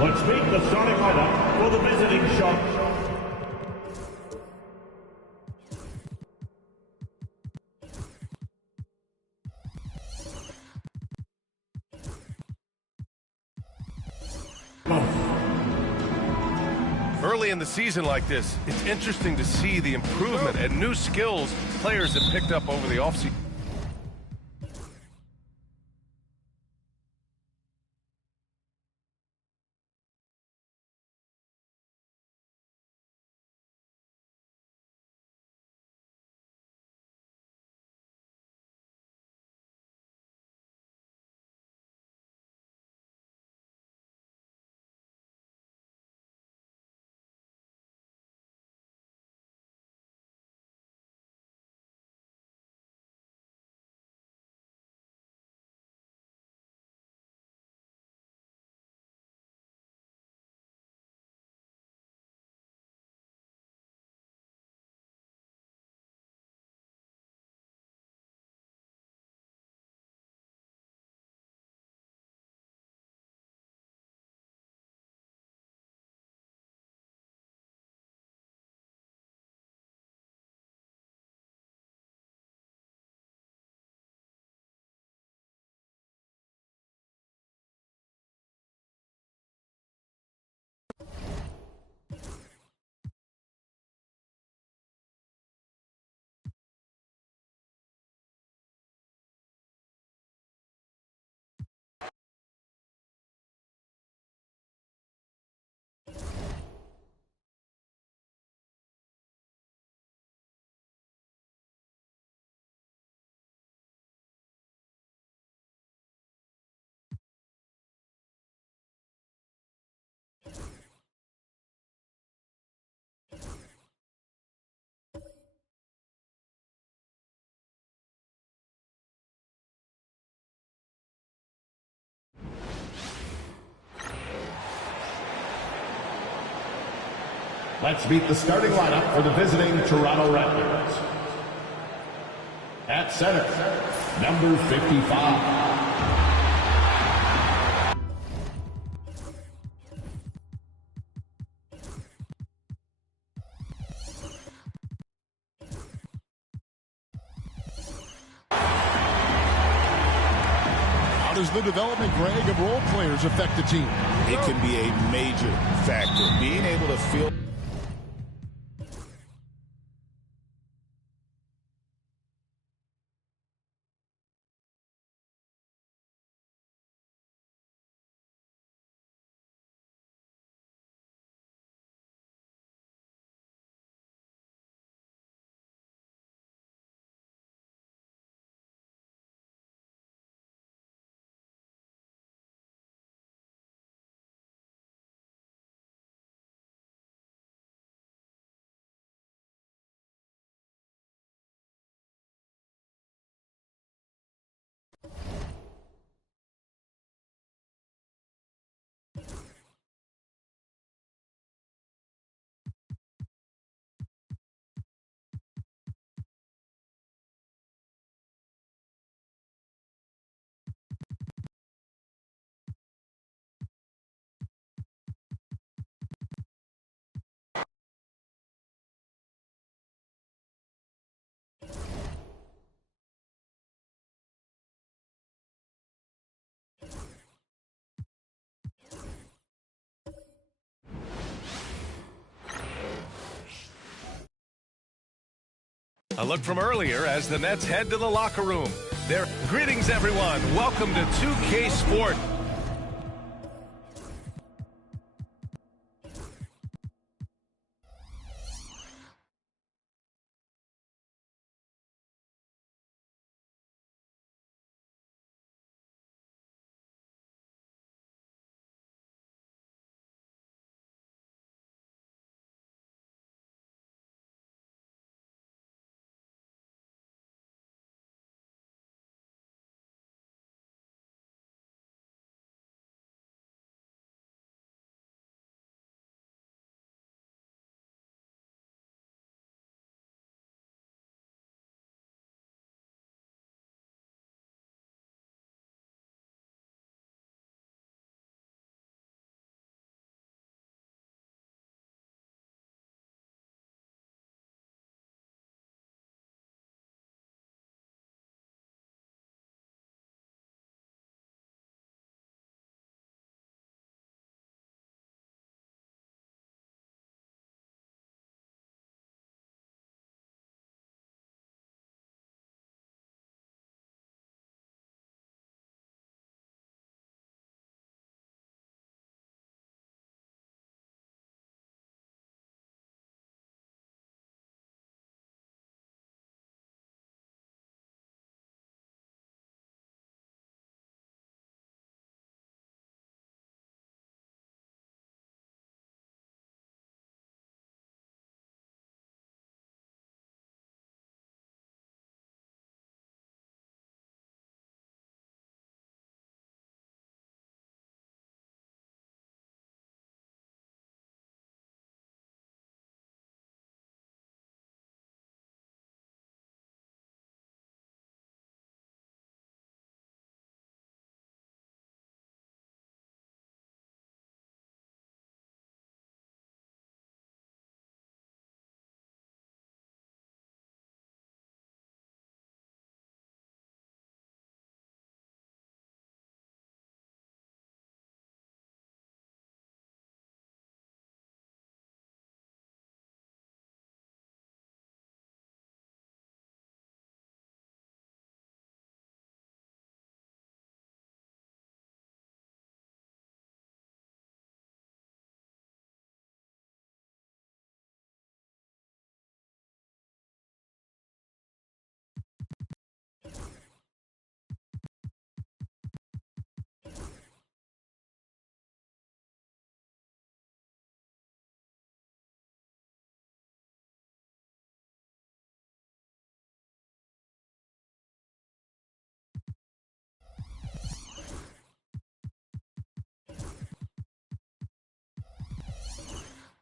Let's meet the starting lineup for the visiting Sharks. Early in the season like this, it's interesting to see the improvement and new skills players have picked up over the offseason. Let's meet the starting lineup for the visiting Toronto Raptors. At center, number 55. How does the development, Greg, of role players affect the team? It can be a major factor. Being able to feel A look from earlier as the Nets head to the locker room. Greetings, everyone. Welcome to 2K Sport.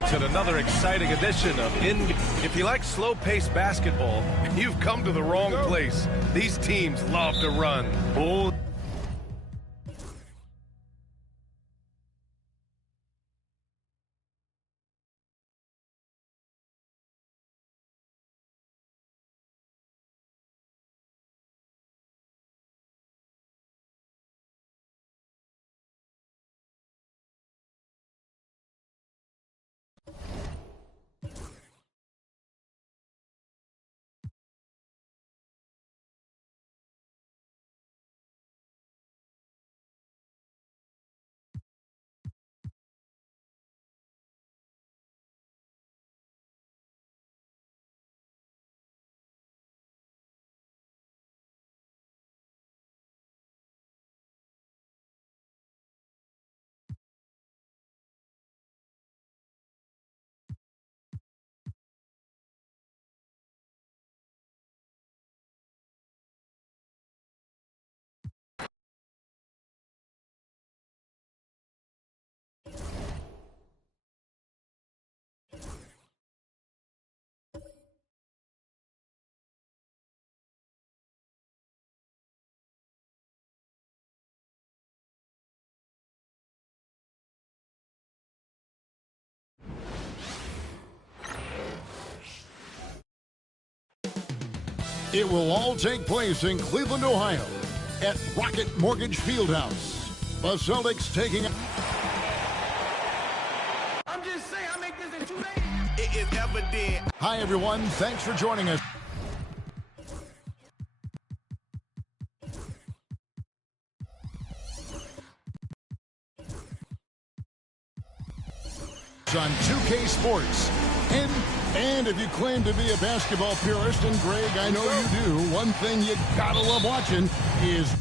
To another exciting edition of If you like slow-paced basketball, you've come to the wrong place. These teams love to run. Oh. It will all take place in Cleveland, Ohio, at Rocket Mortgage Fieldhouse. The Celtics taking... I'm just saying, I make this in 2 days. It is evident. Hi, everyone. Thanks for joining us. On 2K Sports. And if you claim to be a basketball purist, and Greg, I know you do, one thing you gotta love watching is...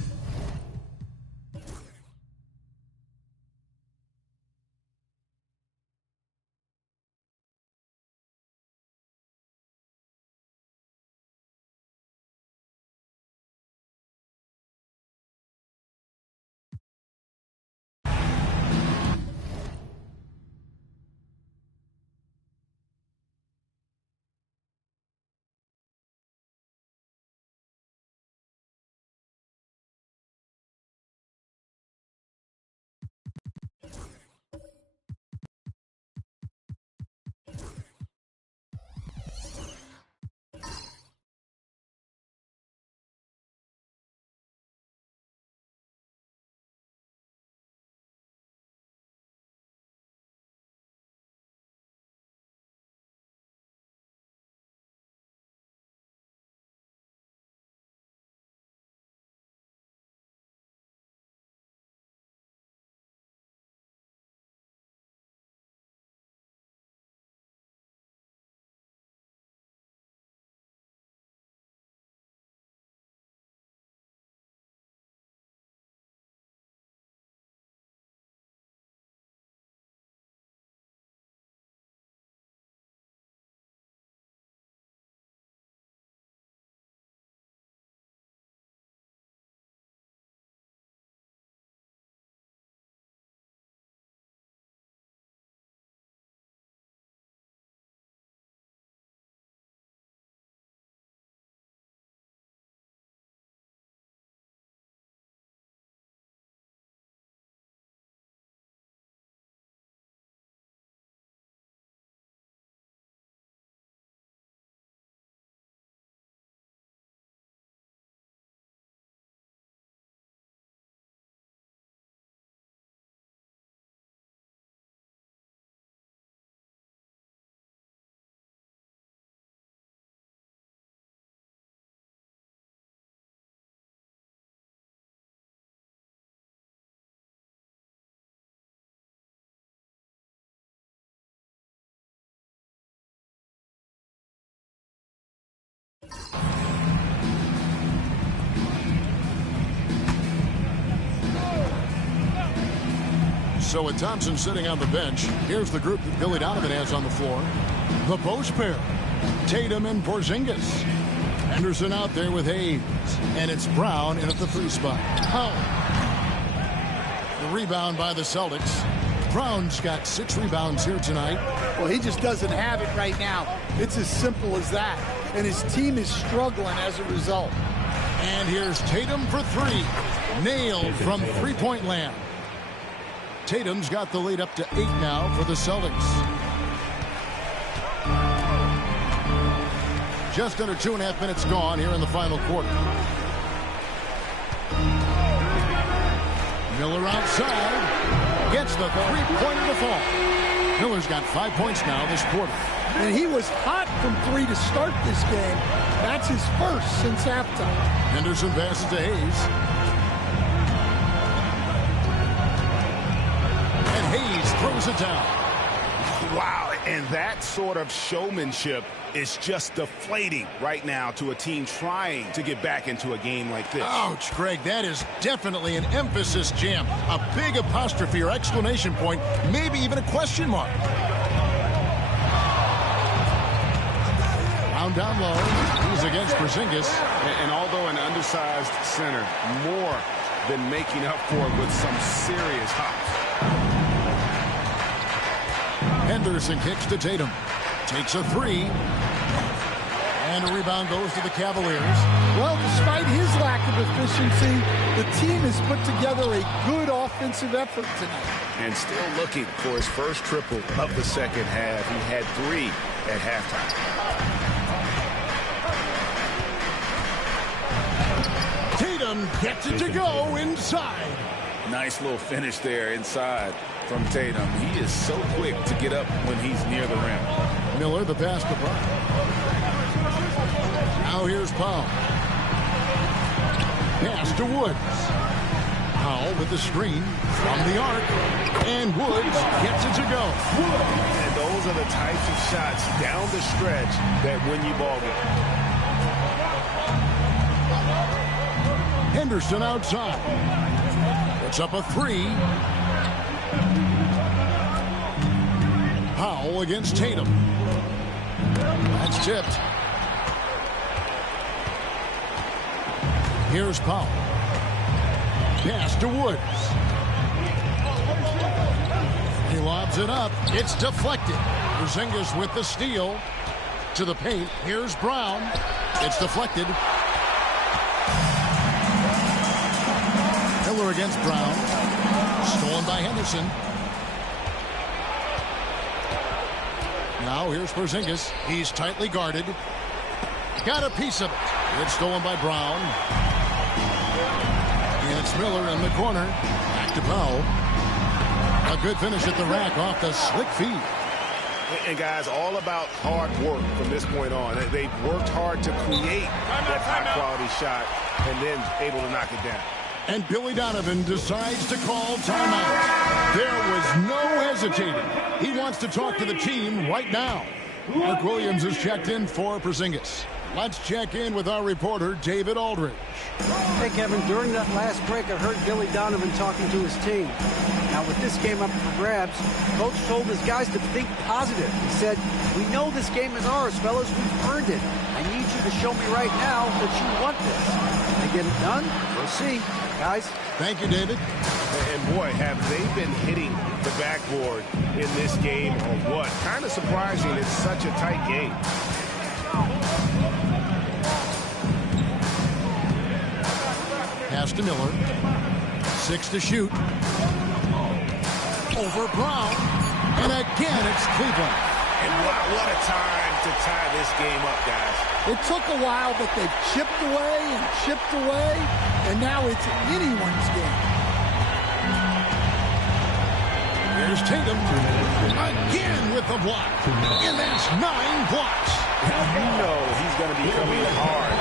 So with Thompson sitting on the bench, here's the group that Billy Donovan has on the floor. The post pair, Tatum and Porzingis. Henderson out there with Hayes. And it's Brown in at the 3 spot. The rebound by the Celtics. Brown's got 6 rebounds here tonight. Well, he just doesn't have it right now. It's as simple as that. And his team is struggling as a result. And here's Tatum for 3. Nailed from three-point land. Tatum's got the lead up to 8 now for the Celtics. Just under 2.5 minutes gone here in the final quarter. Miller outside. Gets the three-pointer to fall. Miller's got 5 points now this quarter. And he was hot from 3 to start this game. That's his first since halftime. Henderson passes to Hayes. And Hayes throws it down. Wow, and that sort of showmanship is just deflating right now to a team trying to get back into a game like this. Ouch, Greg, that is definitely an emphasis jam. A big apostrophe or exclamation point, maybe even a question mark. Down low. He's against Porzingis. And although an undersized center, more than making up for it with some serious hops. Henderson kicks to Tatum. Takes a 3. And a rebound goes to the Cavaliers. Well, despite his lack of efficiency, the team has put together a good offensive effort tonight. And still looking for his first triple of the second half. He had 3 at halftime. Tatum gets it to go inside. Nice little finish there inside from Tatum. He is so quick to get up when he's near the rim. Miller, the pass to Brown. Now here's Powell. Pass to Woods. Powell with the screen from the arc. And Woods gets it to go. And those are the types of shots down the stretch that win you ball games. Henderson outside. Puts up a 3. Powell against Tatum. That's tipped. Here's Powell. Pass to Woods. He lobs it up. It's deflected. Porzingis with the steal. To the paint. Here's Brown. It's deflected. Miller against Brown. Stolen by Henderson. Now here's Porzingis. He's tightly guarded. Got a piece of it. It's stolen by Brown. And it's Miller in the corner. Back to Powell. A good finish at the rack off the slick feed. And guys, all about hard work from this point on. They've worked hard to create that high-quality shot and then able to knock it down. And Billy Donovan decides to call timeout. There was no hesitating. He wants to talk to the team right now. Mark Williams is checked in for Porzingis. Let's check in with our reporter, David Aldridge. Hey, Kevin, during that last break, I heard Billy Donovan talking to his team. Now, with this game up for grabs, Coach told his guys to think positive. He said, "We know this game is ours, fellas. We've earned it. I need you to show me right now that you want this." Can they get it done? We'll see. Guys. Thank you, David. And boy, have they been hitting the backboard in this game or what? Kind of surprising. It's such a tight game. Pass to Miller. 6 to shoot. Over Brown. And again, it's Cleveland. And what a time to tie this game up, guys. It took a while, but they've chipped away, and now it's anyone's game. Here's Tatum. Again with the block. And that's 9 blocks. You know he's going to be coming hard.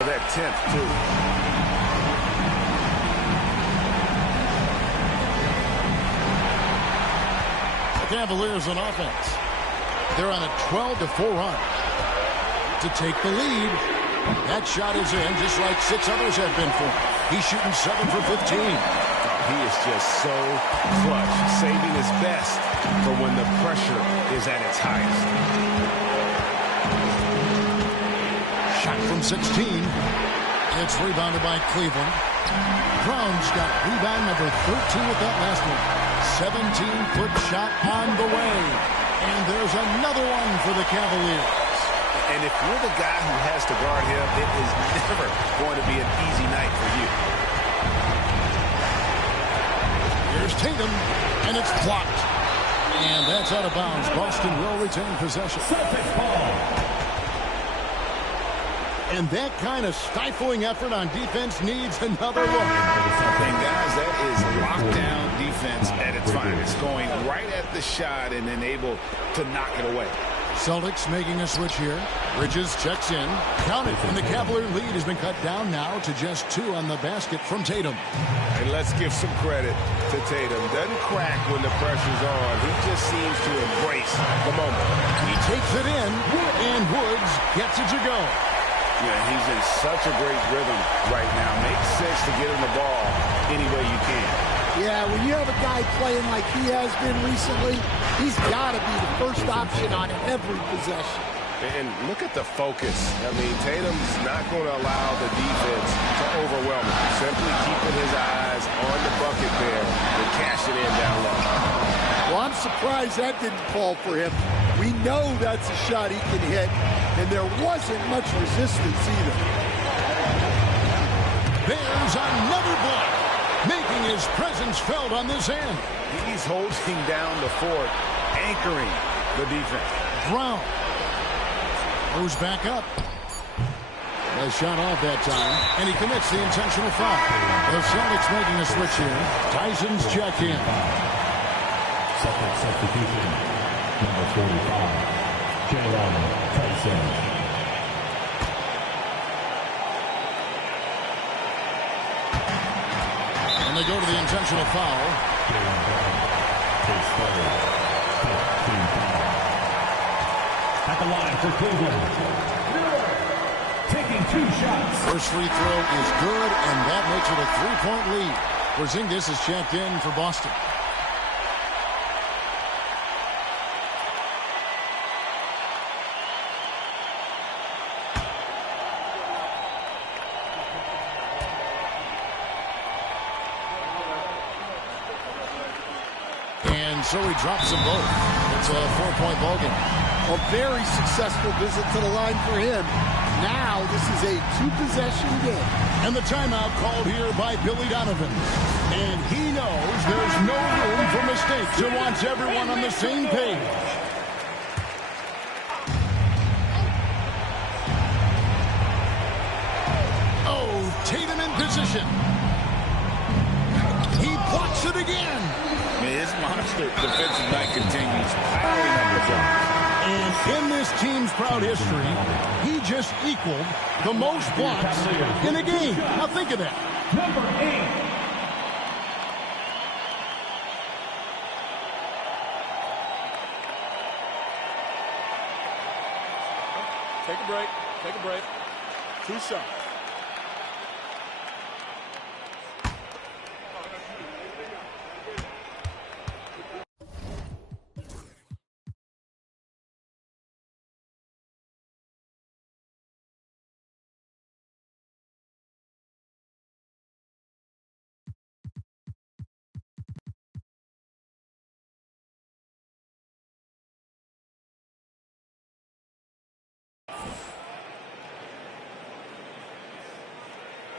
That 10th, too. The Cavaliers on offense. They're on a 12-4 run. To take the lead, That shot is in, just like 6 others have been for him. He's shooting 7 for 15. He is just so clutch, saving his best for when the pressure is at its highest. Shot from 16. It's rebounded by Cleveland. Brown's got rebound number 13 with that last one. 17-foot shot on the way. And there's another one for the Cavaliers. And if you're the guy who has to guard him, it is never going to be an easy night for you. Here's Tatum, and it's blocked. And that's out of bounds. Boston will retain possession. And that kind of stifling effort on defense needs another look. And guys, that is lockdown defense at its finest. Going right at the shot and then able to knock it away. Celtics making a switch here. Bridges checks in. Count it, and the Cavalier lead has been cut down now to just 2 on the basket from Tatum. And let's give some credit to Tatum. Doesn't crack when the pressure's on. He just seems to embrace the moment. He takes it in, and Woods gets it to go. Yeah, he's in such a great rhythm right now. Makes sense to get him the ball any way you can. Yeah, when you have a guy playing like he has been recently, he's got to be the first option on every possession. And look at the focus. I mean, Tatum's not going to allow the defense to overwhelm him. Simply keeping his eyes on the bucket there and cash it in down low. Well, I'm surprised that didn't fall for him. We know that's a shot he can hit, and there wasn't much resistance either. There's another block, making his presence felt on this end. He's holding down the fort, anchoring the defense. Brown moves back up. Nice shot off that time, and he commits the intentional foul. The Celtics making a switch here. Tyson's check in. Second substitution, number 45, Jalen Tyson. And they go to the intentional foul. Jalen Brown, his third, 15 foul. At the line for Cleveland. Taking 2 shots. First free throw is good, and that makes it a 3-point lead. Porzingis is checked in for Boston. So he drops them both. It's a 4-point ball game. A very successful visit to the line for him. Now this is a 2-possession game. And the timeout called here by Billy Donovan. And he knows there's no room for mistakes and wants everyone on the same page. Oh, Tatum in position. He blocks it again. His monster defensive night continues. Piling up the shots. And in this team's proud history, he just equaled the most blocks in a game. Now think of that. Number 8. Take a break. Take a break. 2 shots.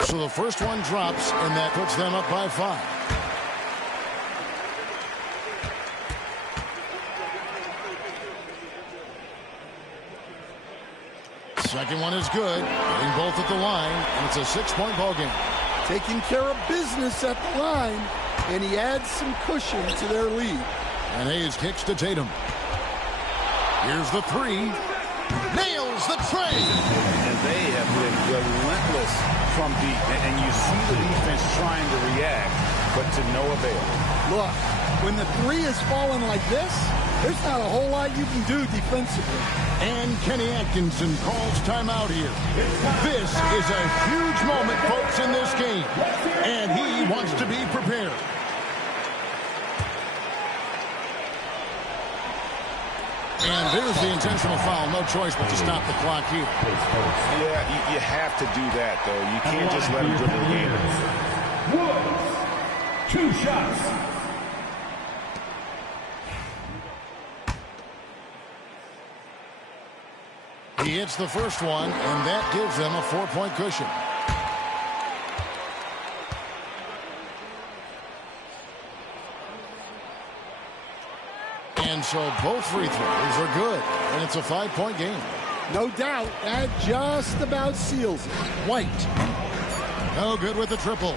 So the first one drops, and that puts them up by 5. Second one is good. Getting both at the line, and it's a 6-point ball game. Taking care of business at the line, and he adds some cushion to their lead. And Hayes kicks to Tatum. Here's the 3. Nails the tray. And they have been relentless from deep. And you see the defense trying to react, but to no avail. Look, when the 3 is falling like this, there's not a whole lot you can do defensively. And Kenny Atkinson calls timeout here. This is a huge moment, folks, in this game. And he wants to be prepared. And there's the intentional foul. No choice but to stop the clock here. Yeah, you have to do that, though. You can't just let him dribble the game. Woods, 2 shots. He hits the first one, and that gives them a 4-point cushion. And so both free throws are good, and it's a 5-point game. No doubt, that just about seals it. White. No good with the triple.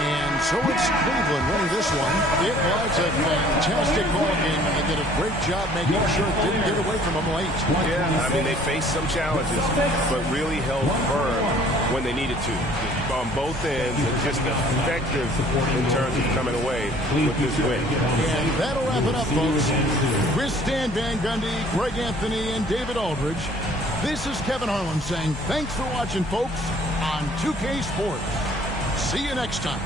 And so it's Cleveland winning this one. It was a fantastic ball game, and they did a great job making sure it didn't get away from them late. Yeah, I mean, they faced some challenges, but really held firm when they needed to. On both ends, and just effective in terms of coming away with this win. And that'll wrap it up, folks. Chris Stan Van Gundy, Greg Anthony, and David Aldridge. This is Kevin Harlan saying thanks for watching, folks, on 2K Sports. See you next time.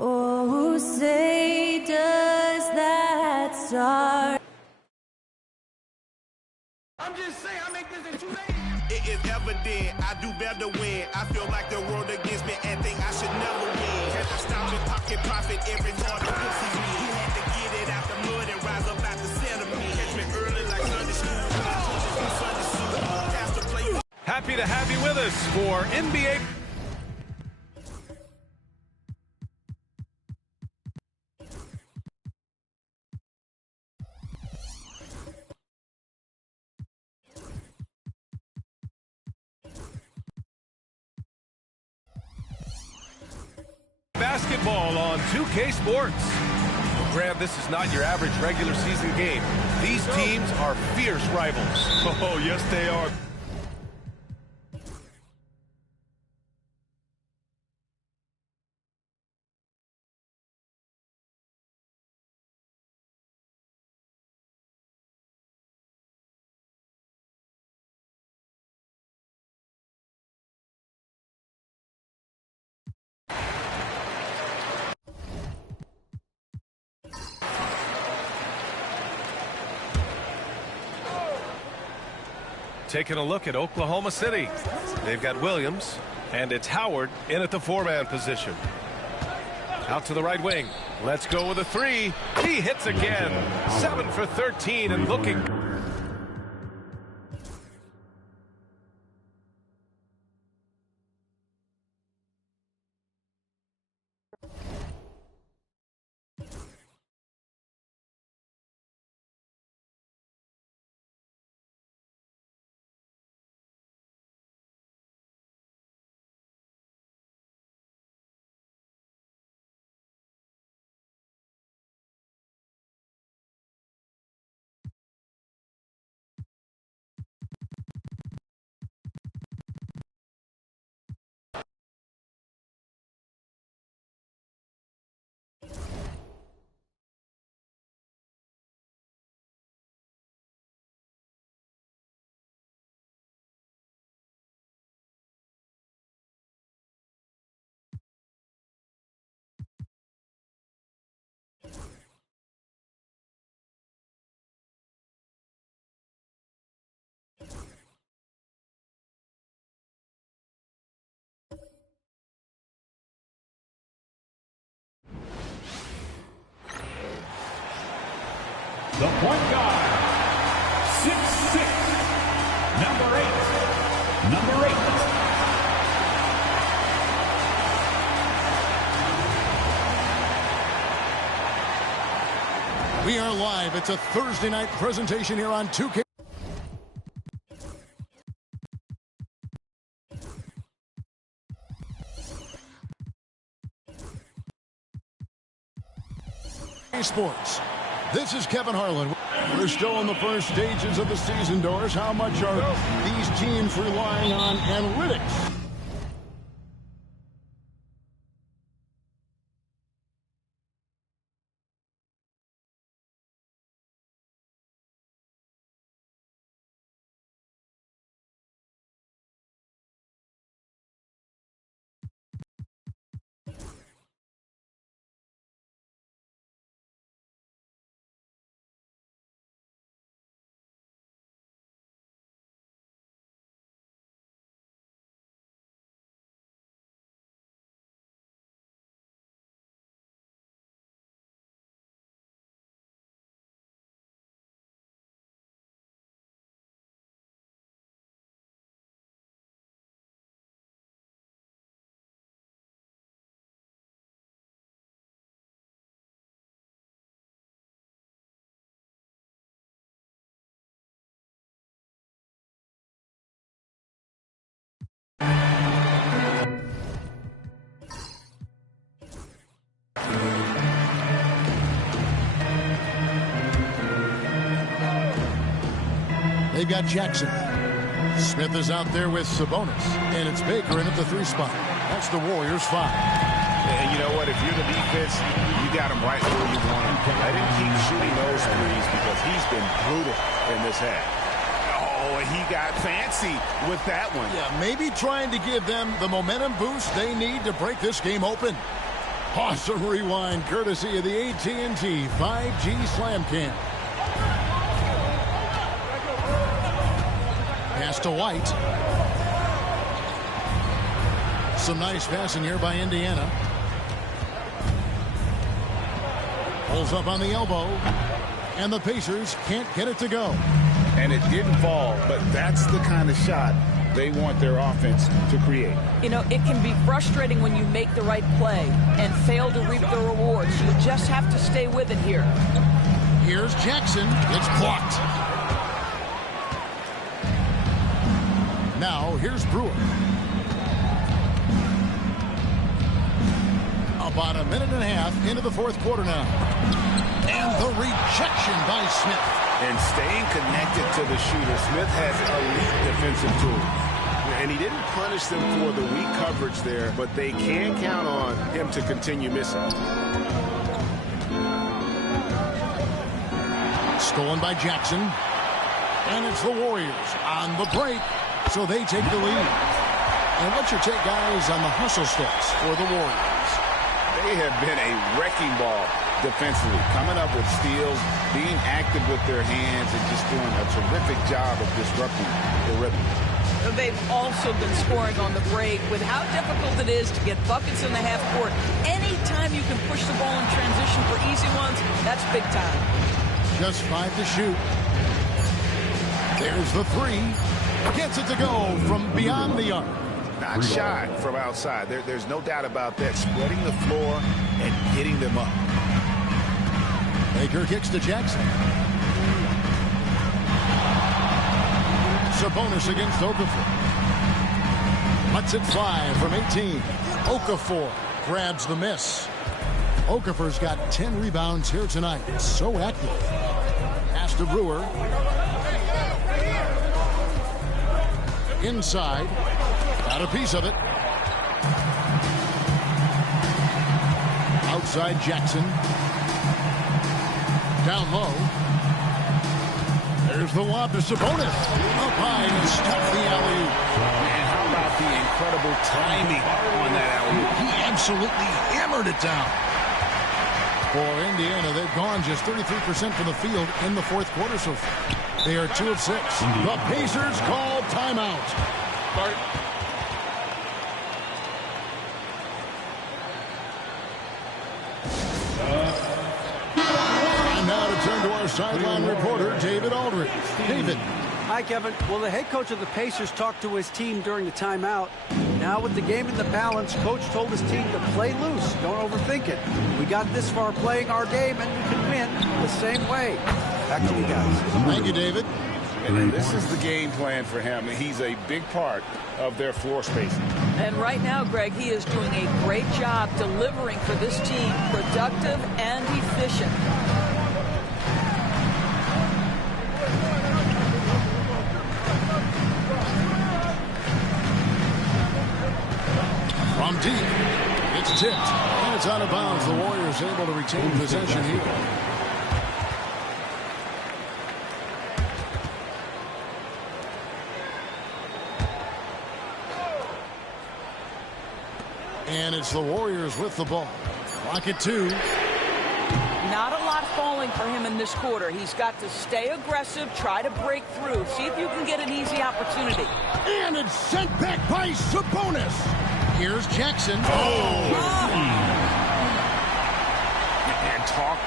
Oh, say does that star. I'm just saying, I make this in 2 days. It is evident I do better when I feel like the world against me and think I should never win. Had to stop and pocket profit every part of pussy me. He had to get it out the mud and rise up out the sediment. Catch me early like Sunday school. Happy to have you with us for NBA. Basketball on 2K Sports. Well, Grant, this is not your average regular season game. These teams are fierce rivals. Oh, yes, they are. Taking a look at Oklahoma City. They've got Williams, and it's Howard in at the 4-man position. Out to the right wing. Let's go with a 3. He hits again. 7 for 13 and looking. the point guard, 6'6", number 8. We are live. It's a Thursday night presentation here on 2K. Sports. This is Kevin Harlan. We're still in the first stages of the season, Doris. How much are these teams relying on analytics? They've got Jackson. Smith is out there with Sabonis. And it's Baker in at the 3 spot. That's the Warriors 5. And you know what? If you're the defense, you got him right where you want him. Let him keep shooting those threes because he's been brutal in this half. Oh, and he got fancy with that one. Yeah, maybe trying to give them the momentum boost they need to break this game open. Awesome rewind courtesy of the AT&T 5G Slam Cam. Pass to White. Some nice passing here by Indiana. Pulls up on the elbow. And the Pacers can't get it to go. And it didn't fall, but that's the kind of shot they want their offense to create. You know, it can be frustrating when you make the right play and fail to reap the rewards. You just have to stay with it here. Here's Jackson. It's blocked. Now, here's Brewer. About a minute and a half into the fourth quarter now. And the rejection by Smith. And staying connected to the shooter, Smith has elite defensive tools. And he didn't punish them for the weak coverage there, but they can count on him to continue missing. Stolen by Jackson. And it's the Warriors on the break. So they take the lead. And what's your take, guys, on the hustle steps for the Warriors? They have been a wrecking ball defensively, coming up with steals, being active with their hands, and just doing a terrific job of disrupting the rhythm. They've also been scoring on the break with how difficult it is to get buckets in the half court. Anytime you can push the ball in transition for easy ones, that's big time. Just 5 to shoot. There's the 3. Gets it to go from beyond the arc. Not shy from outside. There's no doubt about that. Spreading the floor and hitting them up. Baker kicks to Jackson. Sabonis against Okafor. Lets it fly from 18. Okafor grabs the miss. Okafor's got 10 rebounds here tonight. So active. Pass to Brewer. Inside. Got a piece of it. Outside Jackson. Down low. There's the lob to Sabonis. Up high and stuff the alley-oop. And how about the incredible timing on that alley-oop? He absolutely hammered it down. For Indiana, they've gone just 33% from the field in the fourth quarter so far. They are 2 of 6. The Pacers call timeout. And now to turn to our our sideline reporter, David Aldridge. David. Hi, Kevin. Well, the head coach of the Pacers talked to his team during the timeout. Now with the game in the balance, coach told his team to play loose. Don't overthink it. We got this far playing our game, and we can win the same way. Back to you guys. Thank you, David. And this is the game plan for him. He's a big part of their floor spacing. And right now, Greg, he is doing a great job delivering for this team, productive and efficient. From deep, it's tipped, and it's out of bounds. The Warriors able to retain possession here. And it's the Warriors with the ball. Clock at 2. Not a lot falling for him in this quarter. He's got to stay aggressive, try to break through, see if you can get an easy opportunity. And it's sent back by Sabonis. Here's Jackson. And talk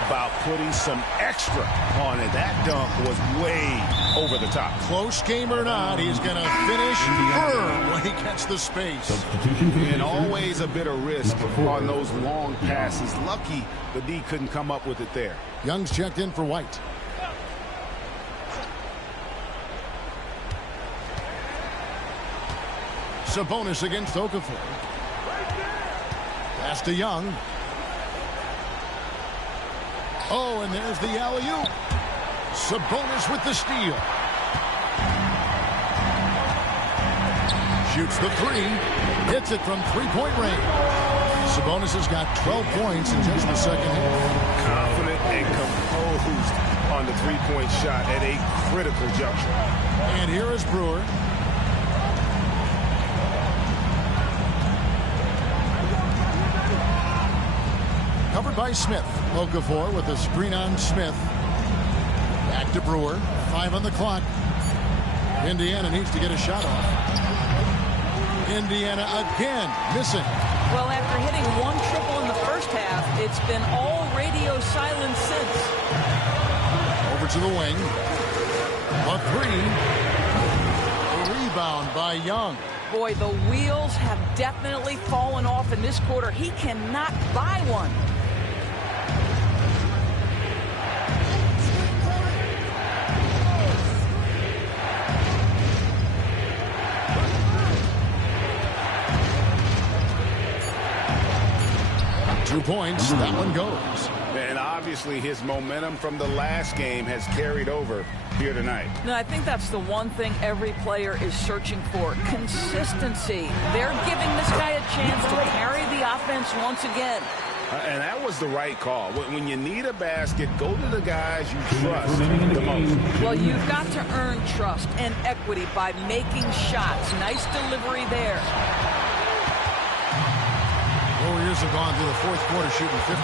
about putting some extra on it. That dunk was way over the top. Close game or not, he's going to finish firm when he gets the space. And always a bit of risk on those long passes. Lucky the D couldn't come up with it there. Young's checked in for White. Sabonis against Okafor. Pass to Young. Oh, and there's the alley-oop. Sabonis with the steal. Shoots the 3. Hits it from three-point range. Sabonis has got 12 points in just the second half. Confident and composed on the three-point shot at a critical juncture. And here is Brewer. Covered by Smith. Okafor with a screen on Smith. Back to Brewer. 5 on the clock. Indiana needs to get a shot off. Indiana again missing. Well, after hitting 1 triple in the first half, it's been all radio silence since. Over to the wing. A 3. A rebound by Young. Boy, the wheels have definitely fallen off in this quarter. He cannot buy one. Points. That one goes. And obviously his momentum from the last game has carried over here tonight. No, I think that's the one thing every player is searching for. Consistency. They're giving this guy a chance to carry the offense once again. And that was the right call. When you need a basket, go to the guys you trust the most. Well, you've got to earn trust and equity by making shots. Nice delivery there. Warriors have gone through the fourth quarter shooting 50%,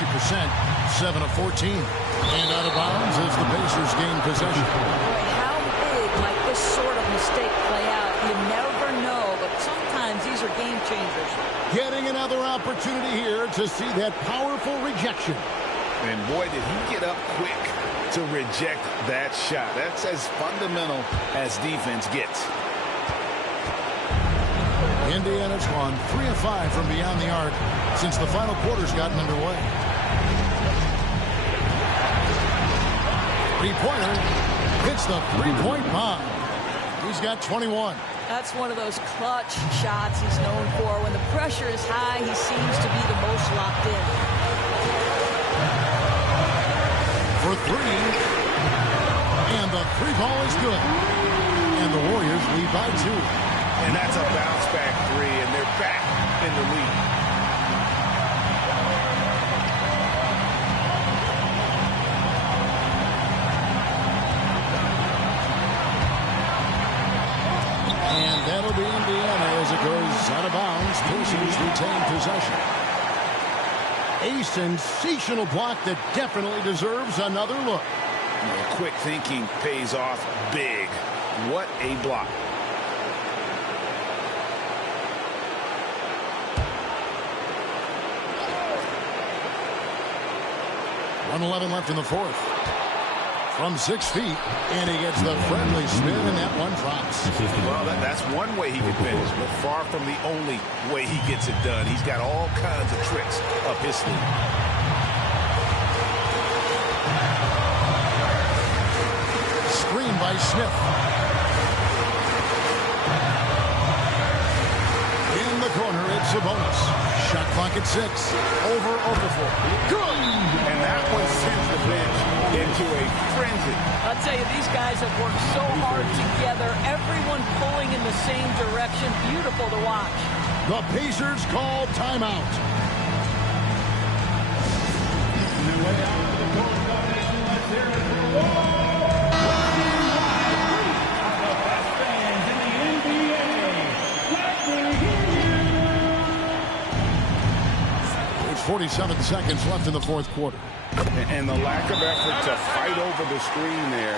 7 of 14. And out of bounds as the Pacers gain possession. Boy, how big might this sort of mistake play out? You never know, but sometimes these are game changers. Getting another opportunity here to see that powerful rejection. And boy, did he get up quick to reject that shot. That's as fundamental as defense gets. Indiana's gone 3 of 5 from beyond the arc since the final quarter's gotten underway. Three-pointer hits the three-point bomb. He's got 21. That's one of those clutch shots he's known for. When the pressure is high, he seems to be the most locked in. For 3. And the 3 ball is good. And the Warriors lead by 2. And that's a bounce-back 3, and they're back in the lead. And that'll be Indiana as it goes out Out of bounds. Pacers retain possession. A sensational block that definitely deserves another look. Quick thinking pays off big. What a block. .111 left in the fourth. From 6 feet, and he gets the friendly spin, and that one drops. Well, that's one way he can finish, but far from the only way he gets it done. He's got all kinds of tricks up his sleeve. Screen by Smith. In the corner, it's Sabonis. Shot clock at 6. Over Okafor. Good! And that one sends the bench into a frenzy. I'll tell you, these guys have worked so hard together. Everyone pulling in the same direction. Beautiful to watch. The Pacers call timeout. Let's hear it for There's 47 seconds left in the fourth quarter. And the lack of effort to fight over the screen there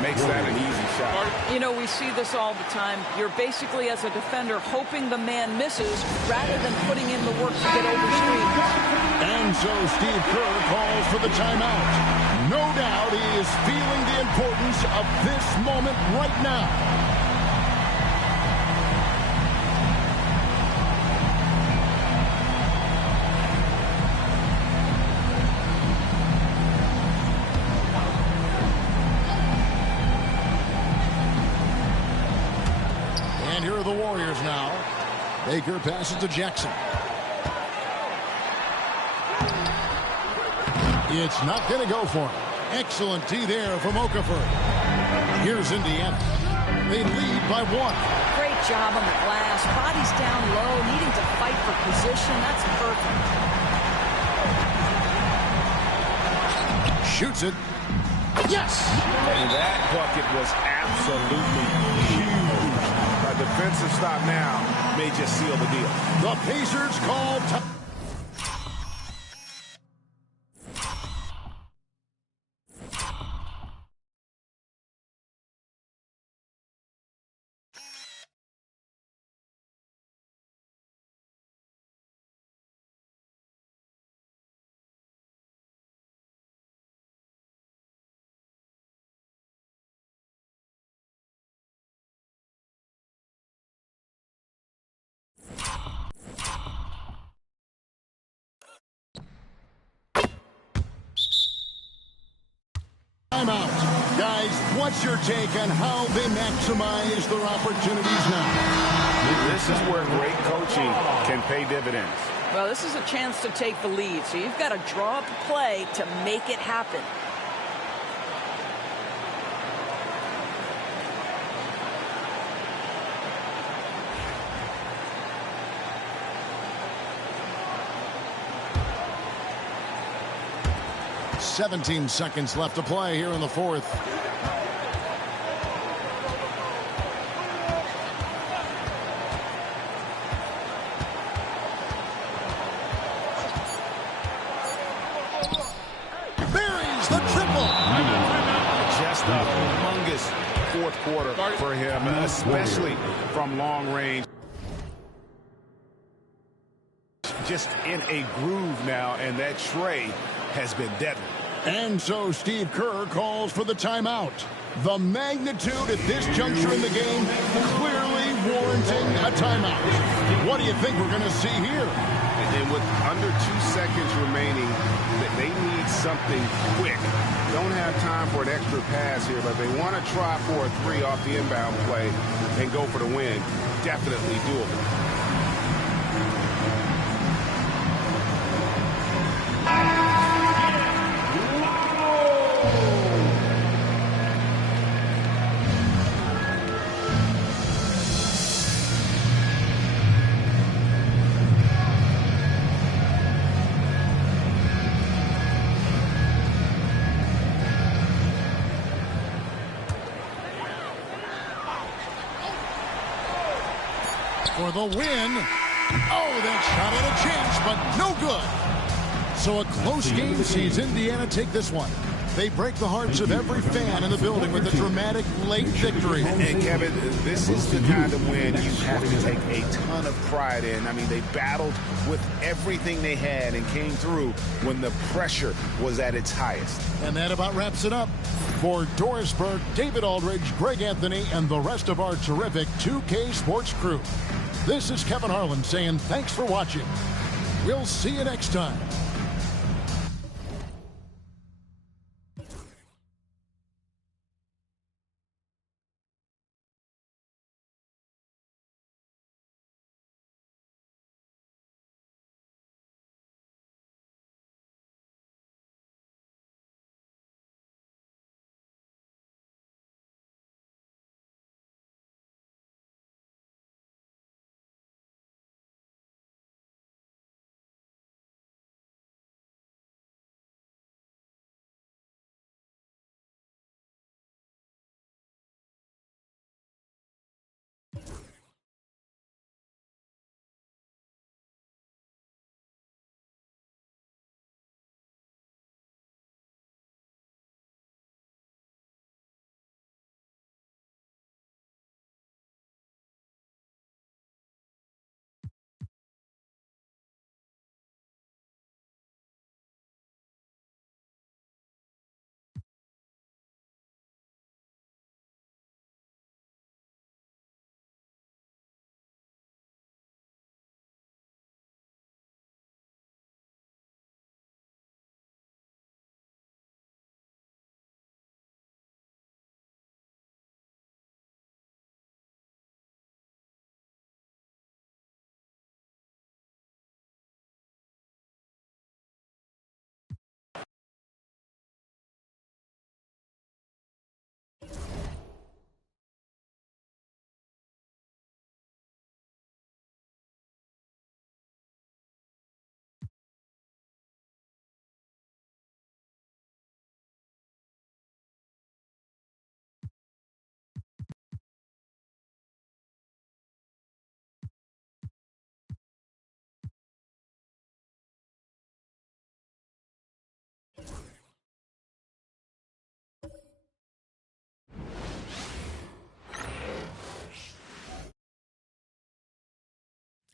makes that an easy shot. You know, we see this all the time. You're basically, as a defender, hoping the man misses rather than putting in the work to get over screens. And so Steve Kerr calls for the timeout. No doubt he is feeling the importance of this moment right now. And here are the Warriors now. Baker passes to Jackson. It's not going to go for him. Excellent D there from Okafor. Here's Indiana. They lead by 1. Great job on the glass. Bodies down low, needing to fight for position. That's perfect. Shoots it. Yes! And that bucket was absolutely huge. A defensive stop now may just seal the deal. The Pacers call time. Timeout. Guys, what's your take on how they maximize their opportunities now? This is where great coaching can pay dividends. Well, this is a chance to take the lead, so you've got to draw up a play to make it happen. "17 seconds left to play here in the fourth. Buries the triple. Just a humongous fourth quarter for him, especially from long range. Just in a groove now, and that tray has been deadly. And so Steve Kerr calls for the timeout. The magnitude at this juncture in the game clearly warranting a timeout. What do you think we're going to see here? And with under 2 seconds remaining, they need something quick. Don't have time for an extra pass here, but they want to try for a 3 off the inbound play and go for the win. Definitely doable. For the win, Oh, that shot had a chance, but no good. So a close game sees Indiana take this one. They break the hearts of every fan in the building with a dramatic late victory. And Kevin, this is the kind of win you have to take a ton of pride in. I mean, they battled with everything they had and came through when the pressure was at its highest. And that about wraps it up. For Doris Burke, David Aldridge, Greg Anthony, and the rest of our terrific 2K Sports crew, this is Kevin Harlan saying thanks for watching. We'll see you next time.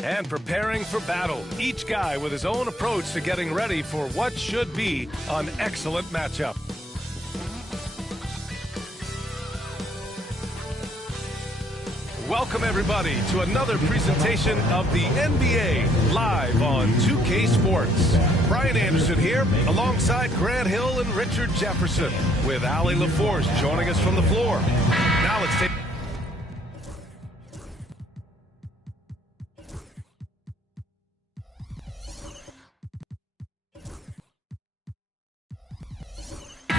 And preparing for battle, each guy with his own approach to getting ready for what should be an excellent matchup. Welcome everybody to another presentation of the NBA live on 2K Sports. Brian Anderson here alongside Grant Hill and Richard Jefferson with Allie LaForce joining us from the floor. Now let's take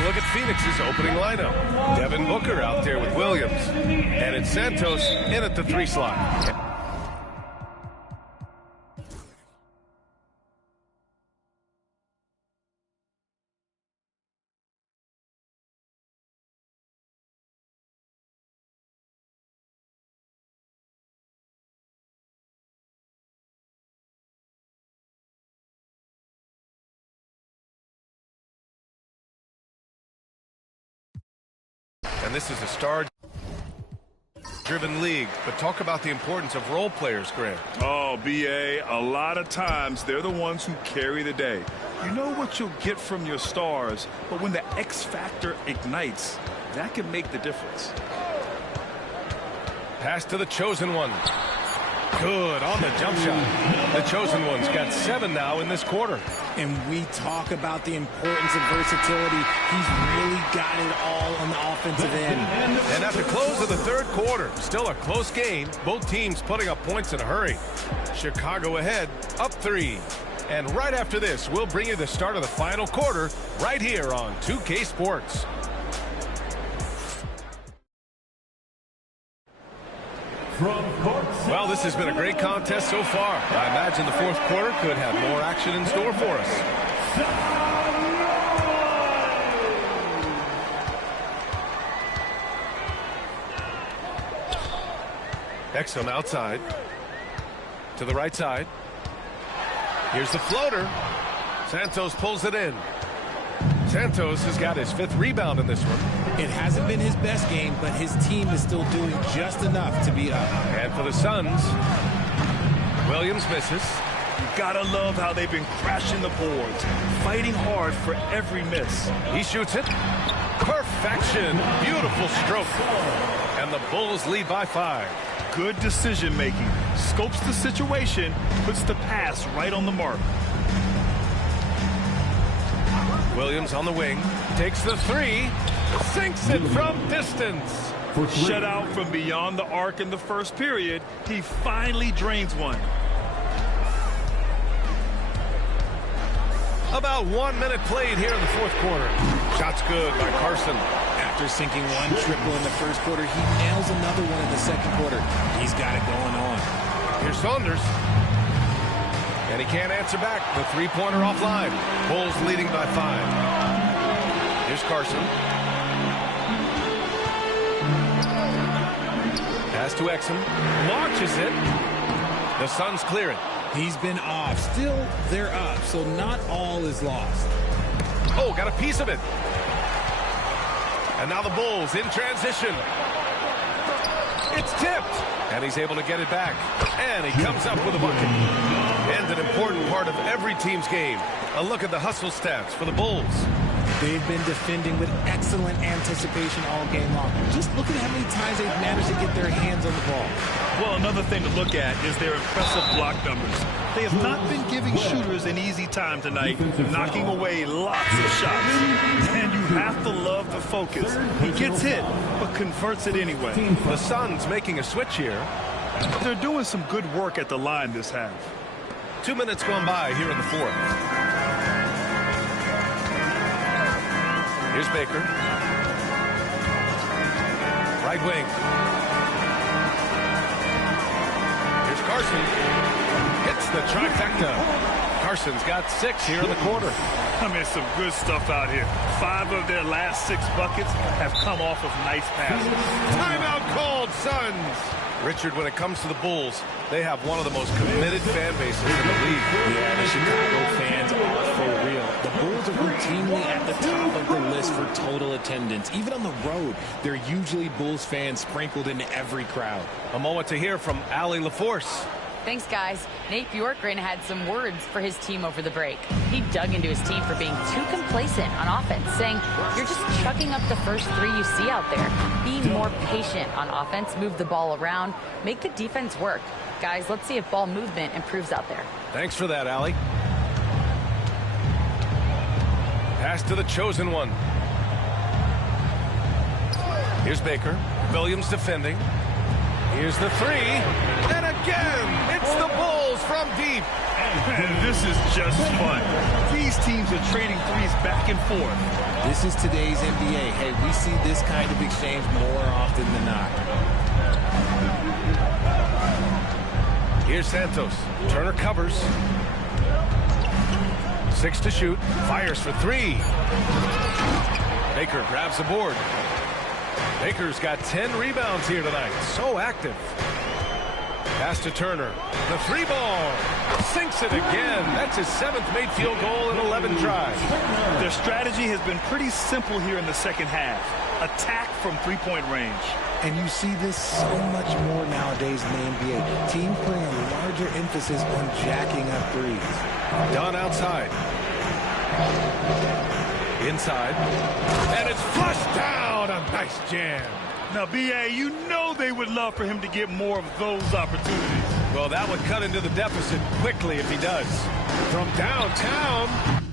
look at Phoenix's opening lineup. Devin Booker out there with Williams. And it's Santos in at the 3 slot. And this is a star-driven league, but talk about the importance of role players, Grant. Oh, B.A., a lot of times they're the ones who carry the day. You know what you'll get from your stars, but when the X factor ignites, that can make the difference. Pass to the chosen one. Good on the jump shot. The chosen one's got 7 now in this quarter. And we talk about the importance of versatility. He's really got it all on the offensive end. And at the close of the 3rd quarter, still a close game. Both teams putting up points in a hurry. Chicago ahead, up 3. And right after this, we'll bring you the start of the final quarter right here on 2K Sports. Well, this has been a great contest so far. I imagine the 4th quarter could have more action in store for us. Exum outside. To the right side. Here's the floater. Santos pulls it in. Santos has got his 5th rebound in this one. It hasn't been his best game, but his team is still doing just enough to be up. And for the Suns, Williams misses. You gotta love how they've been crashing the boards, fighting hard for every miss. He shoots it. Perfection. Beautiful stroke. And the Bulls lead by 5. Good decision making. Scopes the situation, puts the pass right on the mark. Williams on the wing, takes the 3, sinks it from distance. Shut out from beyond the arc in the first period. He finally drains one. About 1 minute played here in the 4th quarter. Shot's good by Carson. After sinking one triple in the first quarter, he nails another one in the second quarter. He's got it going on. Here's Saunders. And he can't answer back. The 3-pointer offline. Bulls leading by 5. Here's Carson. Pass to Exum. Launches it. The Suns clear it. He's been off. Still, they're up, so not all is lost. Oh, got a piece of it. And now the Bulls in transition. It's tipped. And he's able to get it back. And he comes up with a bucket. And an important part of every team's game. A look at the hustle stats for the Bulls. They've been defending with excellent anticipation all game long. Just look at how many times they've managed to get their hands on the ball. Well, another thing to look at is their impressive block numbers. They have not been giving shooters an easy time tonight, knocking away lots of shots. And you have to love the focus. He gets hit, but converts it anyway. The Suns making a switch here. They're doing some good work at the line this half. 2 minutes gone by here in the 4th. Here's Baker. Right wing. Here's Carson. Hits the trifecta. Carson's got 6 here in the quarter. I mean, some good stuff out here. 5 of their last 6 buckets have come off of nice passes. Timeout called, Suns. Richard, when it comes to the Bulls, they have one of the most committed fan bases in the league. Yeah, the Chicago fans are for real. The Bulls are routinely at the top of the list for total attendance. Even on the road, there are usually Bulls fans sprinkled into every crowd. A moment to hear from Allie LaForce. Thanks, guys. Nate Bjorkgren had some words for his team over the break. He dug into his team for being too complacent on offense, saying, you're just chucking up the first 3 you see out there. Be more patient on offense, move the ball around, make the defense work. Guys, let's see if ball movement improves out there. Thanks for that, Allie. Pass to the chosen one. Here's Baker. Williams defending. Here's the 3. And again, it's the Bulls from deep. And this is just fun. These teams are trading threes back and forth. This is today's NBA. Hey, we see this kind of exchange more often than not. Here's Santos. Turner covers. 6 to shoot. Fires for 3. Baker grabs the board. Baker's got 10 rebounds here tonight. So active. Pass to Turner. The 3-ball. Sinks it again. That's his 7th made field goal in 11 tries. Their strategy has been pretty simple here in the second half. Attack from 3-point range. And you see this so much more nowadays in the NBA. Teams putting a larger emphasis on jacking up threes. Done outside. Inside. And it's flushed down. A nice jam. Now, B.A., you know they would love for him to get more of those opportunities. Well, that would cut into the deficit quickly if he does. From downtown.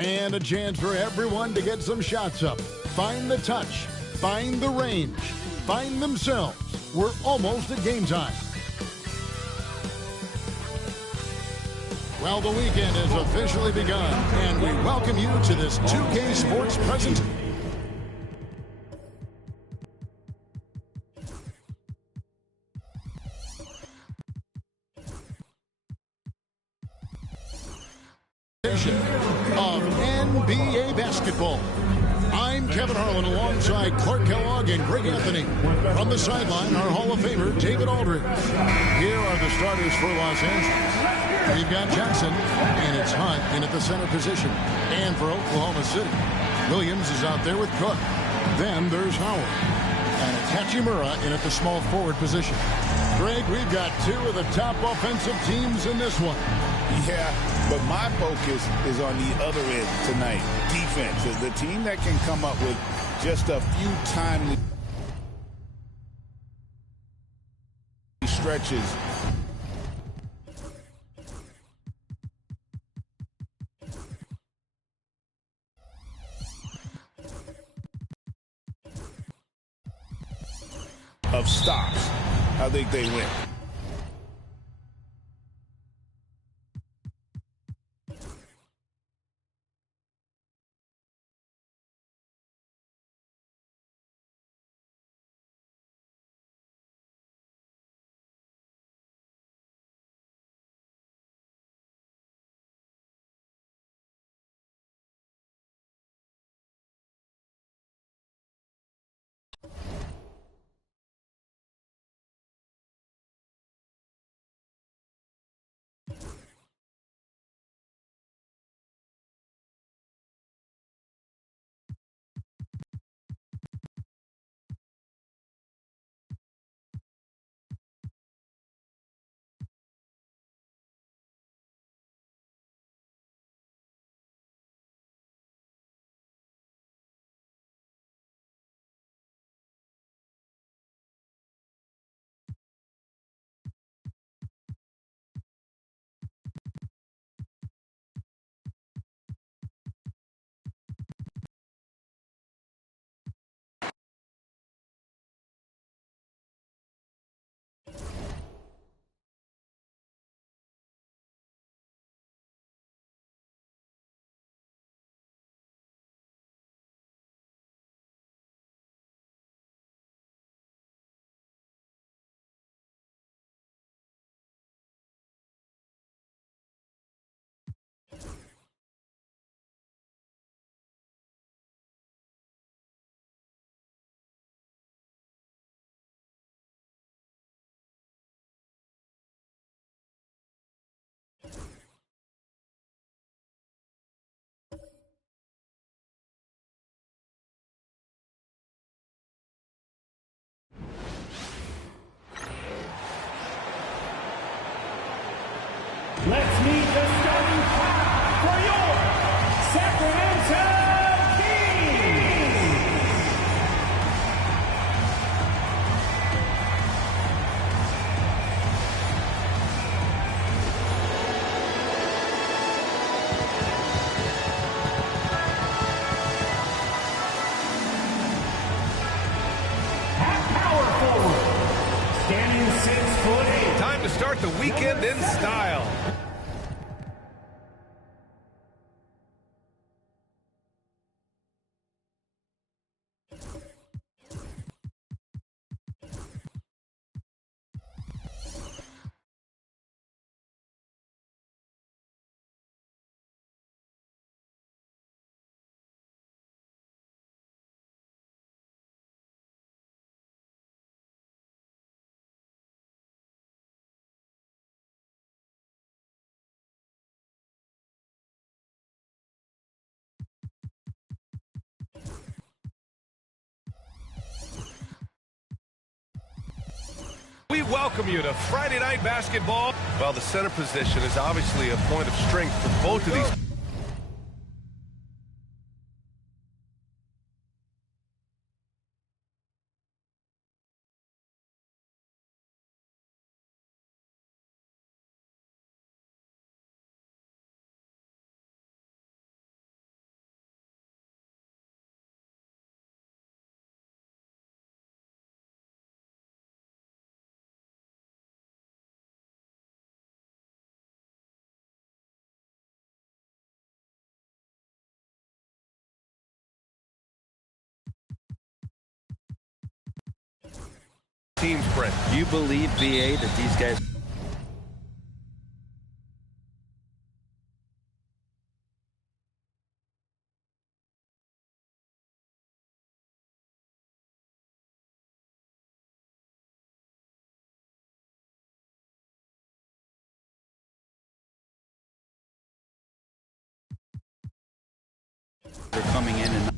And a chance for everyone to get some shots up. Find the touch. Find the range. Find themselves. We're almost at game time. Well, the weekend has officially begun, and we welcome you to this 2K Sports presentation. Of NBA basketball. I'm Kevin Harlan alongside Clark Kellogg and Greg Anthony. From the sideline, our Hall of Famer, David Aldridge. Here are the starters for Los Angeles. We've got Jackson, and it's Hunt in at the center position. And for Oklahoma City, Williams is out there with Cook. Then there's Howard. And it's Hachimura in at the small forward position. Greg, we've got two of the top offensive teams in this one. Yeah, but my focus is on the other end tonight. Defense is the team that can come up with just a few timely stretches. Of stops. I think they win. Let's meet the starting five for your Sacramento Kings. At power forward, standing 6'8". Time to start the weekend in style. We welcome you to Friday Night Basketball. Well, the center position is obviously a point of strength for both of these team sprint. You believe, BA, that these guys... They're coming in and...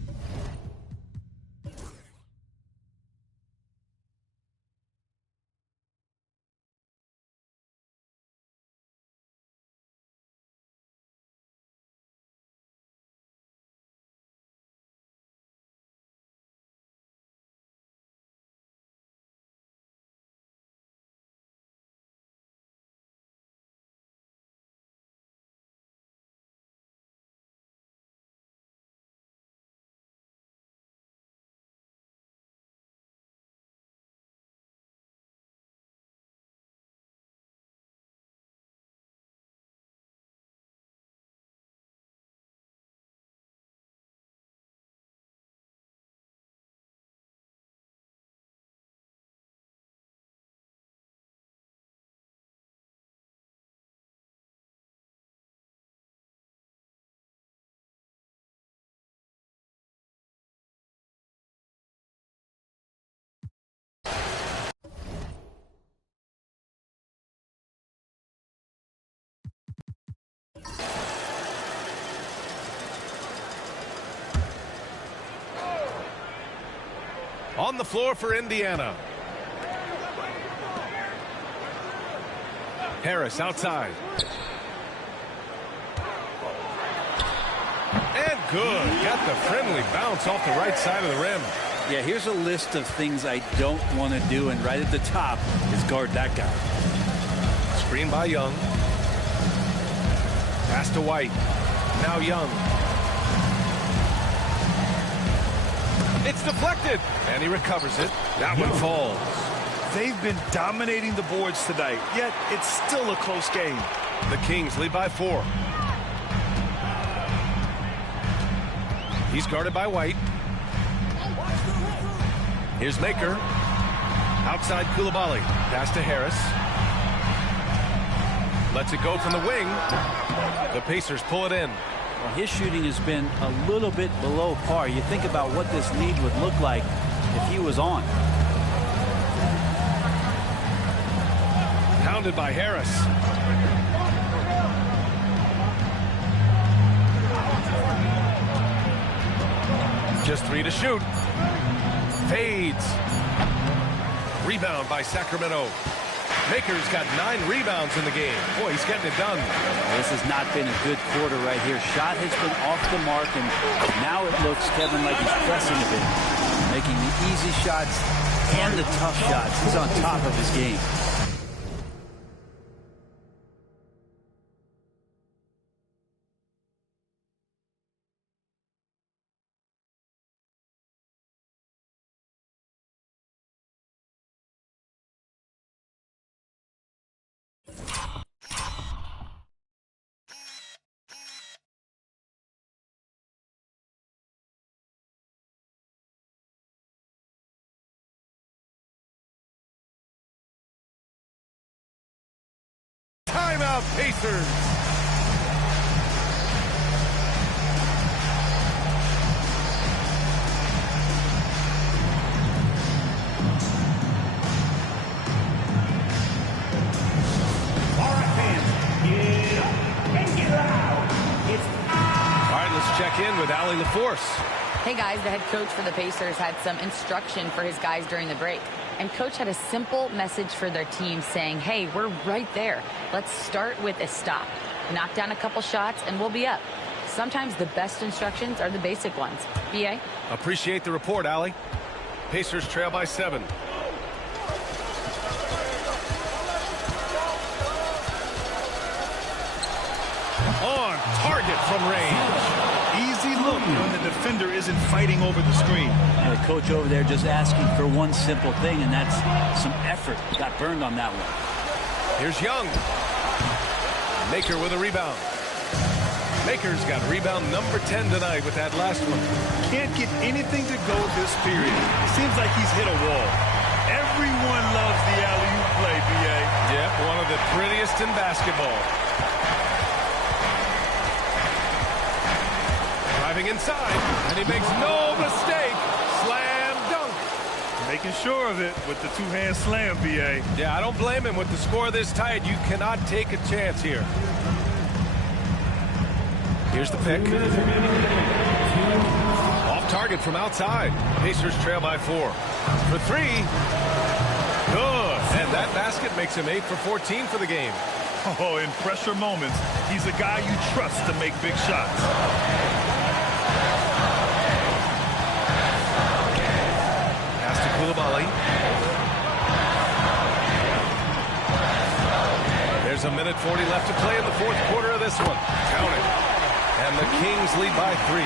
On the floor for Indiana. Harris outside. And good. Got the friendly bounce off the right side of the rim. Yeah, here's a list of things I don't want to do, and right at the top is guard that guy. Screen by Young. Pass to White. Now Young. It's deflected, and he recovers it. That one falls. They've been dominating the boards tonight, yet it's still a close game. The Kings lead by 4. He's guarded by White. Here's Maker. Outside Koulibaly. Pass to Harris. Lets it go from the wing. The Pacers pull it in. Well, his shooting has been a little bit below par. You think about what this lead would look like if he was on. Pounded by Harris. Just 3 to shoot. Fades. Rebound by Sacramento. Maker's got 9 rebounds in the game. Boy, he's getting it done. This has not been a good quarter right here. Shot has been off the mark, and now it looks, Kevin, like he's pressing a bit. Making the easy shots and the tough shots. He's on top of his game. Timeout, Pacers. All right, let's check in with Allie LaForce. Hey guys, the head coach for the Pacers had some instruction for his guys during the break. And coach had a simple message for their team saying, hey, we're right there. Let's start with a stop. Knock down a couple shots and we'll be up. Sometimes the best instructions are the basic ones. BA? Appreciate the report, Allie. Pacers trail by 7. On target from range. Easy look when the defender isn't fighting over the screen. The coach over there just asking for one simple thing, and that's some effort. Got burned on that one. Here's Young. Maker with a rebound. Maker's got rebound number 10 tonight with that last one. Can't get anything to go this period. Seems like he's hit a wall. Everyone loves the alley-oop play, B.A. Yeah, one of the prettiest in basketball. Driving inside, and he makes no mistake. Slam dunk. Making sure of it with the two-hand slam, B.A. Yeah, I don't blame him. With the score this tight, you cannot take a chance here. Here's the pick. Off target from outside. Pacers trail by 4. For 3. Good. And that basket makes him 8 for 14 for the game. Oh, in pressure moments, he's a guy you trust to make big shots. Pass to Koulibaly. There's a minute 40 left to play in the fourth quarter of this one. Count it. And the Kings lead by 3.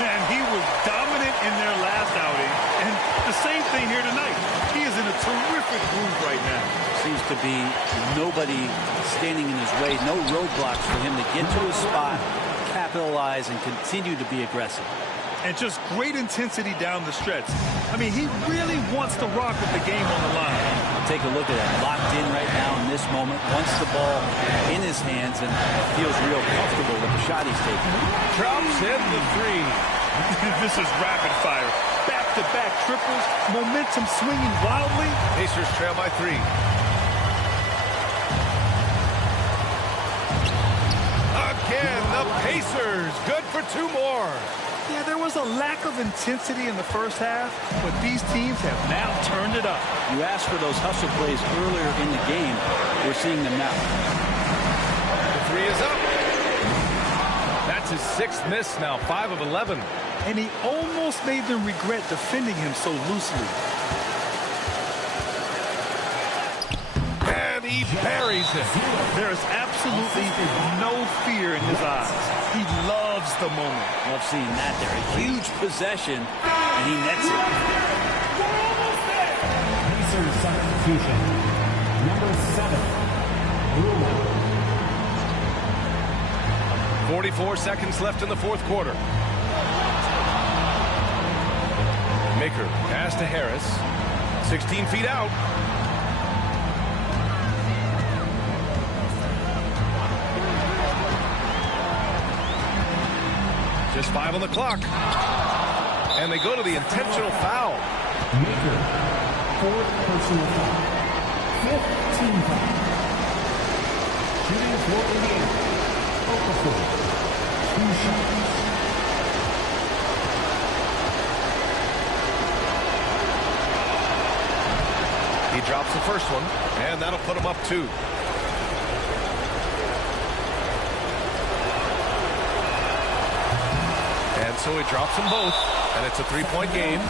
And he was dominant in their last outing. And the same thing here tonight. He is in a terrific groove right now. Seems to be nobody standing in his way, no roadblocks for him to get to his spot, capitalize, and continue to be aggressive. And just great intensity down the stretch. I mean, he really wants to rock with the game on the line. Take a look at it. Locked in right now in this moment. Wants the ball in his hands and feels real comfortable with the shot he's taking. Drops in the 3. This is rapid fire. Back-to-back triples. Momentum swinging wildly. Pacers trail by 3. Again, the Pacers. Good for 2 more. Yeah, there was a lack of intensity in the first half, but these teams have now turned it up. You asked for those hustle plays earlier in the game. We're seeing them now. The 3 is up. That's his 6th miss now, 5 of 11. And he almost made them regret defending him so loosely. And he buries it. There is absolutely no fear in his eyes. He loves the moment. Love seeing that there. A huge possession, and he nets it. Pacers substitution. Number 7, Bruno. 44 seconds left in the fourth quarter. Maker pass to Harris. 16 feet out. Just 5 on the clock. And they go to the intentional foul. Maker, 4th personal foul. 5th team foul. Shooting for Indiana. Okafor, 2 shots. He drops the first one, and that'll put him up 2. And so he drops them both, and it's a 3-point game.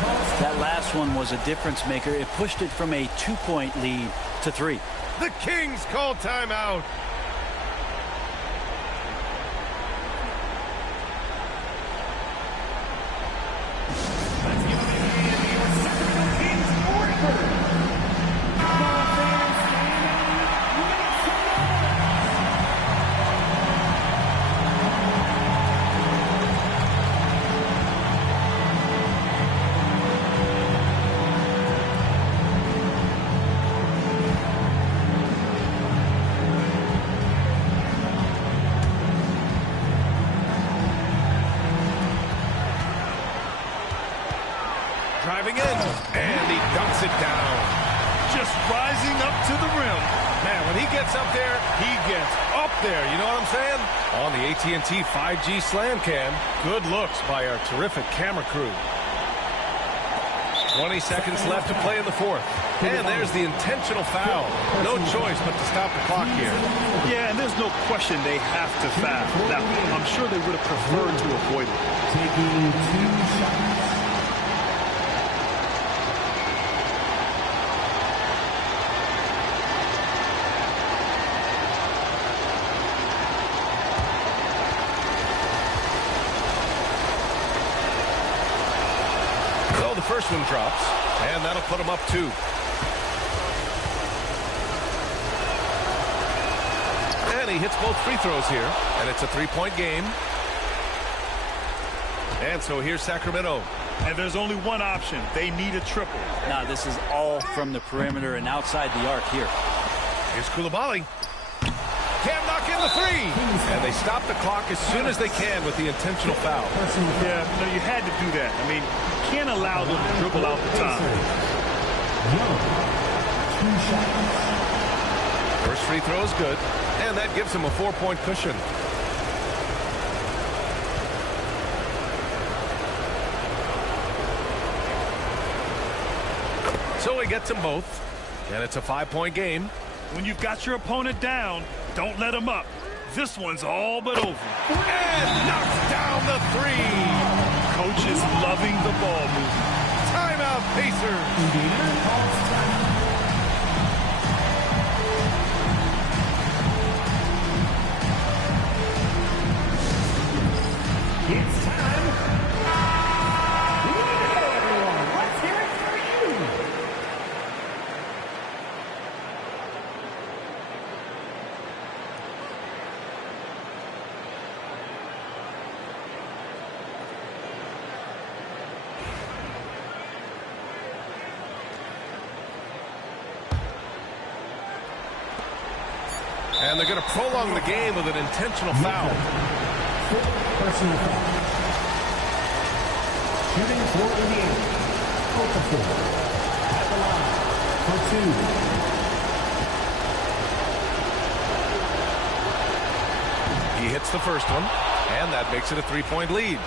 That last one was a difference maker. It pushed it from a 2-point lead to 3. The Kings call timeout. Driving in, and he dunks it down. Just rising up to the rim. Man, when he gets up there, he gets up there. You know what I'm saying? On the AT&T 5G Slam Cam, good looks by our terrific camera crew. 20 seconds left to play in the fourth. And there's the intentional foul. No choice but to stop the clock here. Yeah, and there's no question they have to foul. Now, I'm sure they would have preferred to avoid it. Taking 2 shots. So the first one drops, and that'll put him up 2. And he hits both free throws here, and it's a 3-point game. And so here's Sacramento. And there's only one option. They need a triple. Now, this is all from the perimeter and outside the arc here. Here's Koulibaly. Can't knock in the three. And they stop the clock as soon as they can with the intentional foul. Yeah, no, you had to do that. I mean, you can't allow them to dribble out the time. First free throw is good, and that gives him a 4-point cushion. So he gets them both, and it's a 5-point game. When you've got your opponent down, don't let him up. This one's all but over. And knocks down the three. Coach is loving the ball movement. Timeout, Pacers. It's time. Everyone, let's hear it for you. And they're going to prolong the game with an intentional foul. Personal foul. Shooting for Indiana. 4 for 4. At the line for 2. He hits the first one, and that makes it a 3-point lead.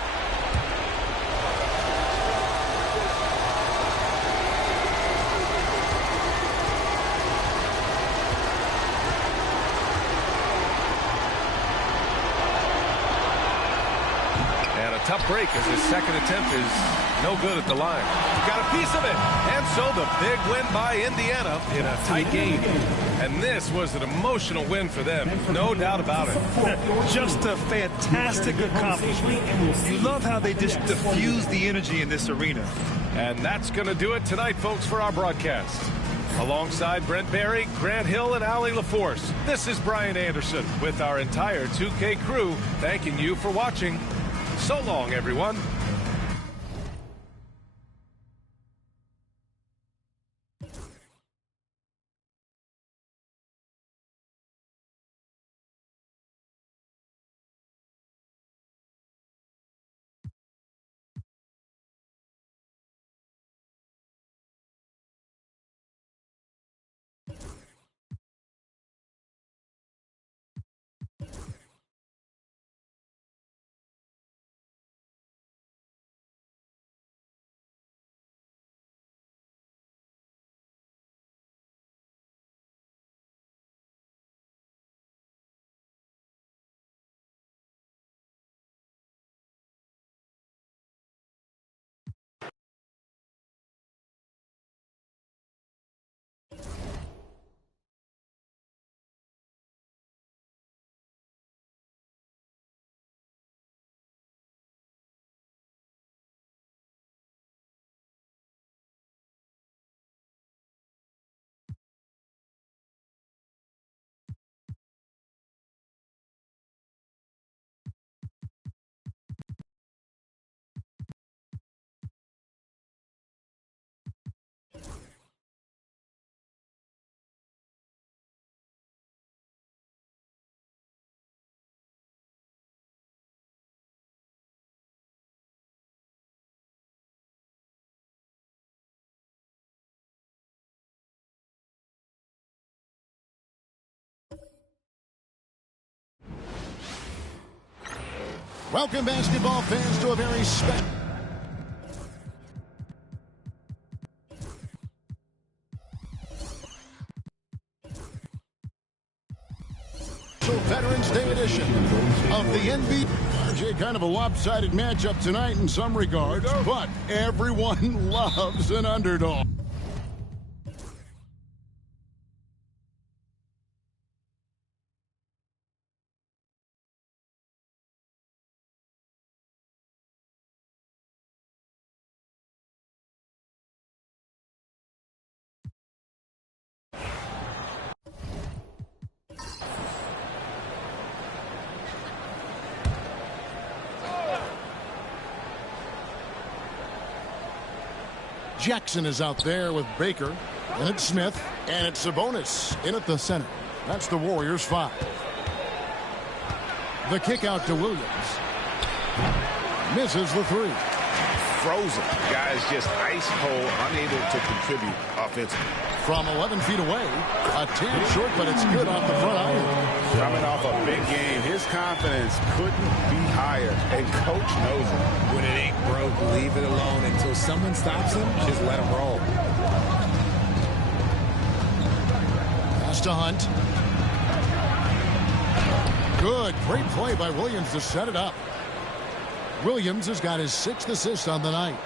Tough break as his second attempt is no good at the line. Got a piece of it. And so the big win by Indiana in a tight game. And this was an emotional win for them. No doubt about it. Just a fantastic accomplishment. You love how they just diffuse the energy in this arena. And that's going to do it tonight, folks, for our broadcast. Alongside Brent Barry, Grant Hill, and Allie LaForce, this is Brian Anderson with our entire 2K crew thanking you for watching. So long, everyone. Welcome, basketball fans, to a very special... Veterans Day edition of the NBA. RJ, kind of a lopsided matchup tonight in some regards, but everyone loves an underdog. Jackson is out there with Baker. And it's Smith. And it's Sabonis in at the center. That's the Warriors 5. The kick out to Williams. Misses the three. Frozen. Guys just ice cold, unable to contribute offensively. From 11 feet away, a 10 short, but it's good off the front iron. Coming off a big game, his confidence couldn't be higher, and coach knows it. When it ain't broke, leave it alone until someone stops him. Just let him roll. Pass to Hunt. Good, great play by Williams to set it up. Williams has got his 6th assist on the night.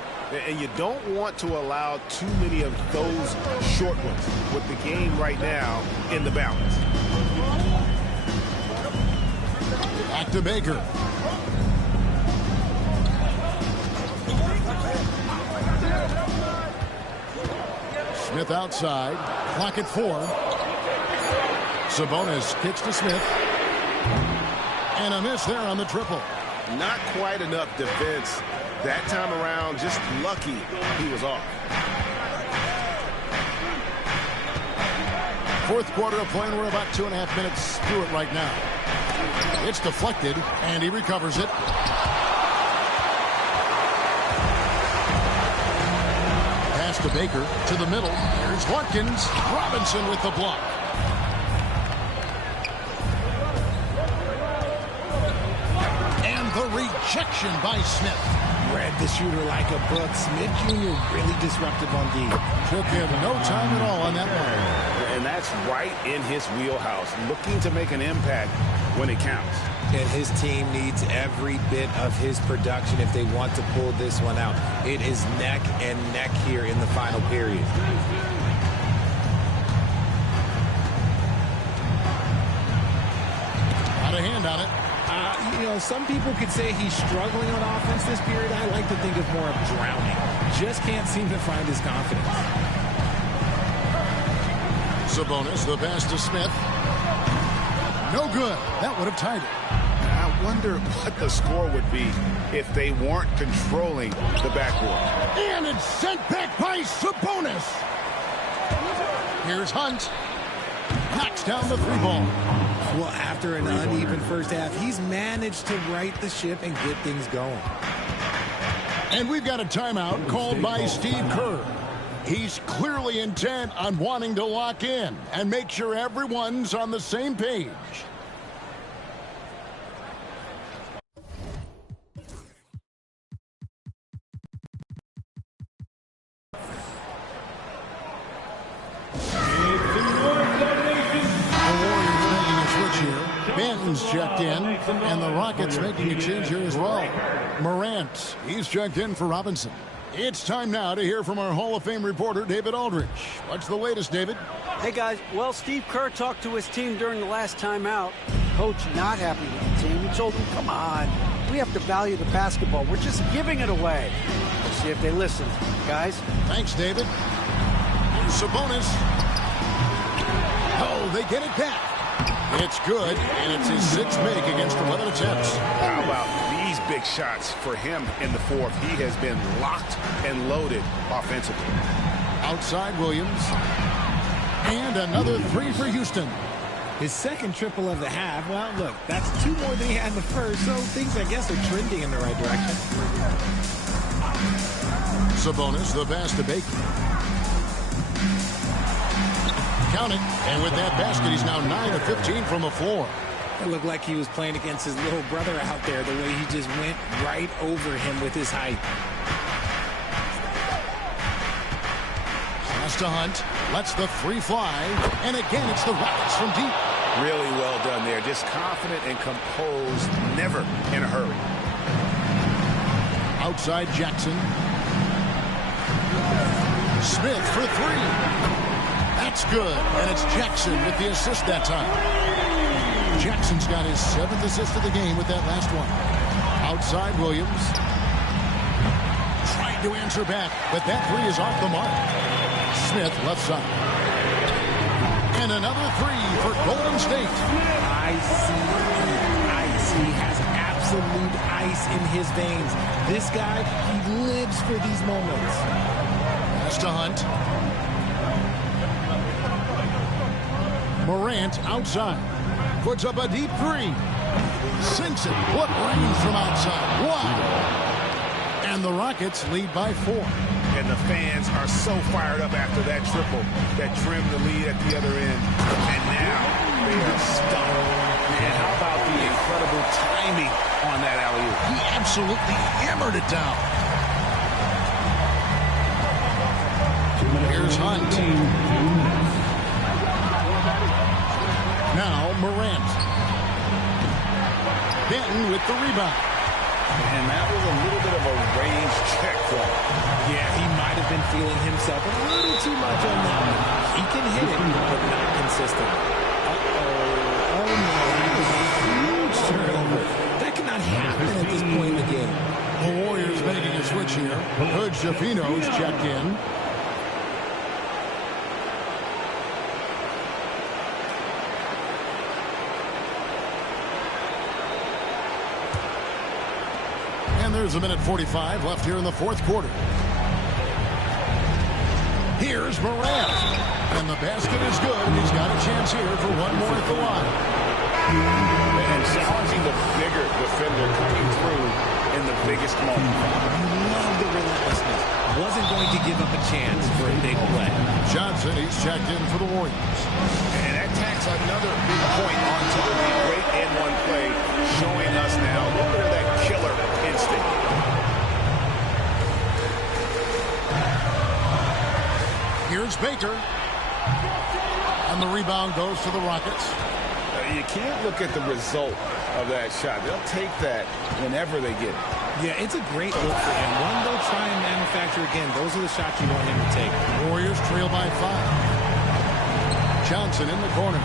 And you don't want to allow too many of those short ones with the game right now in the balance. Back to Baker. Smith outside. Clock at 4. Sabonis kicks to Smith. And a miss there on the triple. Not quite enough defense that time around. Just lucky he was off. 4th quarter of play, and we're about 2.5 minutes through it right now. It's deflected, and he recovers it. Pass to Baker, to the middle. Here's Watkins. Robinson with the block. The rejection by Smith. Read the shooter like a book. Smith Jr. really disruptive on D. Took him no time at all on that one. And that's right in his wheelhouse. Looking to make an impact when it counts. And his team needs every bit of his production if they want to pull this one out. It is neck and neck here in the final period. Got a hand on it. You know, some people could say he's struggling on offense this period. I like to think of more of drowning. Just can't seem to find his confidence. Sabonis, the pass to Smith. No good. That would have tied it. I wonder what the score would be if they weren't controlling the backboard. And it's sent back by Sabonis. Here's Hunt. Knocks down the 3-ball. Well, after an uneven first half, he's managed to right the ship and get things going. And we've got a timeout called by Steve Kerr. He's clearly intent on wanting to lock in and make sure everyone's on the same page. Benton's checked in, and the Rockets making a change here as well. Morant, he's checked in for Robinson. It's time now to hear from our Hall of Fame reporter, David Aldridge. What's the latest, David? Hey, guys. Well, Steve Kerr talked to his team during the last timeout. Coach not happy with the team. He told them, come on, we have to value the basketball. We're just giving it away. Let's see if they listen, guys. Thanks, David. Here's Sabonis. Oh, they get it back. It's good, and it's his 6th make against 11 attempts. How about these big shots for him in the 4th? He has been locked and loaded offensively. Outside Williams. And another 3 for Houston. His 2nd triple of the half. Well, look, that's 2 more than he had in the first, so things, I guess, are trending in the right direction. Sabonis, the pass to Baker. Count it, and with that basket, he's now 9 of 15 from the floor. It looked like he was playing against his little brother out there, the way he just went right over him with his height. Pass to Hunt, lets the 3 fly, and again, it's the Rockets from deep. Really well done there, just confident and composed, never in a hurry. Outside Jackson. Smith for 3. That's good, and it's Jackson with the assist that time. Jackson's got his 7th assist of the game with that last one. Outside Williams. Tried to answer back, but that 3 is off the mark. Smith left side. And another 3 for Golden State. Ice. He has absolute ice in his veins. This guy, he lives for these moments. Pass to Hunt. Morant outside. Puts up a deep three. Sinks it. What range from outside. Wow. And the Rockets lead by 4. And the fans are so fired up after that triple that trimmed the lead at the other end. And now they are stunned. And how about the incredible timing on that alley-oop? He absolutely hammered it down. Here's Hunt. Now Morant. Benton with the rebound. And that was a little bit of a range check for him. Yeah, he might have been feeling himself a little too much on that one. He can hit it, but not consistent. Oh no, that was a huge turnover. That cannot happen at this point in the game. The Warriors making a switch here. Hood Schifino's checked in. And there's a minute 45 left here in the fourth quarter. Here's Morant. And the basket is good. He's got a chance here for one more at the line. And challenging the bigger defender coming through in the biggest moment. You love the relentlessness. Wasn't going to give up a chance for a big play. Johnson, he's checked in for the Warriors. And that tacks another big point onto the lead. Great and one play showing us now a little bit of that killer instinct. Here's Baker. And the rebound goes to the Rockets. You can't look at the result of that shot. They'll take that whenever they get it. Yeah, it's a great look for him. One they'll try and manufacture again. Those are the shots you want him to take. Warriors trail by 5. Johnson in the corner.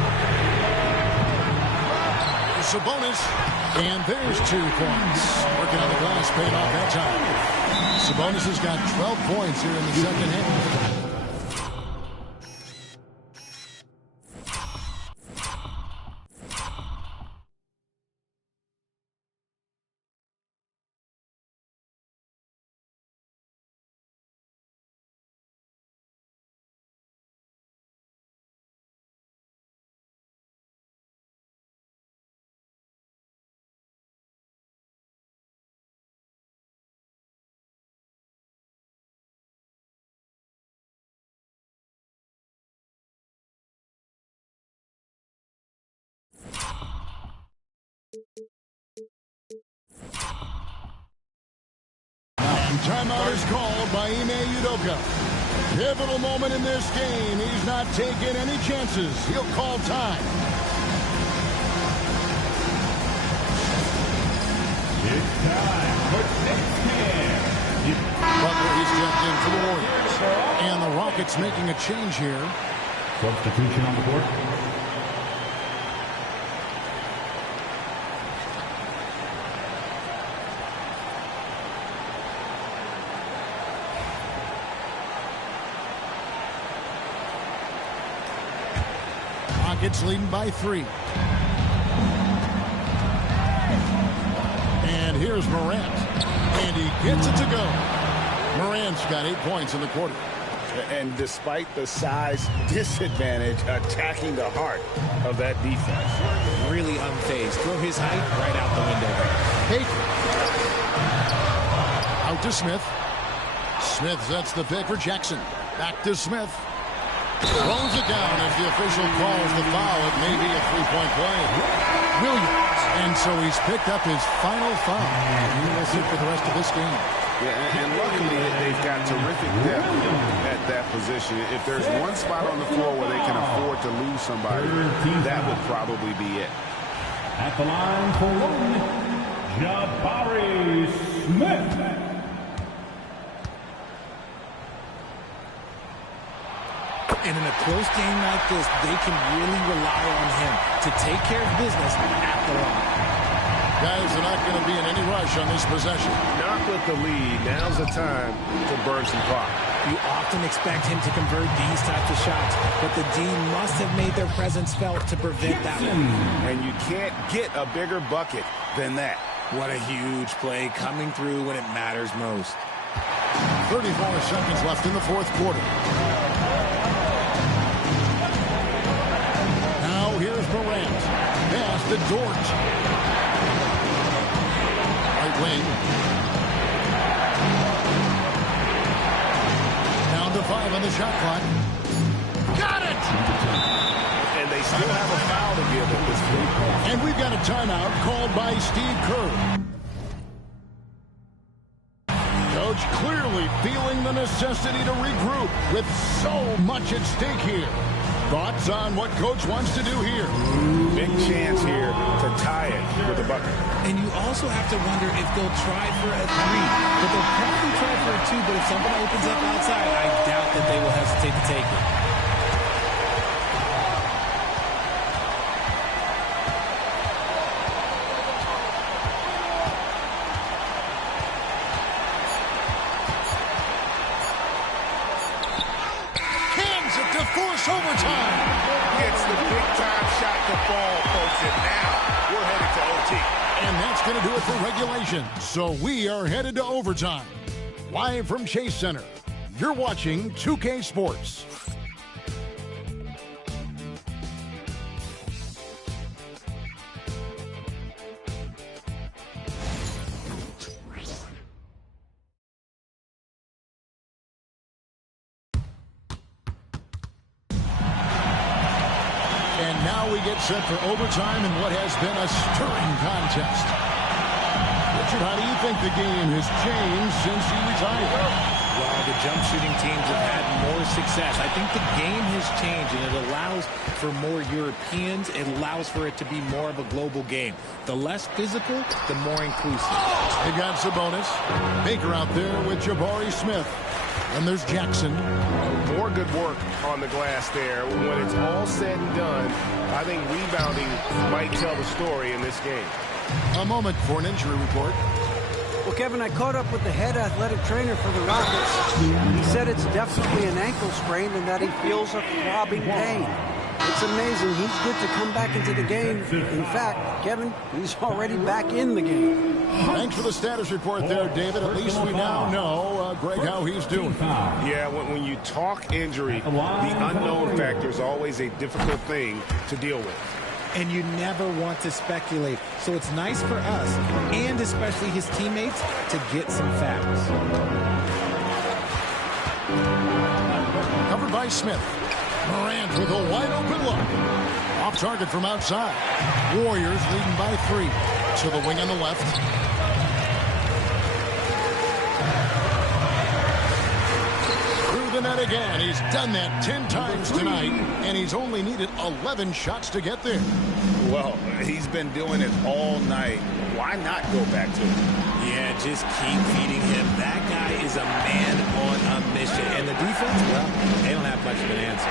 Sabonis. And there's 2 points. Working on the glass, paid off that time. Sabonis has got 12 points here in the second half. Timeout is called by Ime Udoka. Pivotal moment in this game. He's not taking any chances. He'll call time. It's time for next man. Butler is checked in for the Warriors. And the Rockets making a change here. Substitution on the board. Rockets leading by 3. And here's Morant. And he gets it to go. Morant's got 8 points in the quarter. And despite the size disadvantage, attacking the heart of that defense. Really unfazed. Throw his height right out the window. Baker. Out to Smith. Smith sets the pick for Jackson. Back to Smith. Throws it down as the official calls the foul. It may be a 3-point play. Williams. And so he's picked up his final foul. And he will sit for the rest of this game. Yeah, and luckily they've got terrific depth at that position. If there's one spot on the floor where they can afford to lose somebody, that would probably be it. At the line for one, Jabari Smith. And in a close game like this, they can really rely on him to take care of business at the line. Guys are not going to be in any rush on this possession. Not with the lead. Now's the time to burn some clock. You often expect him to convert these types of shots, but the D must have made their presence felt to prevent that one. And you can't get a bigger bucket than that. What a huge play coming through when it matters most. 34 seconds left in the fourth quarter. Now here's Morant. Pass to Dort. Right wing. Down to 5 on the shot clock. Got it! And they still have a foul to give at this point. And we've got a timeout called by Steve Kerr. Coach clearly feeling the necessity to regroup with so much at stake here. Thoughts on what Coach wants to do here? Big chance here to tie it with a bucket. And you also have to wonder if they'll try for a 3. But they'll probably try for a 2, but if something opens up outside, I doubt that they will hesitate to take it. Force overtime. Gets the big-time shot to fall, folks, and now we're headed to OT. And that's going to do it for regulation. So we are headed to overtime. Live from Chase Center, you're watching 2K Sports. We get set for overtime in what has been a stirring contest. Richard, how do you think the game has changed since he retired? Well, the jump shooting teams have had more success. I think the game has changed, and it allows for more Europeans. It allows for it to be more of a global game. The less physical, the more inclusive. They got Sabonis. Baker out there with Jabari Smith. And there's Jackson. More good work on the glass there. When it's all said and done, I think rebounding might tell the story in this game. A moment for an injury report. Well, Kevin, I caught up with the head athletic trainer for the Rockets. He said it's definitely an ankle sprain and that he feels a throbbing pain. It's amazing. He's good to come back into the game. In fact, Kevin, he's already back in the game. Thanks for the status report there, David. At least we now know, Greg, how he's doing. Yeah, when you talk injury, the unknown factor is always a difficult thing to deal with. And you never want to speculate. So it's nice for us, and especially his teammates, to get some facts. Covered by Smith. Morant with a wide-open look. Off target from outside. Warriors leading by 3. To the wing on the left. Through the net again. He's done that 10 times tonight, and he's only needed 11 shots to get there. Well, he's been doing it all night. Why not go back to it? Yeah, just keep feeding him. That guy is a man on a mission. And the defense, well, they don't have much of an answer.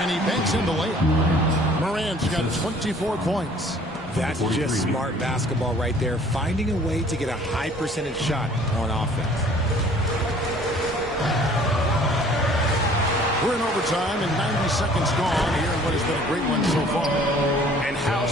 And he banks in the layup. Morant's got 24 points. That's just smart basketball right there, finding a way to get a high percentage shot on offense. We're in overtime and 90 seconds gone here in what has been a great one so far. And how...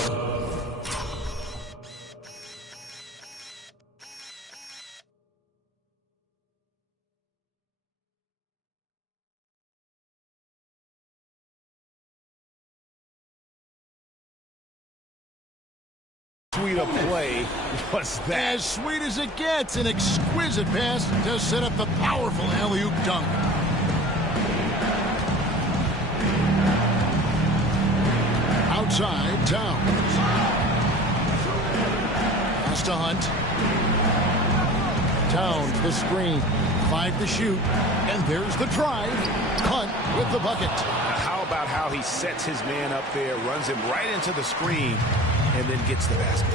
sweet a play was that. As sweet as it gets, an exquisite pass to set up the powerful alley-oop dunk. Outside, Towns. Pass to Hunt. Towns, the screen. 5 to shoot. And there's the drive. Hunt with the bucket. How about how he sets his man up there, runs him right into the screen, and then gets the basket.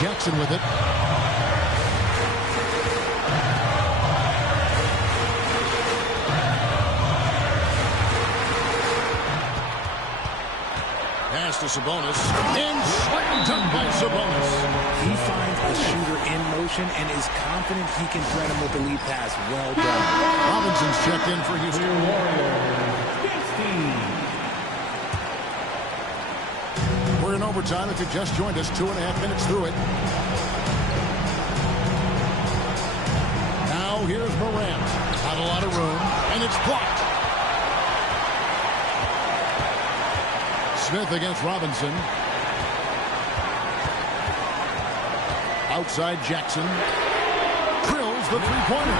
Jackson with it. Pass to Sabonis. And slam dunk by Sabonis. He finds a shooter in motion and is confident he can thread him with the lead pass. Well done. Robinson's checked in for Houston. We're in overtime. If you just joined us, 2.5 minutes through it. Now here's Morant. Not a lot of room, and it's blocked. Smith against Robinson. Outside Jackson. Drills the three-pointer.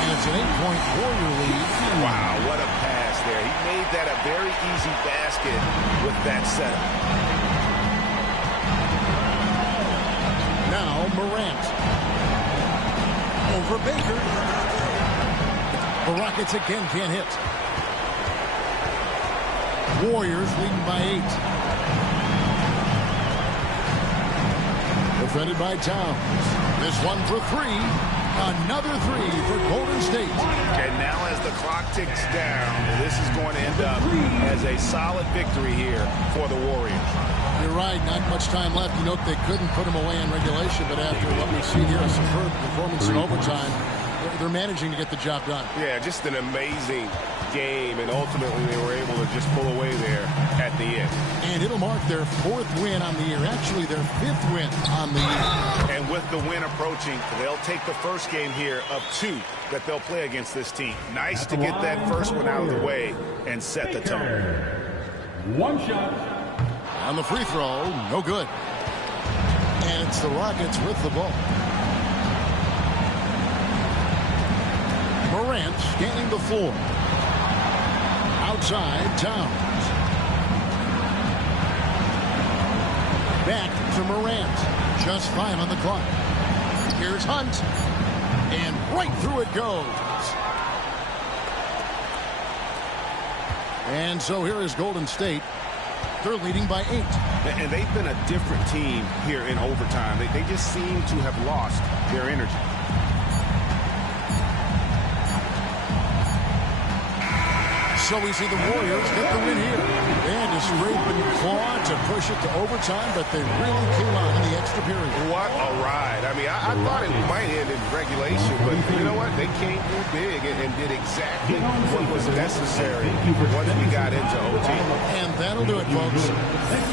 And it's an 8-point Warrior lead. Wow, what a pass there. He made that a very easy basket with that setup. Now Morant. Over Baker. The Rockets again can't hit. Warriors leading by 8. Defended by Towns. This one for 3. Another 3 for Golden State. And now as the clock ticks down, this is going to end up as a solid victory here for the Warriors. You're right, not much time left. You know, they couldn't put them away in regulation, but after what we've seen here, a superb performance in overtime, they're managing to get the job done. Yeah, just an amazing game, and ultimately they were able to just pull away there at the end. And it'll mark their 4th win on the year, actually their 5th win on the year. And with the win approaching, they'll take the first game here of 2 that they'll play against this team. Nice to get that first one out of the way and set the tone. One shot. On the free throw, no good. And it's the Rockets with the ball. Morant scanning the floor. Outside, Towns. Back to Morant. Just 5 on the clock. Here's Hunt. And right through it goes. And so here is Golden State. They're leading by 8. And they've been a different team here in overtime. They just seem to have lost their energy. So we see the Warriors get the win here. They had to scrape and claw to push it to overtime, but they really came on in the extra period. What a ride. I mean, I thought it might end in regulation, but you know what? They came through big and did exactly what was necessary once we got into OT. And that'll do it, folks.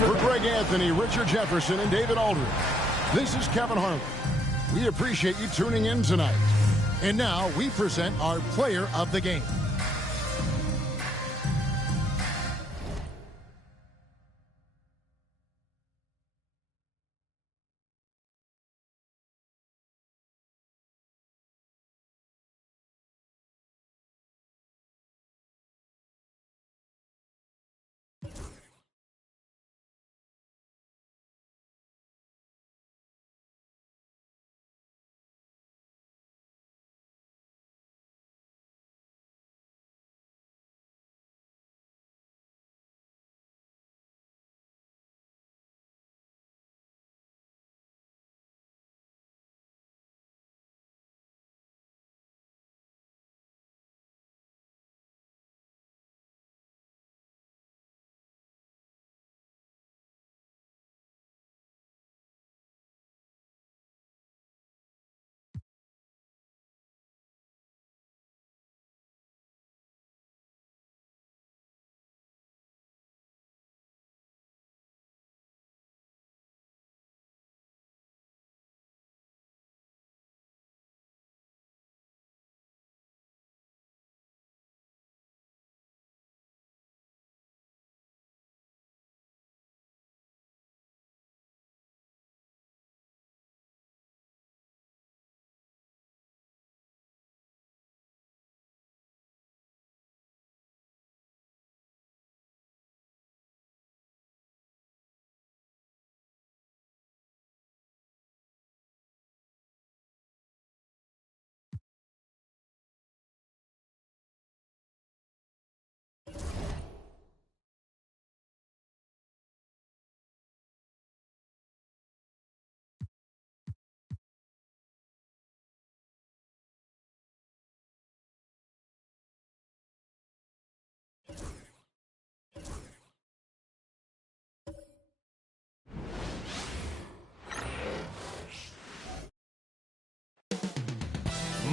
For Greg Anthony, Richard Jefferson, and David Aldridge, this is Kevin Harlan. We appreciate you tuning in tonight. And now we present our player of the game.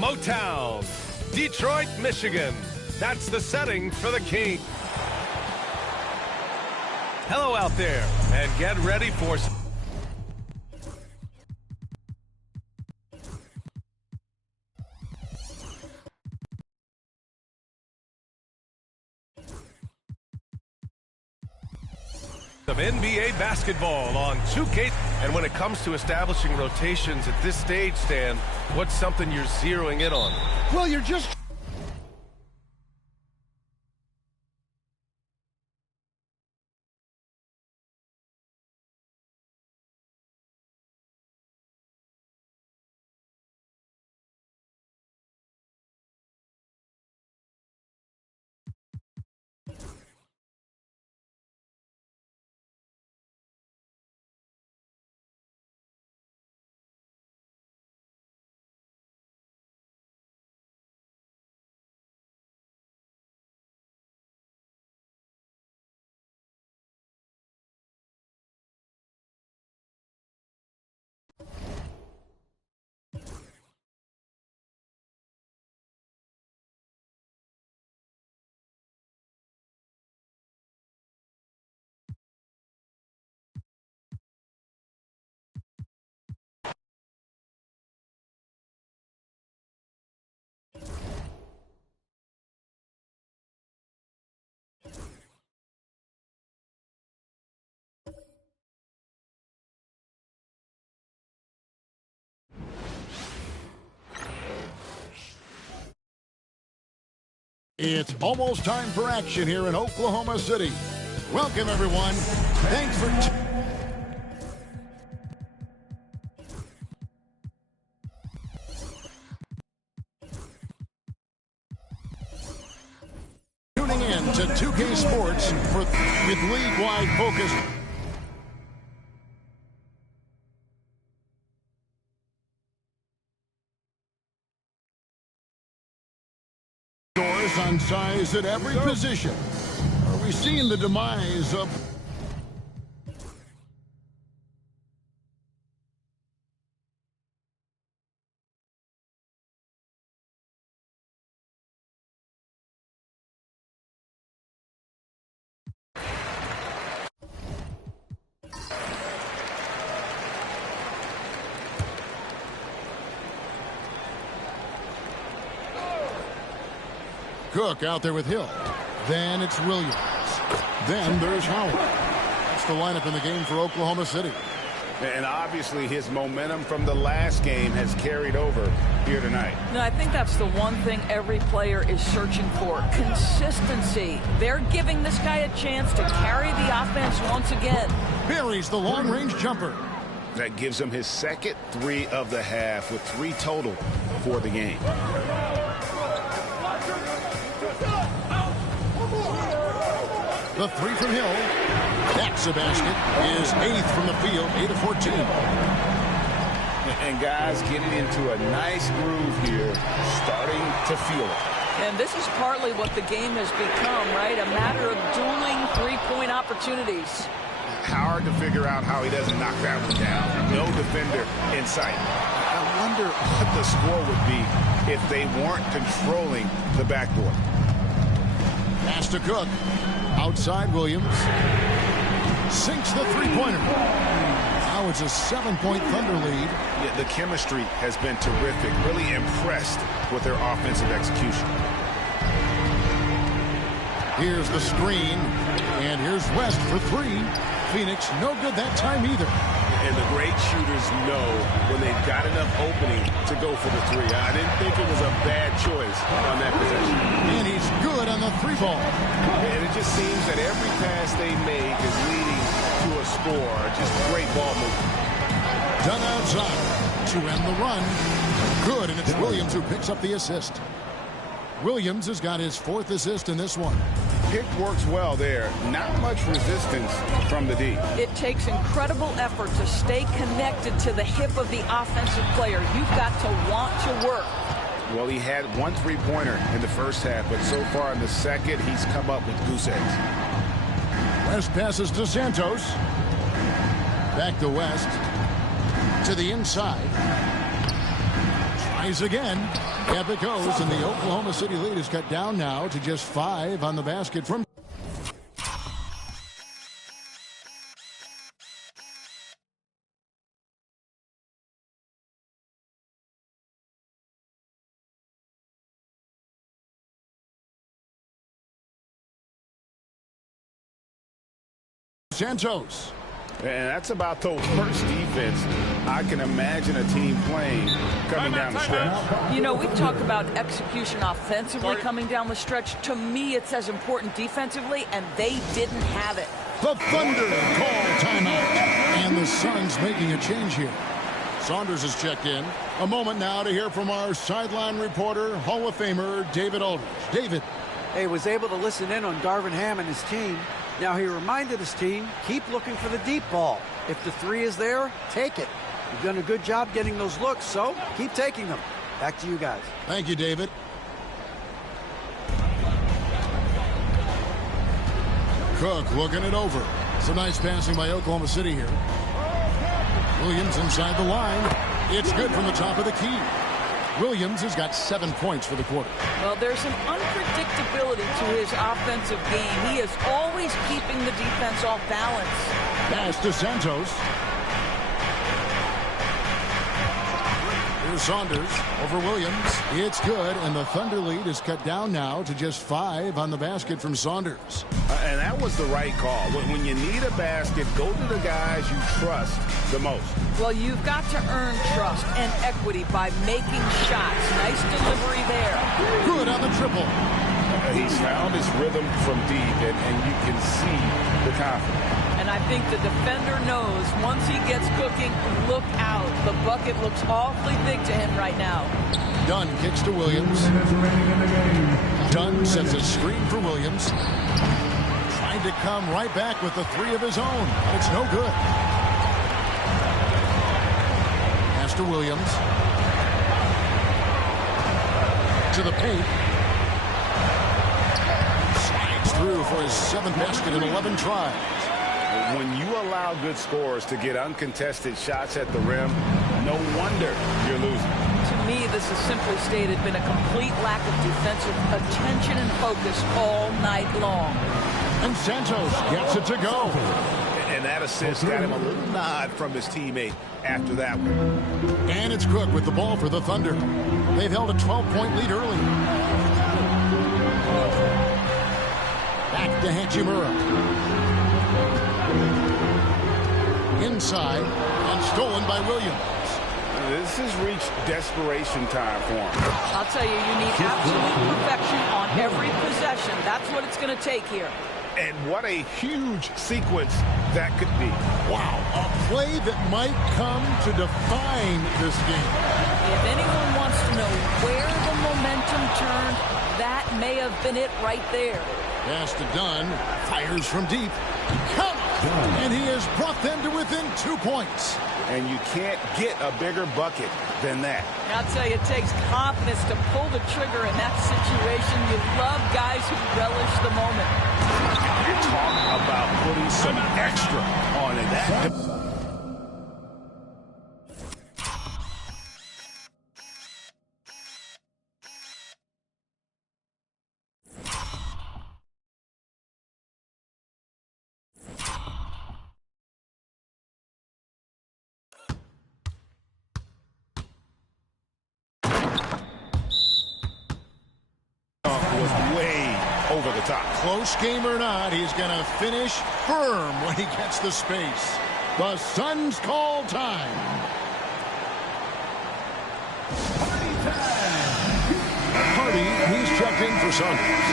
Motown, Detroit, Michigan. That's the setting for the King. Hello out there, and get ready for... of NBA basketball on 2K. And when it comes to establishing rotations at this stage, Stan, what's something you're zeroing in on? Well, you're just... It's almost time for action here in Oklahoma City. Welcome, everyone. Thanks for... tuning in to 2K Sports with league-wide focus. On size at every position. Are we seeing the demise of... Cook out there with Hill. Then it's Williams. Then there's Howard. That's the lineup in the game for Oklahoma City. And obviously his momentum from the last game has carried over here tonight. No, I think that's the one thing every player is searching for. Consistency. They're giving this guy a chance to carry the offense once again. Buries the long-range jumper. That gives him his second three of the half with 3 total for the game. The 3 from Hill. That's a basket. Is 8th from the field, 8 of 14. And guys getting into a nice groove here, starting to feel it. And this is partly what the game has become, right? A matter of dueling three-point opportunities. Hard to figure out how he doesn't knock that one down. No defender in sight. I wonder what the score would be if they weren't controlling the backboard. Pass to Cook. Outside Williams. Sinks the three-pointer. Now it's a 7-point Thunder lead. Yeah, the chemistry has been terrific. Really impressed with their offensive execution. Here's the screen. And here's West for 3. Phoenix no good that time either. And the great shooters know when they've got enough opening to go for the 3. I didn't think it was a bad choice on that possession. And he's good on the 3 ball. And it just seems that every pass they make is leading to a score. Just great ball movement. Done outside to end the run. Good, and it's Williams who picks up the assist. Williams has got his 4th assist in this one. Pick works well there. Not much resistance from the D. It takes incredible effort to stay connected to the hip of the offensive player. You've got to want to work. Well, he had 1 3-pointer in the first half, but so far in the second, he's come up with goose eggs. West passes to Santos. Back to West. To the inside. Tries again. Up it goes, and the Oklahoma City lead is cut down now to just 5 on the basket from... Santos. And that's about the worst defense I can imagine a team playing coming down the stretch. You know, we talk about execution offensively coming down the stretch. To me, it's as important defensively, and they didn't have it. The Thunder call timeout. And the Suns making a change here. Saunders has checked in. A moment now to hear from our sideline reporter, Hall of Famer David Aldridge. David. He was able to listen in on Darvin Ham and his team. Now he reminded his team, keep looking for the deep ball. If the three is there, take it. You've done a good job getting those looks, so keep taking them. Back to you guys. Thank you, David. Cook looking it over. Some nice passing by Oklahoma City here. Williams inside the line. It's good from the top of the key. Williams has got 7 points for the quarter. Well, there's an unpredictability to his offensive game. He is always keeping the defense off balance. Pass to Santos. Here's Saunders over Williams. It's good, and the Thunder lead is cut down now to just 5 on the basket from Saunders. And that was the right call. When you need a basket, go to the guys you trust the most. Well, you've got to earn trust and equity by making shots. Nice delivery there. Good on the triple. He's found his rhythm from deep, and you can see the confidence. And I think the defender knows once he gets cooking, look out. The bucket looks awfully big to him right now. Dunn kicks to Williams. Dunn sets a screen for Williams. Trying to come right back with the 3 of his own. It's no good. Pass to Williams. To the paint. Slides through for his 7th basket in 11 tries. When you allow good scorers to get uncontested shots at the rim, no wonder you're losing. To me, this has simply stated been a complete lack of defensive attention and focus all night long. And Santos gets it to go. And that assist got him a little nod from his teammate after that one. And it's Cook with the ball for the Thunder. They've held a 12-point lead early. Back to Hachimura. Inside and stolen by Williams. This has reached desperation time for him. I'll tell you, you need absolute perfection on every possession. That's what it's going to take here. And what a huge sequence that could be. Wow, a play that might come to define this game. If anyone wants to know where the momentum turned, that may have been it right there. Pass to Dunn, fires from deep. Come! And he has brought them to within 2 points. And you can't get a bigger bucket than that. I'll tell you, it takes confidence to pull the trigger in that situation. You love guys who relish the moment. You're talking about putting some extra on it. Was way over the top. Close game or not, he's going to finish firm when he gets the space. The Suns call time. Hardy, he's checked in for Saunders.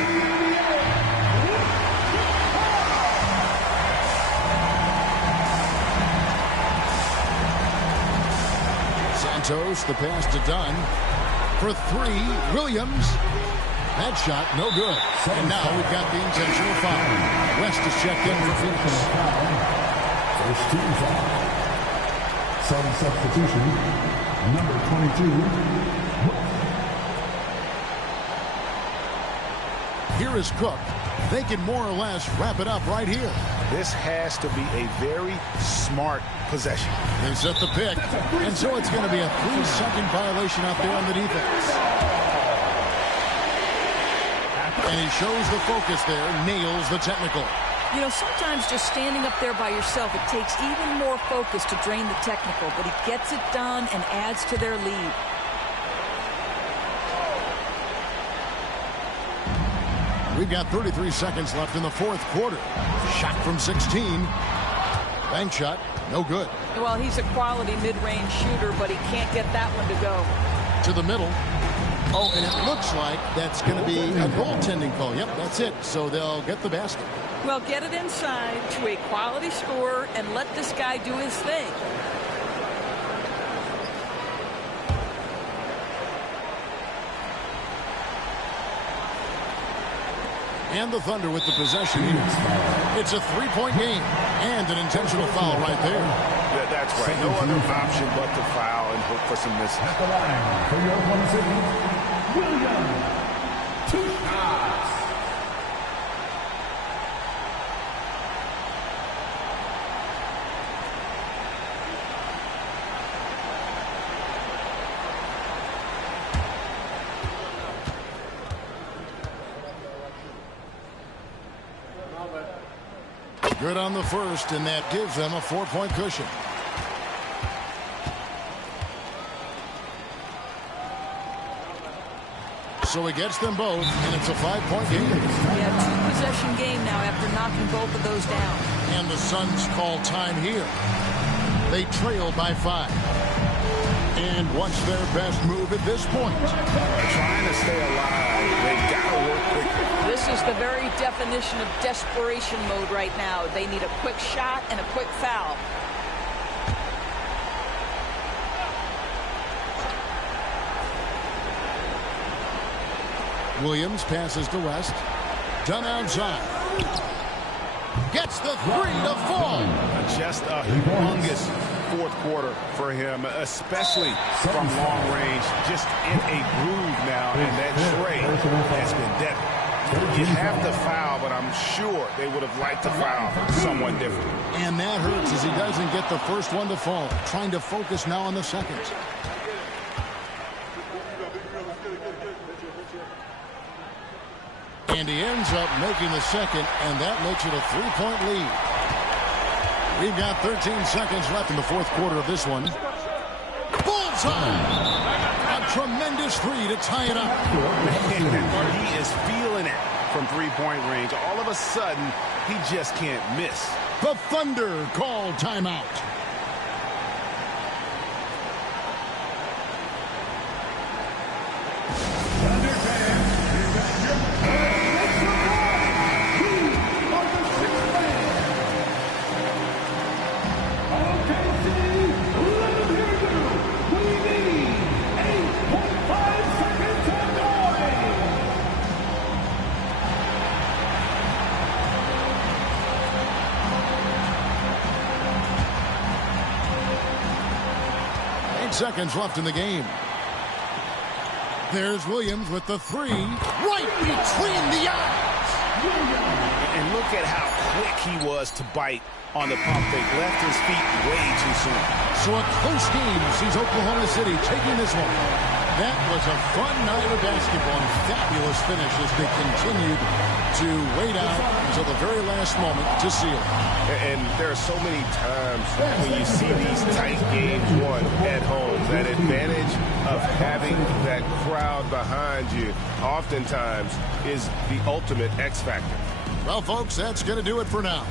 Santos, the pass to Dunn. For 3, Williams. That shot, no good. And now we've got the intentional foul. West is checked in for Phoenix. First team foul. Some substitution. Number 22. Here is Cook. They can more or less wrap it up right here. This has to be a very smart possession. They set the pick, and so it's going to be a 3-second violation out there on the defense. And he shows the focus there, nails the technical. You know, sometimes just standing up there by yourself, it takes even more focus to drain the technical, but he gets it done and adds to their lead. We've got 33 seconds left in the 4th quarter. Shot from 16. Bank shot, no good. Well, he's a quality mid-range shooter, but he can't get that one to go. To the middle. Oh, and it looks like that's going to be a goaltending call. Yep, that's it. So they'll get the basket. Well, get it inside to a quality scorer and let this guy do his thing. And the Thunder with the possession here. It's a three-point game and an intentional foul right there. That's right. No other option but to foul and hope for some misses. At the line for your opponent's Williams. 2 shots. Good on the first, and that gives them a 4-point cushion. So he gets them both, and it's a 5-point game. Yeah, 2-possession game now after knocking both of those down. And the Suns call time here. They trail by 5. And what's their best move at this point? Trying to stay alive. They've got to work quickly. This is the very definition of desperation mode right now. They need a quick shot and a quick foul. Williams passes to West. Done outside. Gets the 3 to fall. Just a humongous fourth quarter for him, especially from long range. Just in a groove now, and that trade has been deadly. You have to foul, but I'm sure they would have liked to foul someone different. And that hurts as he doesn't get the first one to fall. Trying to focus now on the second. And he ends up making the second, and that makes it a 3-point lead. We've got 13 seconds left in the fourth quarter of this one. Bullseye! A tremendous 3 to tie it up. He is feeling it from three-point range. All of a sudden, he just can't miss. The Thunder call timeout. Seconds left in the game. There's Williams with the 3 right between the eyes. And look at how quick he was to bite on the pump fake. Left his feet way too soon. So a close game sees Oklahoma City taking this one. That was a fun night of basketball and fabulous finish as they continued to wait out until the very last moment to seal it. And there are so many times when you see these tight games won at home, that advantage of having that crowd behind you oftentimes is the ultimate X factor. Well, folks, that's going to do it for now.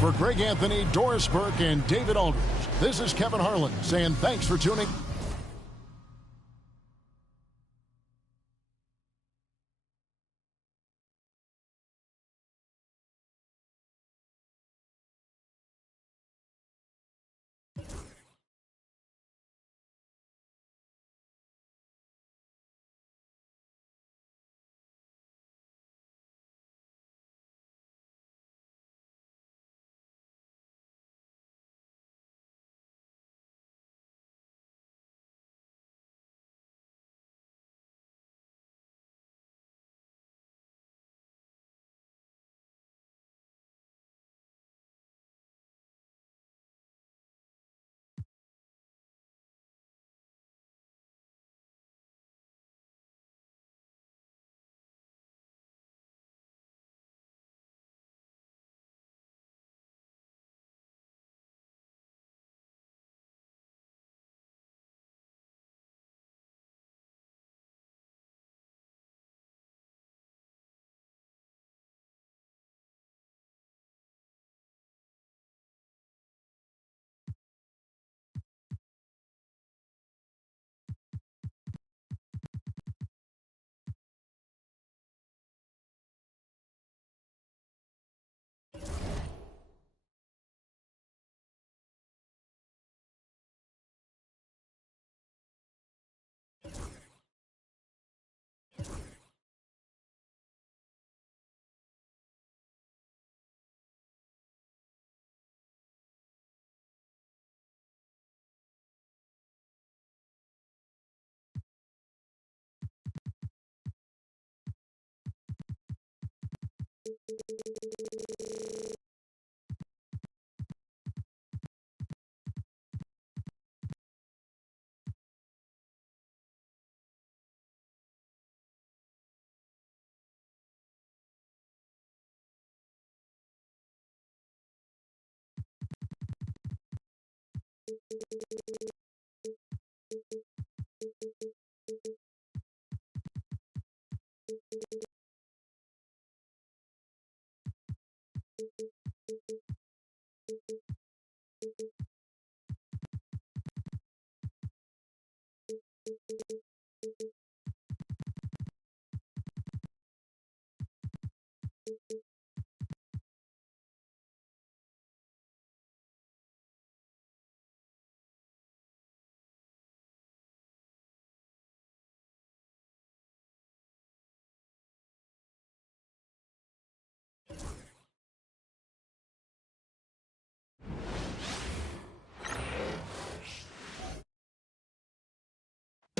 For Greg Anthony, Doris Burke, and David Aldridge, this is Kevin Harlan saying thanks for tuning.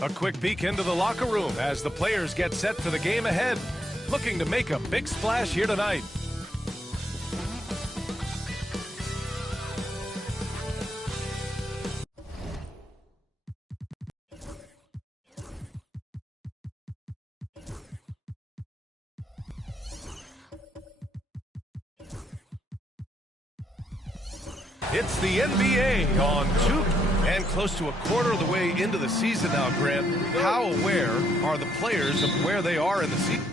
A quick peek into the locker room as the players get set for the game ahead, looking to make a big splash here tonight. It's the NBA on 2 and close to a quarter of the way into the season now, Grant. How aware are the players of where they are in the season?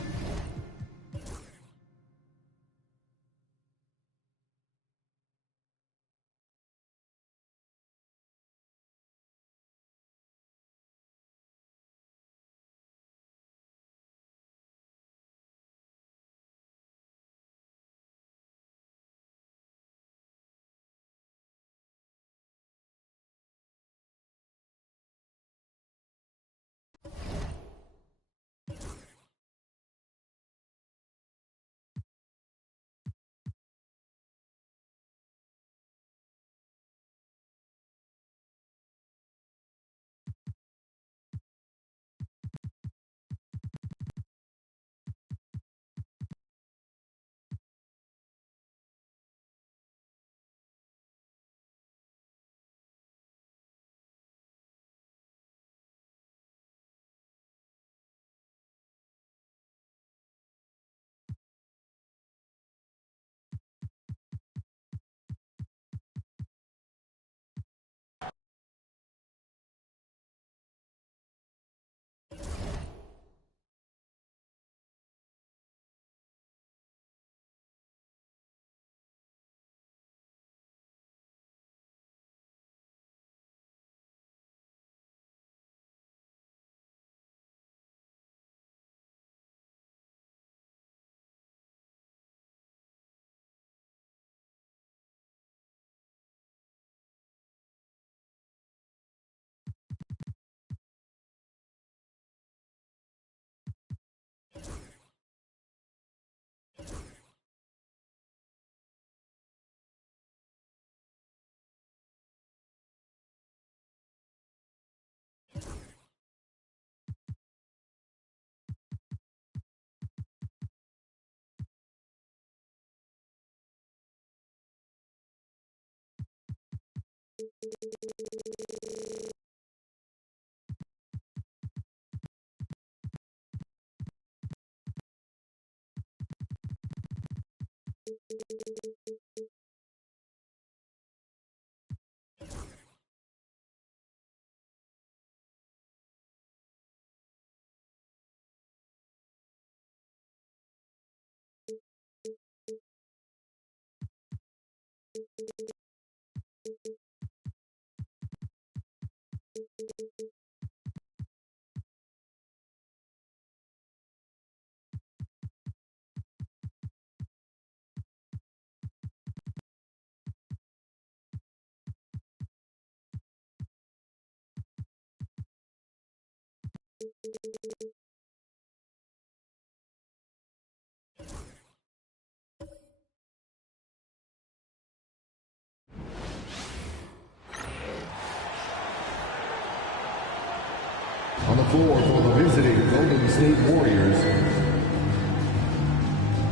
On the floor for the visiting Golden State Warriors,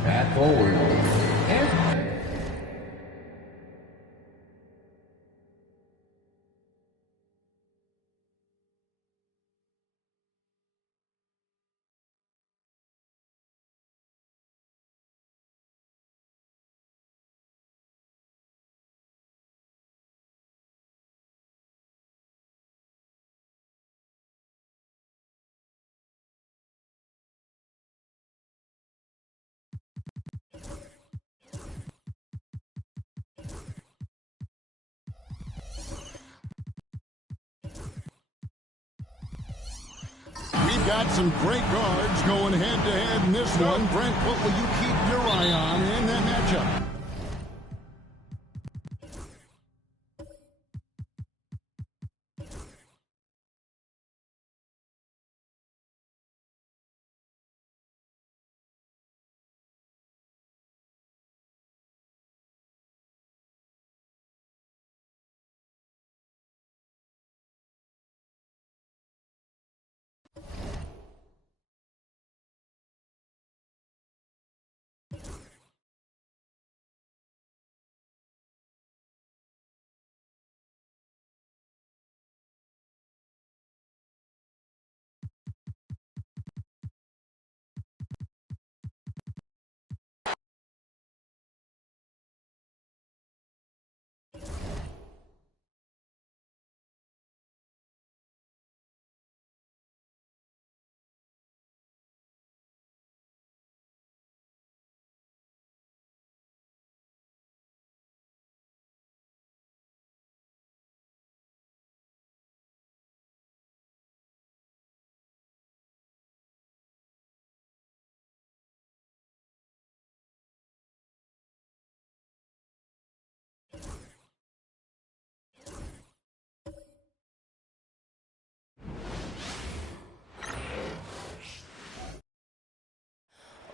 at Forward. We've got some great guards going head-to-head in this one. Brent, what will you keep your eye on in that matchup?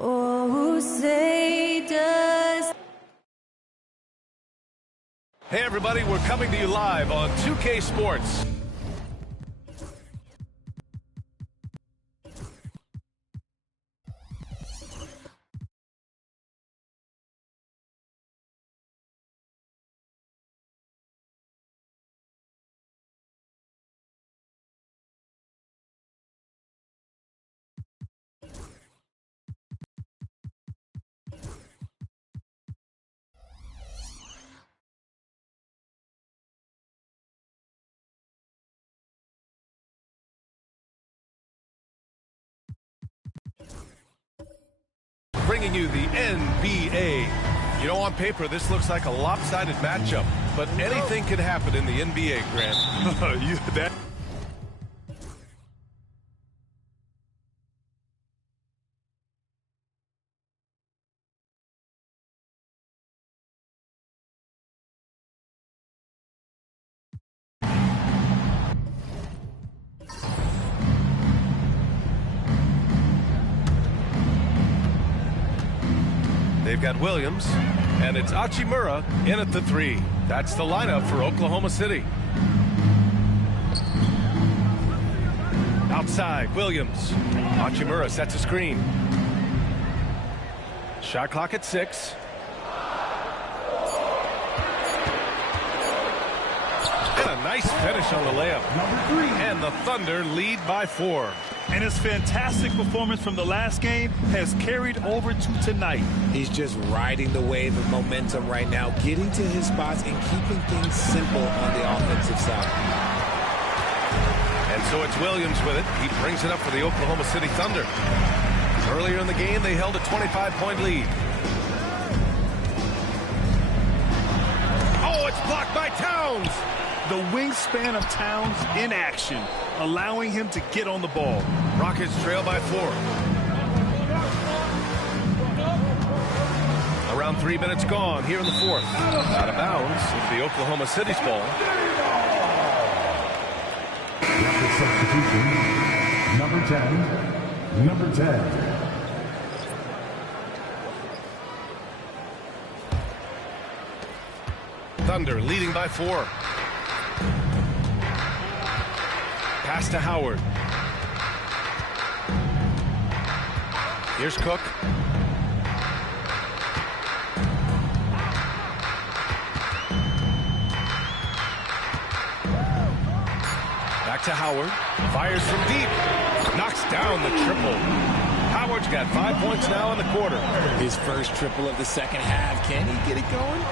Oh, say does. Hey everybody, we're coming to you live on 2K Sports. Bringing you the NBA. You know, on paper, this looks like a lopsided matchup, but anything can happen in the NBA, Grant. that They've got Williams, and it's Hachimura in at the 3. That's the lineup for Oklahoma City. Outside, Williams. Hachimura sets a screen. Shot clock at 6. And a nice finish on the layup. And the Thunder lead by 4. and his fantastic performance from the last game has carried over to tonight. He's just riding the wave of momentum right now, getting to his spots and keeping things simple on the offensive side. And so it's Williams with it. He brings it up for the Oklahoma City Thunder. Earlier in the game, they held a 25-point lead. Oh, it's blocked by Towns. The wingspan of Towns in action, allowing him to get on the ball. Rockets trail by 4. Around 3 minutes gone here in the fourth. Out of bounds is the Oklahoma City's ball. After substitution, number 10, number 10. Thunder leading by 4. Pass to Howard. Here's Cook. Back to Howard. Fires from deep. Knocks down the triple. Howard's got 5 points now in the quarter. His first triple of the second half. Can he get it going?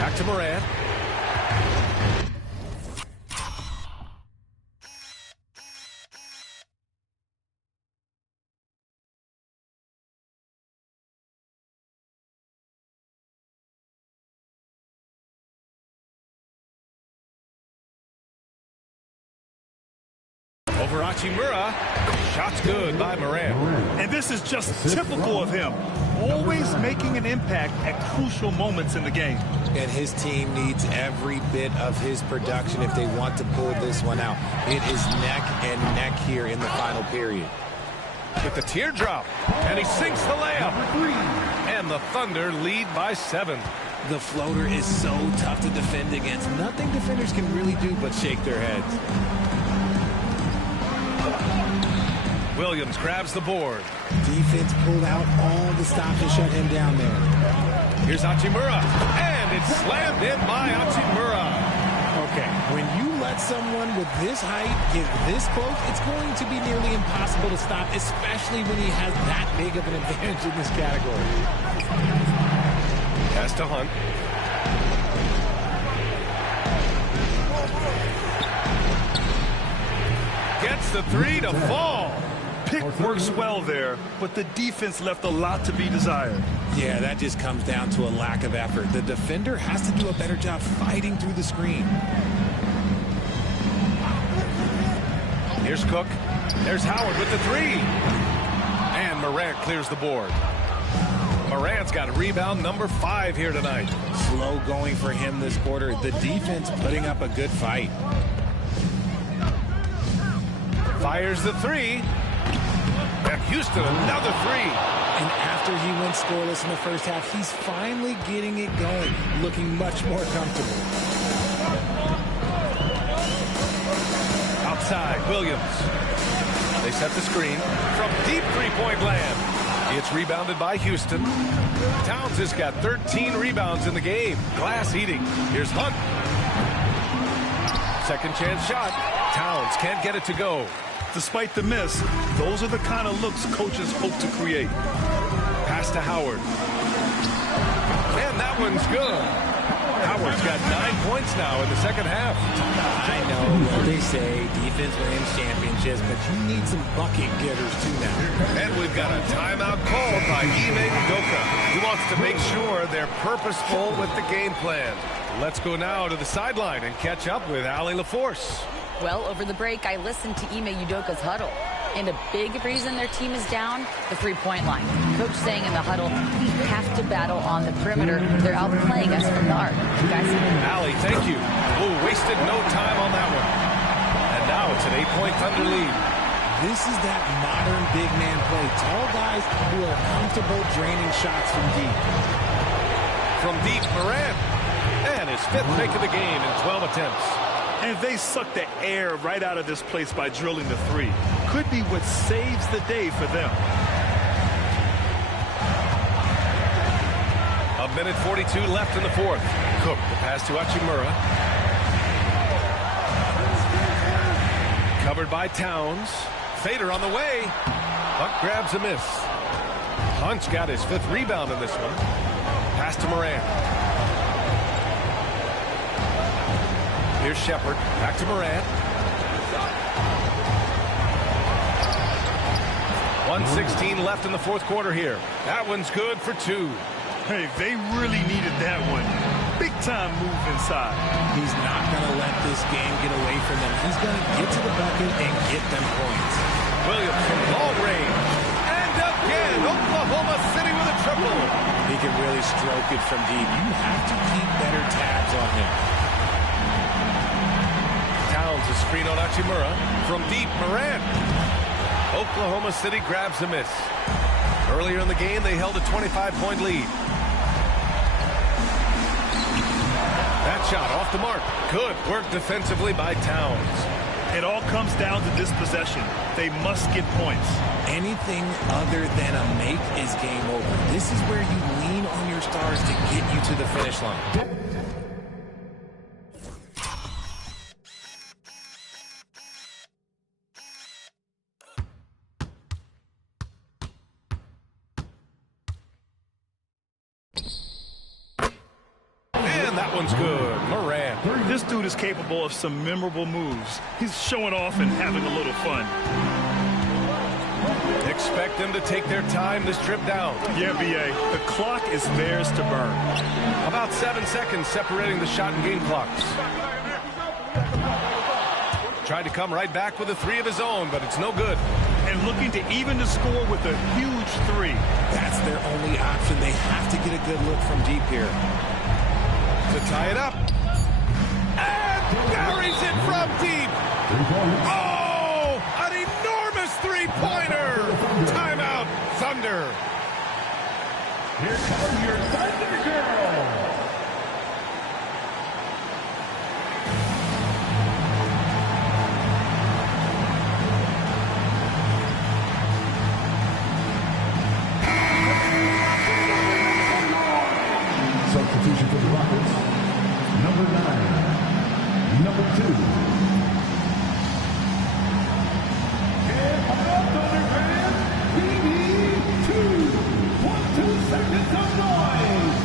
Back to Morant. Over Hachimura. Shot's good by Morant. And this is just typical of him. Always making an impact at crucial moments in the game. And his team needs every bit of his production if they want to pull this one out. It is neck and neck here in the final period. With the teardrop. And he sinks the layup. And the Thunder lead by 7. The floater is so tough to defend against. Nothing defenders can really do but shake their heads. Williams grabs the board. Defense pulled out all the stops to shut him down there. Here's Hachimura. And it's slammed in by Hachimura. Okay, when you let someone with this height get this close, it's going to be nearly impossible to stop, especially when he has that big of an advantage in this category. Pass to Hunt. Gets the 3 to fall. Pick works well there, but the defense left a lot to be desired. Yeah, that just comes down to a lack of effort. The defender has to do a better job fighting through the screen. Here's Cook. There's Howard with the 3. And Morant clears the board. Morant's got rebound number 5 here tonight. Slow going for him this quarter. The defense putting up a good fight. Fires the 3. And Houston, another 3. And after he went scoreless in the first half, he's finally getting it going, looking much more comfortable. Outside, Williams. They set the screen from deep three-point land. It's rebounded by Houston. Towns has got 13 rebounds in the game. Glass eating. Here's Hunt. Second chance shot. Towns can't get it to go. Despite the miss, those are the kind of looks coaches hope to create. Pass to Howard. And that one's good. Howard's got 9 points now in the second half. I know what they say, defense wins championships, but you need some bucket getters too now. And we've got a timeout called by Ime Udoka. He wants to make sure they're purposeful with the game plan. Let's go now to the sideline and catch up with Allie LaForce. Well, over the break, I listened to Ime Udoka's huddle. And a big reason their team is down, the three-point line. Coach saying in the huddle, we have to battle on the perimeter. They're outplaying us from the arc. Guys? Allie, thank you. Oh, wasted no time on that one. And now it's an 8-point Thunder lead. This is that modern big man play. Tall guys who are comfortable draining shots from deep. From deep, Morant. And his 5th pick of the game in 12 attempts. And they suck the air right out of this place by drilling the 3. Could be what saves the day for them. A minute 42 left in the 4th. Cook, the pass to Hachimura. Covered by Towns. Fader on the way. Hunt grabs a miss. Hunt's got his 5th rebound in this one. Pass to Morant. Here's Shepard. Back to Morant. 1:16 left in the 4th quarter here. That one's good for 2. Hey, they really needed that one. Big time move inside. He's not going to let this game get away from them. He's going to get to the bucket and get them points. Williams from long range. And again, Oklahoma City with a triple. He can really stroke it from deep. You have to keep better tabs on him. Towns a screen on Hachimura. From deep, Morant. Oklahoma City grabs a miss. Earlier in the game, they held a 25-point lead. That shot off the mark. Good work defensively by Towns. It all comes down to this possession. They must get points. Anything other than a make is game over. This is where you lean on your stars to get you to the finish line. And that one's good. Moran. This dude is capable of some memorable moves. He's showing off and having a little fun. Expect them to take their time this trip down. Yeah, B.A. The clock is theirs to burn. About 7 seconds separating the shot and game clocks. Tried to come right back with a three of his own, but it's no good. And looking to even the score with a huge three. That's their only option. They have to get a good look from deep here. To tie it up. And buries it from deep. Oh, an enormous three-pointer. Timeout, Thunder. Here comes your Thunder Girl. Substitution for the Rockets. Number 9. Number 2. And up Thunder fans, we need 2 seconds of noise.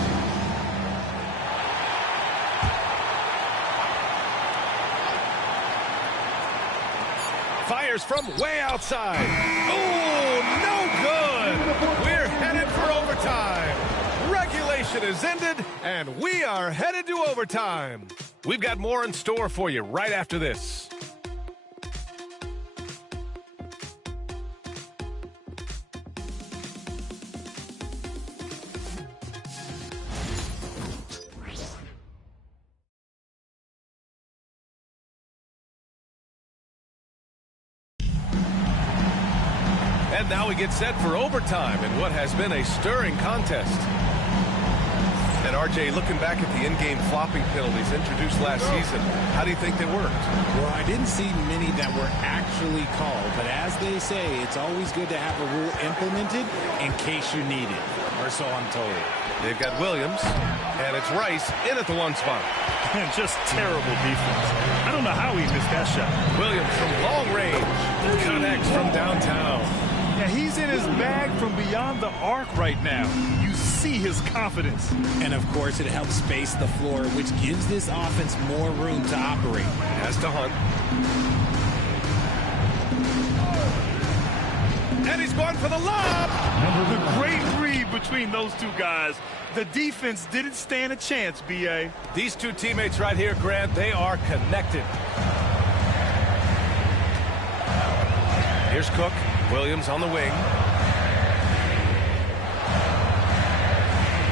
Fires from way outside. Oh, no good. We're headed for overtime. Regulation is ended, and we are headed to overtime. We've got more in store for you right after this. And now we get set for overtime in what has been a stirring contest. And RJ, looking back at the in-game flopping penalties introduced last season, how do you think they worked? Well, I didn't see many that were actually called, but as they say, it's always good to have a rule implemented in case you need it, or so I'm told. They've got Williams, and it's Rice in at the one spot. And just terrible defense. I don't know how he missed that shot. Williams from long range, connects from downtown. Yeah, he's in his bag from beyond the arc right now. You see his confidence. And, of course, it helps space the floor, which gives this offense more room to operate. Has to Hunt. And he's going for the lob. The great read between those two guys. The defense didn't stand a chance, B.A. These two teammates right here, Grant, they are connected. Here's Cook. Williams on the wing.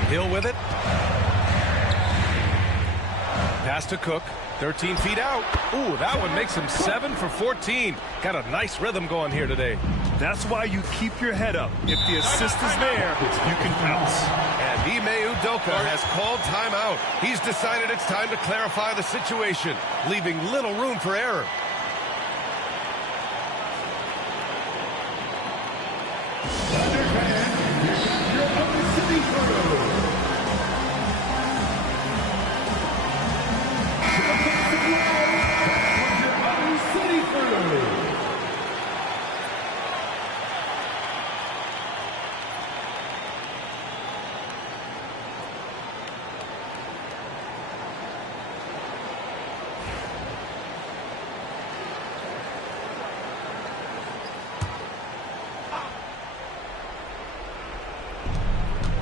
Hill with it. Pass to Cook. 13 feet out. Ooh, that one makes him 7 for 14. Got a nice rhythm going here today. That's why you keep your head up. If the assist is there, you can bounce. And Ime Udoka has called timeout. He's decided it's time to clarify the situation, leaving little room for error.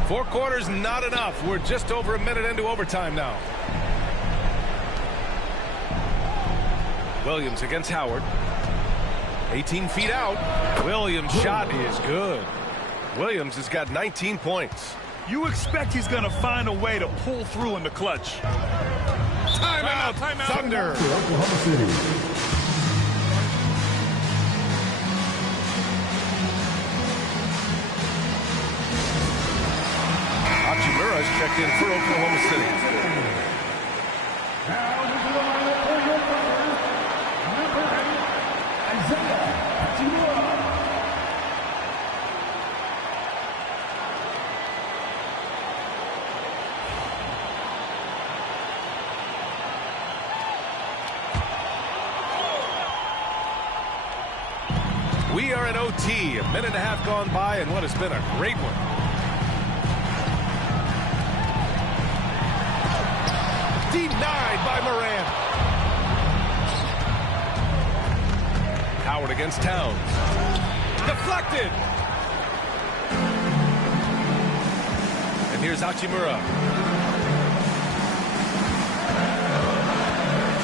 Four quarters, not enough. We're just over a minute into overtime now. Williams against Howard. 18 feet out. Williams' shot is good. Williams has got 19 points. You expect he's going to find a way to pull through in the clutch. Timeout, Thunder. Oklahoma City. Hachimura's checked in for Oklahoma City. Now into the lineup for your number 8, We're in OT. A minute and a half gone by and what has been a great one. Denied by Morant. Howard against Towns. Deflected. And here's Hachimura.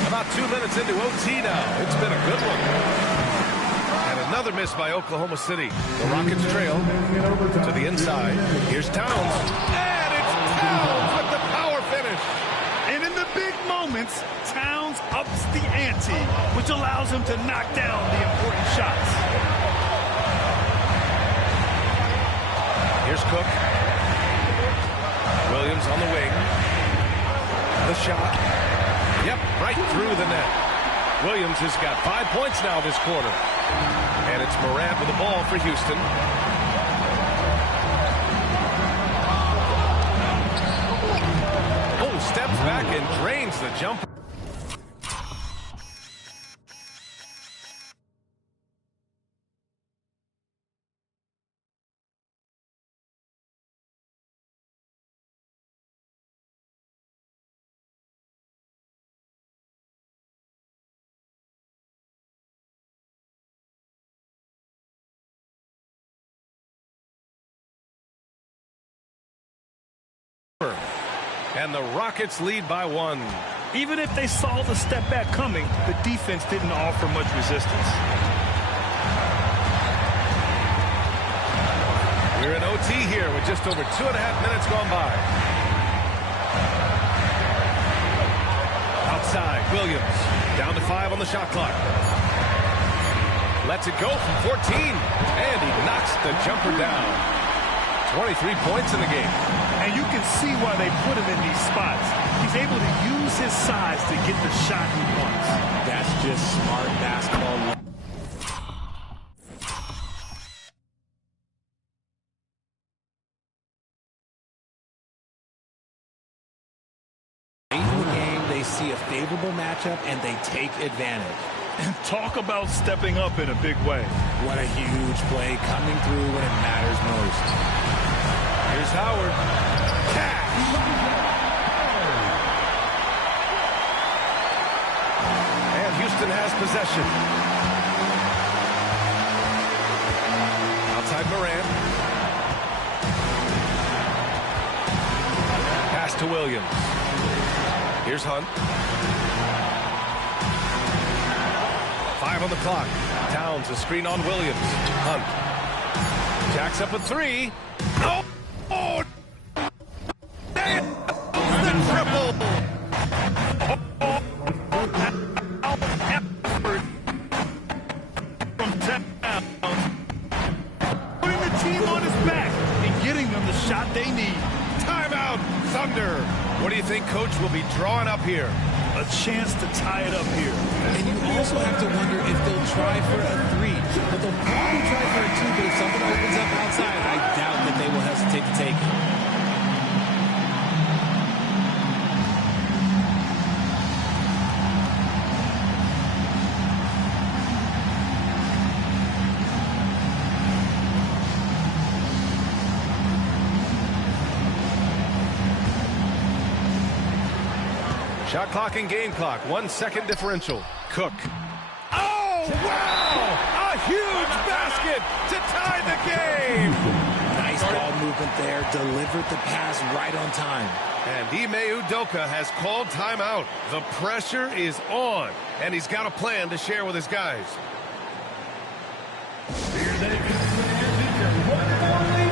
About 2 minutes into OT now. It's been a good one. And another miss by Oklahoma City. The Rockets trail to the inside. Here's Towns. And it's Towns with the power finish. And in the big moments, Towns ups the ante, which allows him to knock down the important shots. Here's Cook. Williams on the wing. The shot. Yep, right through the net. Williams has got 5 points now this quarter. And it's Morant with the ball for Houston. Oh, steps back and drains the jumper. And the Rockets lead by 1. Even if they saw the step back coming, the defense didn't offer much resistance. We're in OT here with just over 2.5 minutes gone by. Outside, Williams. Down to 5 on the shot clock. Lets it go from 14. And he knocks the jumper down. 23 points in the game. And you can see why they put him in these spots. He's able to use his size to get the shot he wants. That's just smart basketball. Late in the game, they see a favorable matchup, and they take advantage. And talk about stepping up in a big way. What a huge play coming through when it matters most. Here's Howard. Cash. And Houston has possession. Outside Morant. Pass to Williams. Here's Hunt. 5 on the clock. Towns a screen on Williams. Hunt. Jacks up a 3. Oh! Oh! Damn! The triple! From Towns. Putting the team on his back and getting them the shot they need. Timeout, Thunder. What do you think Coach will be drawing up here? A chance to tie it up here. And you also have to wonder if they'll try for a 3. But they'll probably try for a 2, but if something opens up outside, I doubt that they will hesitate to take it. Shot clock and game clock. 1 second differential. Cook. Oh, wow! A huge basket to tie the game. Nice ball movement there. Delivered the pass right on time. And Ime Udoka has called timeout. The pressure is on, and he's got a plan to share with his guys. Here they come, one and only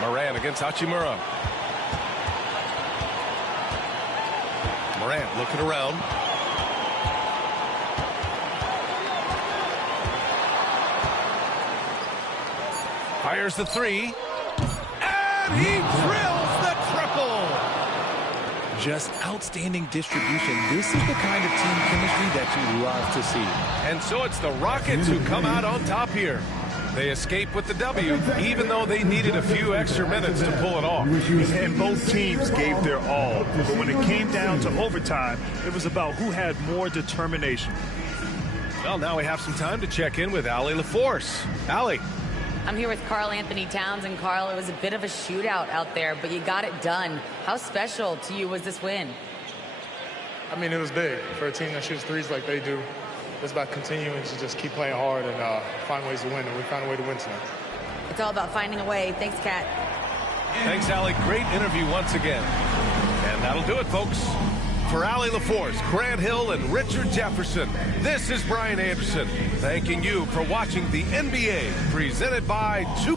Morant against Hachimura. Morant looking around. Fires the three. And he drills the triple. Just outstanding distribution. This is the kind of team chemistry that you love to see. And so it's the Rockets who come out on top here. They escape with the W, even though they needed a few extra minutes to pull it off. And both teams gave their all. But when it came down to overtime, it was about who had more determination. Well, now we have some time to check in with Allie LaForce. Allie. I'm here with Karl Anthony Towns, and Karl, it was a bit of a shootout out there, but you got it done. How special to you was this win? I mean, it was big. For a team that shoots threes like they do, it's about continuing to just keep playing hard and find ways to win, and we found a way to win tonight. It's all about finding a way. Thanks, Kat. Thanks, Allie. Great interview once again. And that'll do it, folks. For Allie LaForce, Grant Hill, and Richard Jefferson, this is Brian Anderson, thanking you for watching the NBA, presented by Two.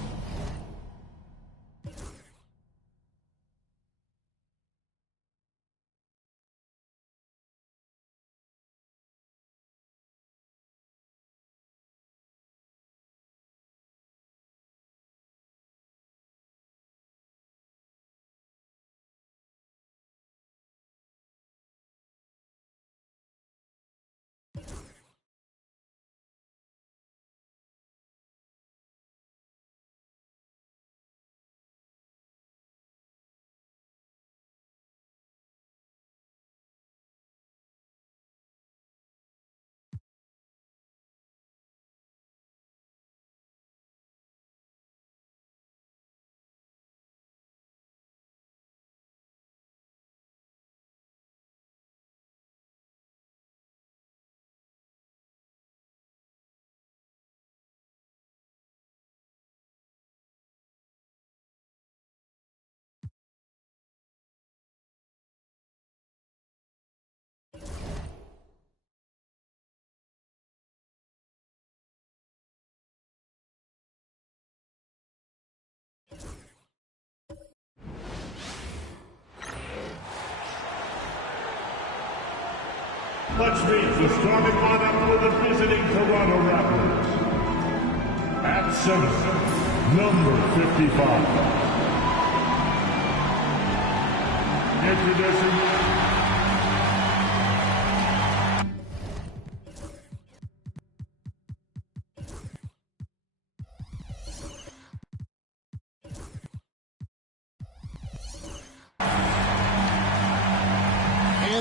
Let's meet the starting lineup for the visiting Toronto Raptors. At center, number 55. Introducing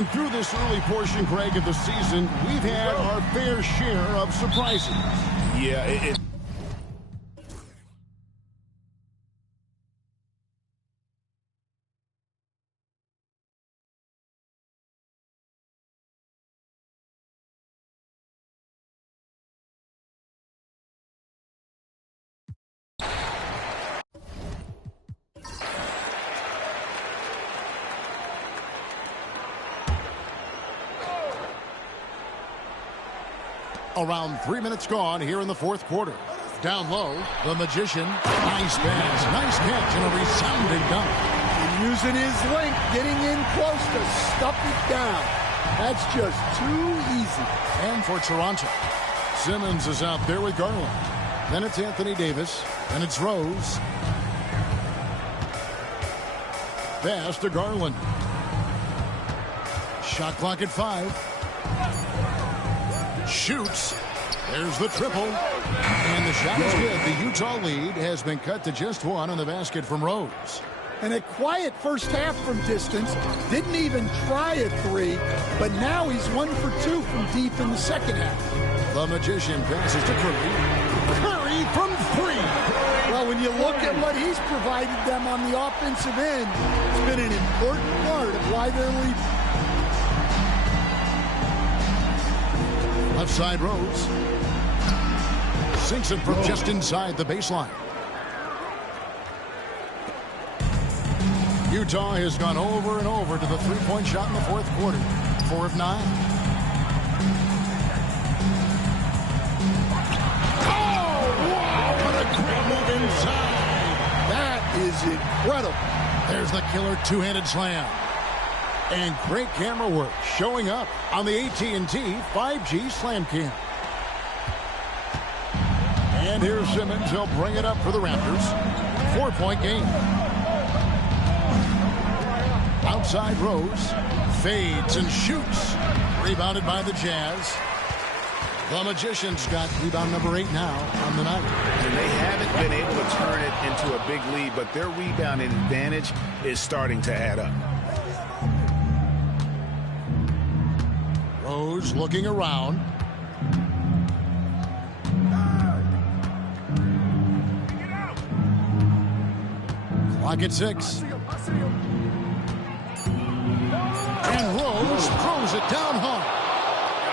And through this early portion, Greg, of the season, we've had our fair share of surprises. Yeah, Around 3 minutes gone here in the fourth quarter. Down low, the Magician. Nice pass, nice catch, and a resounding dunk. And using his length, getting in close to stuff it down. That's just too easy. And for Toronto, Simmons is out there with Garland. Then it's Anthony Davis. Then it's Rose. Pass to Garland. Shot clock at 5. Shoots. There's the triple. And the shot is good. The Utah lead has been cut to just 1 on the basket from Rose. And a quiet first half from distance. Didn't even try a 3, but now he's 1 for 2 from deep in the second half. The Magician passes to Curry. Curry from 3. Well, when you look at what he's provided them on the offensive end, it's been an important part of why they're leading. Left side Rose. Sinks it from just inside the baseline. Utah has gone over and over to the three-point shot in the fourth quarter. 4 of 9. Oh, wow, what a great move inside. That is incredible. There's the killer two-handed slam. And great camera work showing up on the AT&T 5G Slam Cam. And here's Simmons. He'll bring it up for the Raptors. 4-point game. Outside Rose. Fades and shoots. Rebounded by the Jazz. The Magicians got rebound number 8 now on the night. And they haven't been able to turn it into a big lead, but their rebounding advantage is starting to add up. Rose looking around. Clock at 6. And Rose throws it down hard.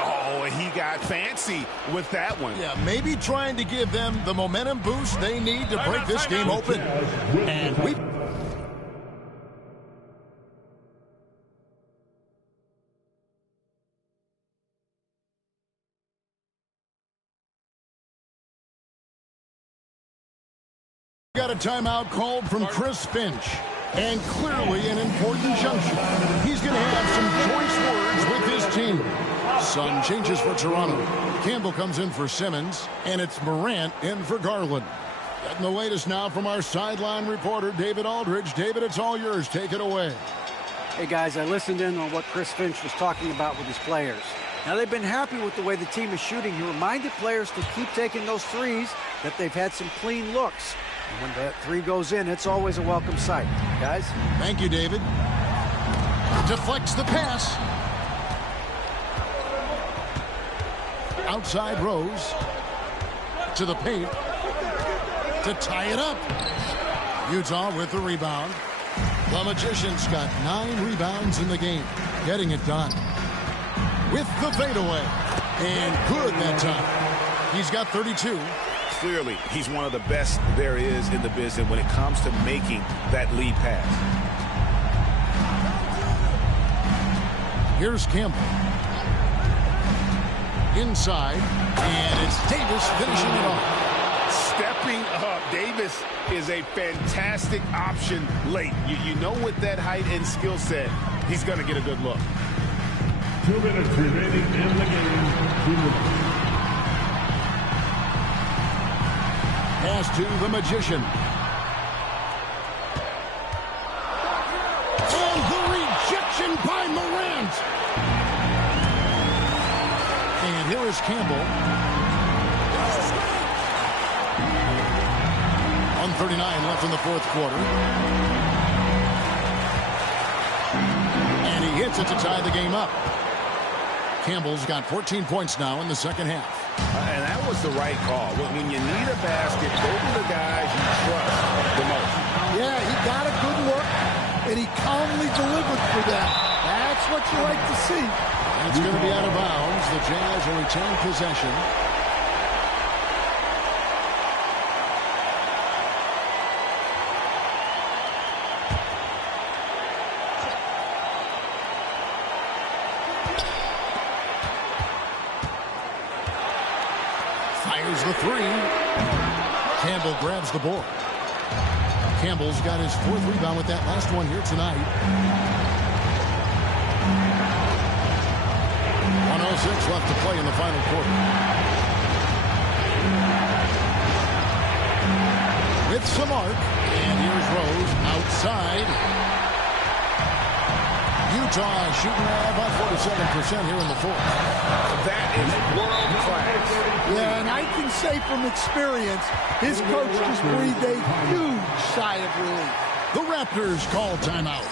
Oh, he got fancy with that one. Yeah, maybe trying to give them the momentum boost they need to break this game open. And we... got a timeout called from Chris Finch. And clearly an important junction. He's going to have some choice words with his team. Some changes for Toronto. Campbell comes in for Simmons, and it's Morant in for Garland. Getting the latest now from our sideline reporter, David Aldridge. David, it's all yours. Take it away. Hey, guys, I listened in on what Chris Finch was talking about with his players. Now, they've been happy with the way the team is shooting. He reminded players to keep taking those threes, that they've had some clean looks. And when that three goes in, it's always a welcome sight. Guys? Thank you, David. Deflects the pass. Outside Rose. To the paint. To tie it up. Utah with the rebound. The Magicians got 9 rebounds in the game. Getting it done. With the fadeaway. And good that time. He's got 32. Clearly, he's one of the best there is in the business when it comes to making that lead pass. Here's Campbell. Inside, and it's Davis finishing it off. Stepping up, Davis is a fantastic option late. You know, with that height and skill set, he's going to get a good look. 2 minutes remaining in the game. Pass to the Magician. And the rejection by Morant. And here is Campbell. 1:39 left in the fourth quarter. And he hits it to tie the game up. Campbell's got 14 points now in the second half. And that was the right call. When you need a basket, go to the guys you trust the most. Yeah, he got a good look, and he calmly delivered for them. That's what you like to see. That's going to be out of bounds. The Jazz will retain possession. Fires the three. Campbell grabs the board. Campbell's got his 4th rebound with that last one here tonight. 1:06 left to play in the final quarter. With some arc. And here's Rose outside. Utah shooting about 47% here in the fourth. That is world class. Yeah, and I can say from experience, his coach just breathed a huge sigh of relief. The Raptors call timeout.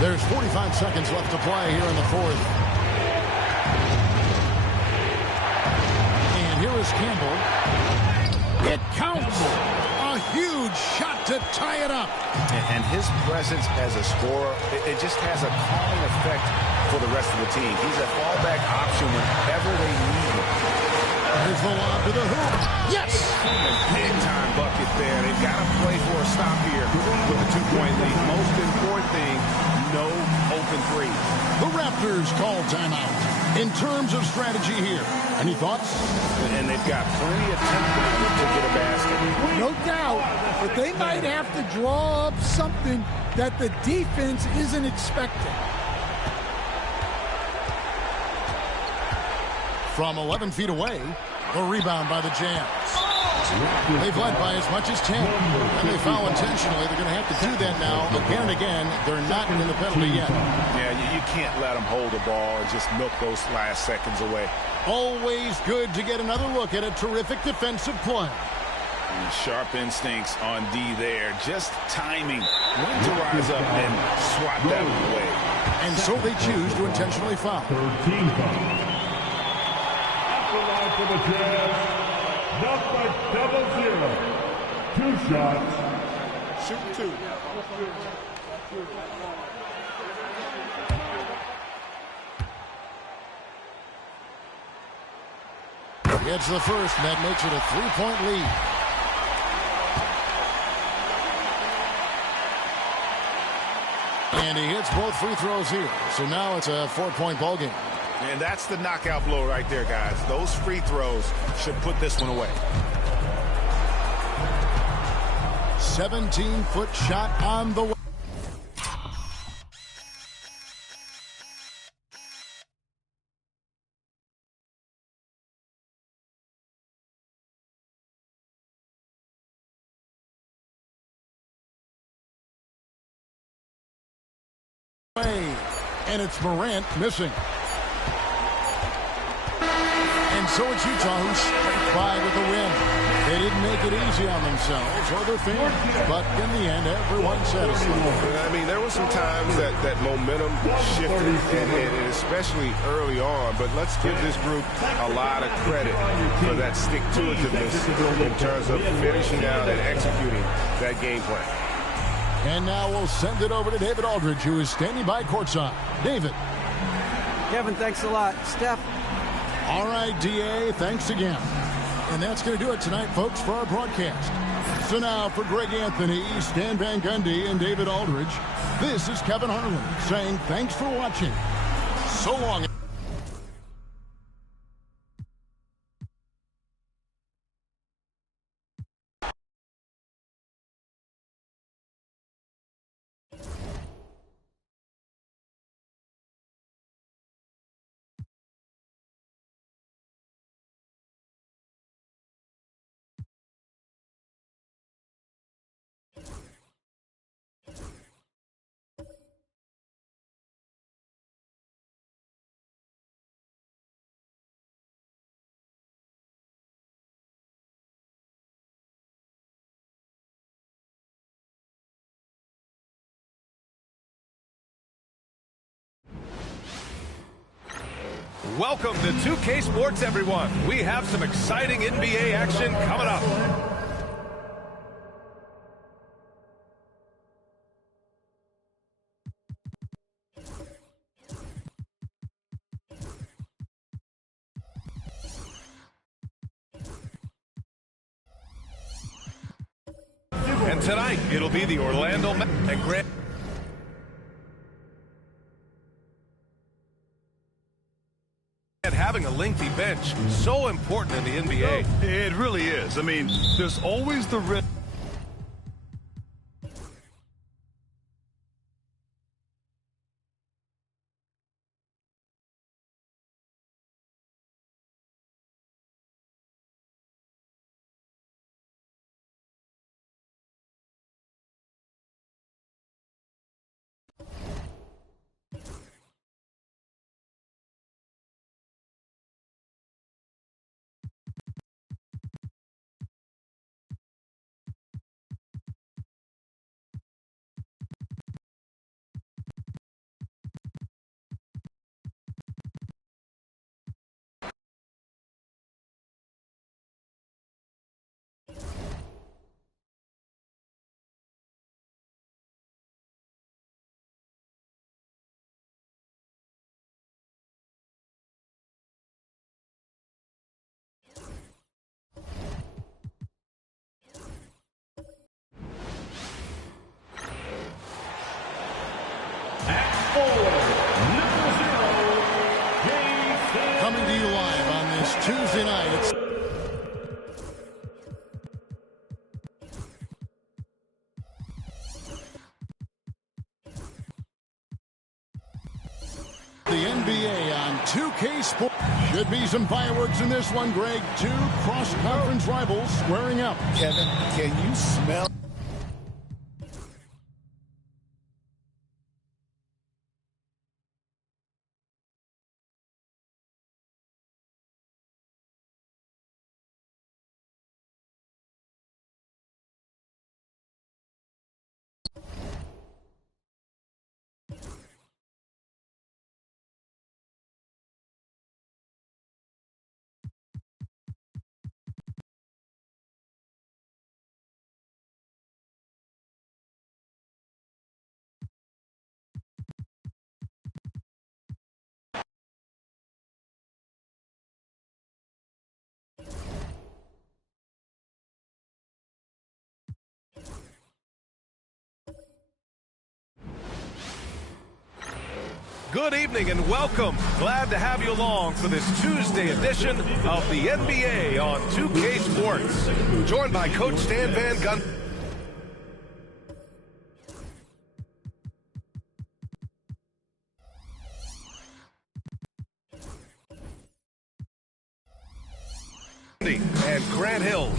There's 45 seconds left to play here in the fourth. And here is Campbell. It counts. A huge shot to tie it up. And his presence as a scorer, it just has a calming effect for the rest of the team. He's a fallback option whenever they need him. There's the lob to the hoop. Yes! Big-time bucket there. They've got to play for a stop here with a 2-point lead. Most important thing, no open threes. The Raptors call timeout. In terms of strategy here, any thoughts? And they've got plenty of tempo to get a basket. No doubt, but they might have to draw up something that the defense isn't expecting. From 11 feet away, the rebound by the Jams. They've led by as much as 10. And they foul intentionally. They're going to have to do that now again and again. They're not in the penalty yet. Yeah, you can't let them hold the ball and just milk those last seconds away. Always good to get another look at a terrific defensive play. And sharp instincts on D there. Just timing when to rise up and swat that away. And so they choose to intentionally foul. 13 foul. At the line for the Jazz, number 00. 2 shots. Shoot 2. It's the first, and that makes it a 3-point lead. And he hits both free throws here. So now it's a 4-point ball game. And that's the knockout blow right there, guys. Those free throws should put this one away. 17-foot shot on the way. And it's Morant missing. And so it's Utah who scraped by with the win. They didn't make it easy on themselves or their fans, but in the end, everyone satisfied. I mean, there were some times that momentum shifted, and especially early on, but let's give this group a lot of credit for that stick-to-itiveness in terms of finishing out and executing that game plan. And now we'll send it over to David Aldridge, who is standing by courtside. David. Kevin, thanks a lot. Steph. All right, D.A., thanks again. And that's going to do it tonight, folks, for our broadcast. So now for Greg Anthony, Stan Van Gundy, and David Aldridge, this is Kevin Harlan saying thanks for watching. So long. Welcome to 2K Sports, everyone. We have some exciting NBA action coming up. And tonight, it'll be the Orlando Magic and Grant. Having a lengthy bench, so important in the NBA. It really is. I mean, there's always the risk. the NBA on 2K Sports. Should be some fireworks in this one, Greg. Two cross-conference rivals squaring up. Kevin, can you smell? Good evening and welcome. Glad to have you along for this Tuesday edition of the NBA on 2K Sports. Joined by Coach Stan Van Gundy. And Grant Hill.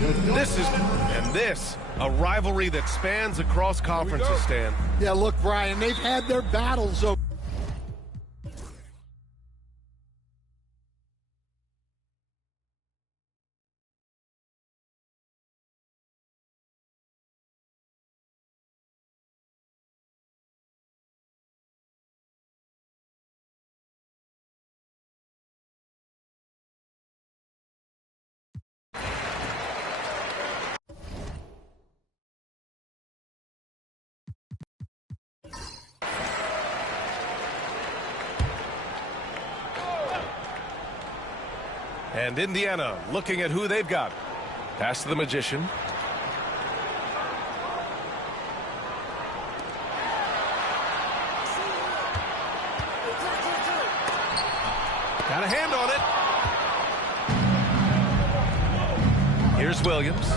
This, a rivalry that spans across conferences, Stan. Yeah, look, Brian, they've had their battles over. And Indiana looking at who they've got. Pass to the Magician. Got a hand on it. Here's Williams.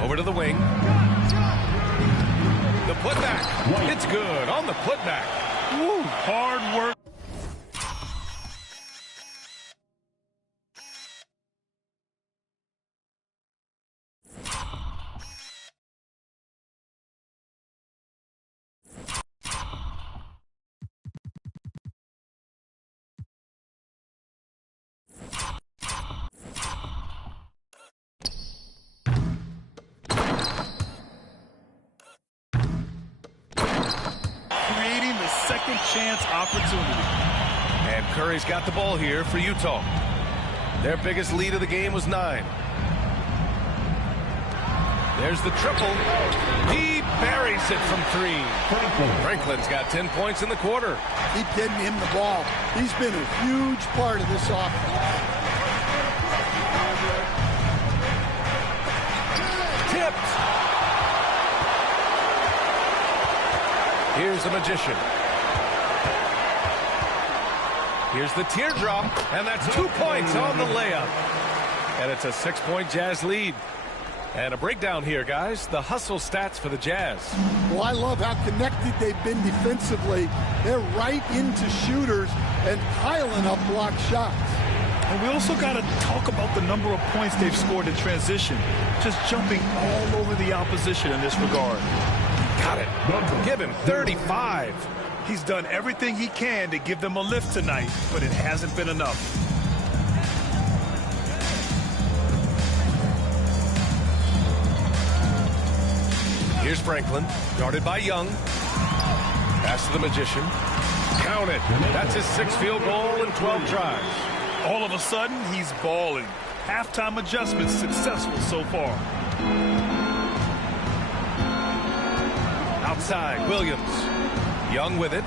Over to the wing. The putback. It's good on the putback. Woo, hard work. Second chance opportunity. And Curry's got the ball here for Utah. Their biggest lead of the game was 9. There's the triple. He buries it from 3. Franklin's got 10 points in the quarter. Keep getting him the ball. He's been a huge part of this offense. Tipped. Here's the Magician. Here's the teardrop, and that's 2 points on the layup. And it's a 6-point Jazz lead. And a breakdown here, guys. The hustle stats for the Jazz. Well, I love how connected they've been defensively. They're right into shooters and piling up block shots. And we also got to talk about the number of points they've scored in transition. Just jumping all over the opposition in this regard. Got it. Give him 35. He's done everything he can to give them a lift tonight, but it hasn't been enough. Here's Franklin, guarded by Young. Pass to the Magician. Count it. That's his 6th field goal in 12 tries. All of a sudden, he's balling. Halftime adjustments successful so far. Outside, Williams. Young with it.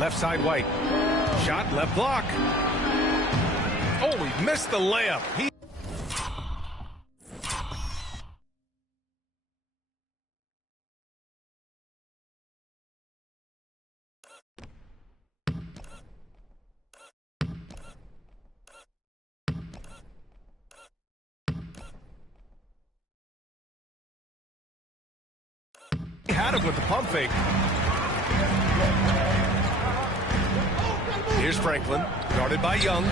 Left side, White. Shot, left block. Oh, he missed the layup. had him with the pump fake. Here's Franklin, guarded by Young.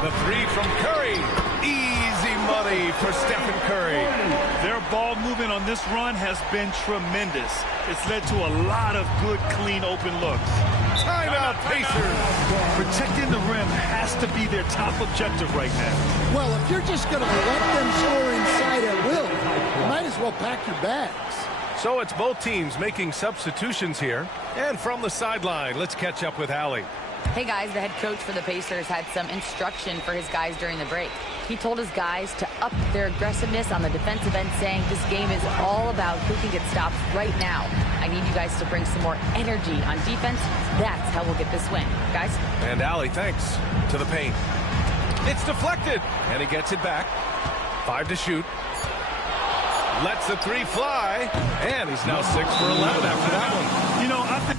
The three from Curry. Easy money for Stephen Curry. Their ball movement on this run has been tremendous. It's led to a lot of good, clean, open looks. Timeout, Pacers. Protecting the rim has to be their top objective right now. Well, if you're just going to let them score inside at will, you might as well pack your bags. So it's both teams making substitutions here. And from the sideline, let's catch up with Allie. Hey guys, the head coach for the Pacers had some instruction for his guys during the break. He told his guys to up their aggressiveness on the defensive end, saying this game is all about who can get stops right now. I need you guys to bring some more energy on defense. That's how we'll get this win. Guys? And Allie, thanks to the paint. It's deflected, and he gets it back. 5 to shoot. Lets the three fly, and he's now 6 for 11 after that one. You know, I think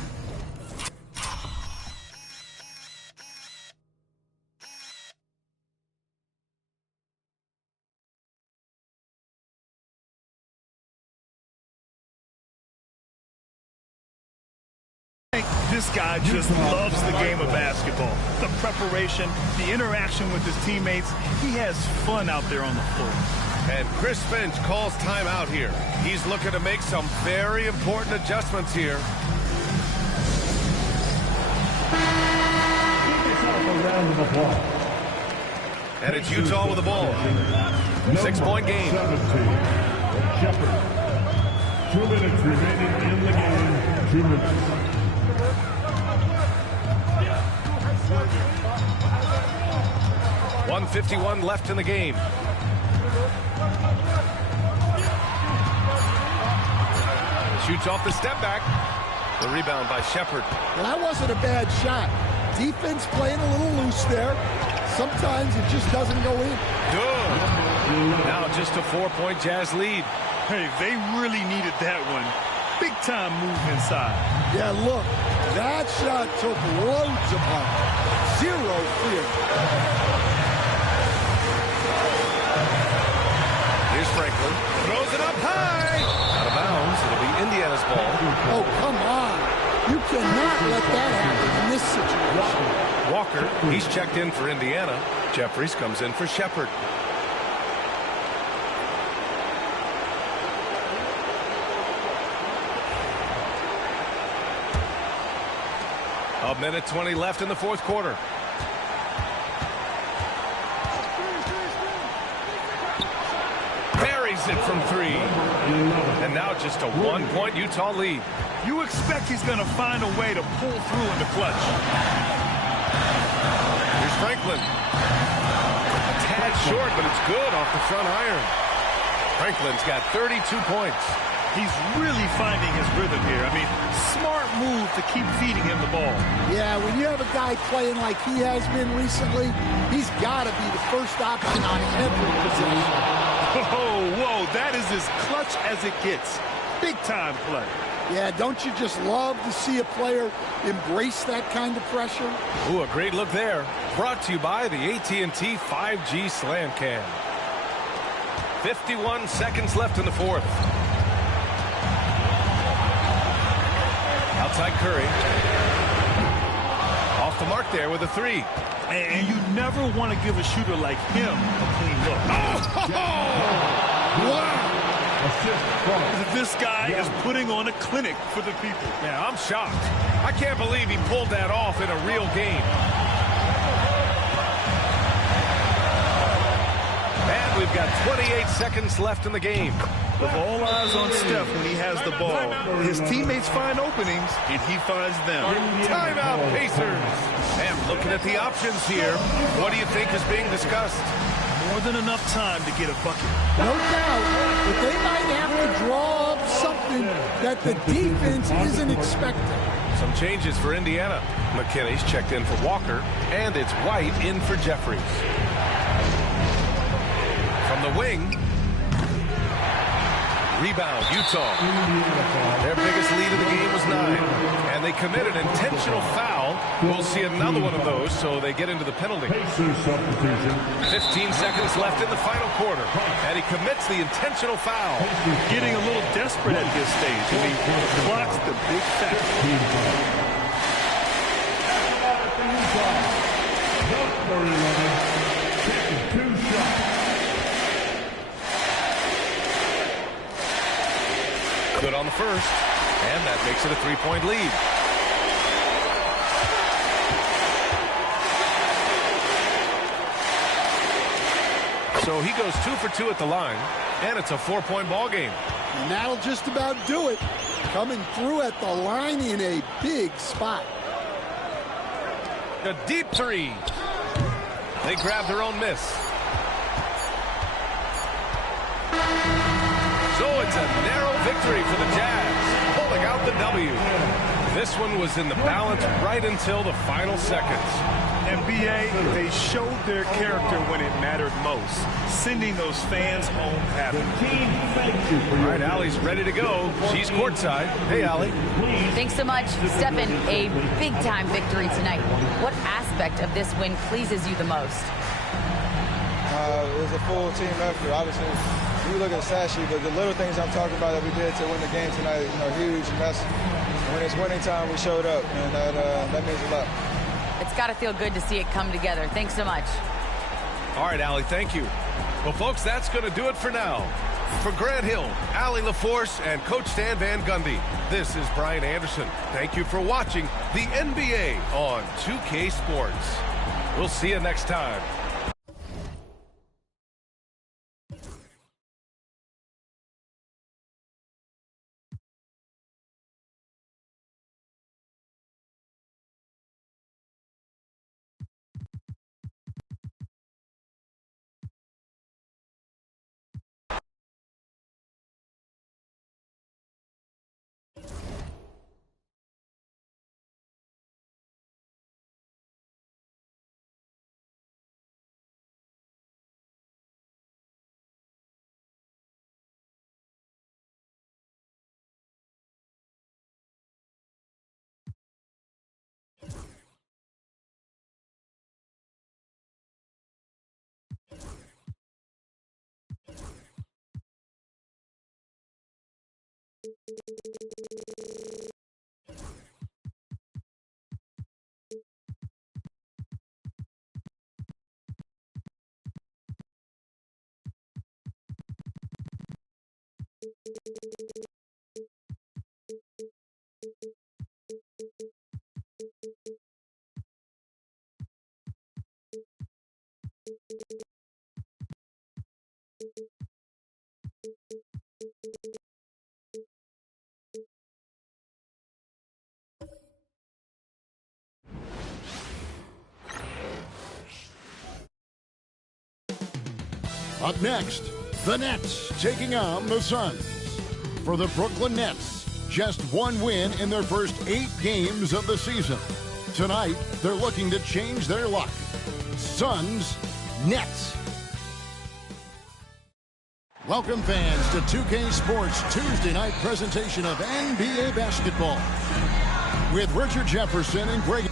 this guy just loves the game of basketball. The preparation, the interaction with his teammates. He has fun out there on the floor. And Chris Finch calls timeout here. He's looking to make some very important adjustments here. And it's Utah with the ball. 6-point game. 2 minutes remaining in the game. 2 minutes. .151 left in the game. Shoots off the step back. The rebound by Shepard. Well, that wasn't a bad shot. Defense playing a little loose there. Sometimes it just doesn't go in. Good. Now just a 4-point Jazz lead. Hey, they really needed that one. Big time move inside. Yeah, look, that shot took loads of height. Zero fear. Here's Franklin. Throws it up high. Out of bounds. It'll be Indiana's ball. Oh, come on. You cannot let that happen in this situation. Walker, he's checked in for Indiana. Jeffries comes in for Shepard. A minute 20 left in the fourth quarter. Buries it from 3. And now just a 1-point Utah lead. You expect he's going to find a way to pull through in the clutch. Here's Franklin. A tad short, but it's good off the front iron. Franklin's got 32 points. He's really finding his rhythm here. I mean, smart move to keep feeding him the ball. Yeah, when you have a guy playing like he has been recently, he's got to be the first option on every possession. Whoa, that is as clutch as it gets. Big time play. Yeah, don't you just love to see a player embrace that kind of pressure? Ooh, a great look there. Brought to you by the AT&T 5G Slam Cam. 51 seconds left in the fourth. Outside Curry. Off the mark there with a 3. And you never want to give a shooter like him a clean look. Wow! This guy is putting on a clinic for the people. Yeah, I'm shocked. I can't believe he pulled that off in a real game. And we've got 28 seconds left in the game. With all eyes on Steph when he has the ball, his teammates find openings, and he finds them. Timeout, Pacers. And looking at the options here, what do you think is being discussed? More than enough time to get a bucket. No doubt, but they might have to draw up something that the defense isn't expecting. Some changes for Indiana. McKinney's checked in for Walker, and it's White in for Jeffries. From the wing, Rebound, Utah. Their biggest lead of the game was 9. And they commit an intentional foul. We'll see another one of those, so they get into the penalty. 15 seconds left in the final quarter. And he commits the intentional foul. Getting a little desperate at this stage. I mean, clock's the big factor. Number 11, taking 2 shots. Good on the first, and that makes it a 3-point lead. So he goes 2 for 2 at the line, and it's a 4-point ball game. And that'll just about do it. Coming through at the line in a big spot. A deep 3. They grab their own miss. So it's a narrow victory for the Jazz, pulling out the W. This one was in the balance right until the final seconds. NBA, they showed their character when it mattered most, sending those fans home happy. All right, Allie's ready to go. She's courtside. Hey, Allie. Thanks so much, Stephen. A big-time victory tonight. What aspect of this win pleases you the most? It was a full team effort. Obviously, you look at the stat sheet, but the little things I'm talking about that we did to win the game tonight, huge. And that's when it's winning time, we showed up, and that means a lot. It's got to feel good to see it come together. Thanks so much. All right, Allie, thank you. Well, folks, that's going to do it for now. For Grant Hill, Allie LaForce, and Coach Stan Van Gundy, this is Brian Anderson. Thank you for watching the NBA on 2K Sports. We'll see you next time. Up next, the Nets taking on the Suns. For the Brooklyn Nets, just 1 win in their first 8 games of the season. Tonight, they're looking to change their luck. Suns, Nets. Welcome, fans, to 2K Sports Tuesday night presentation of NBA basketball with Richard Jefferson and Greg.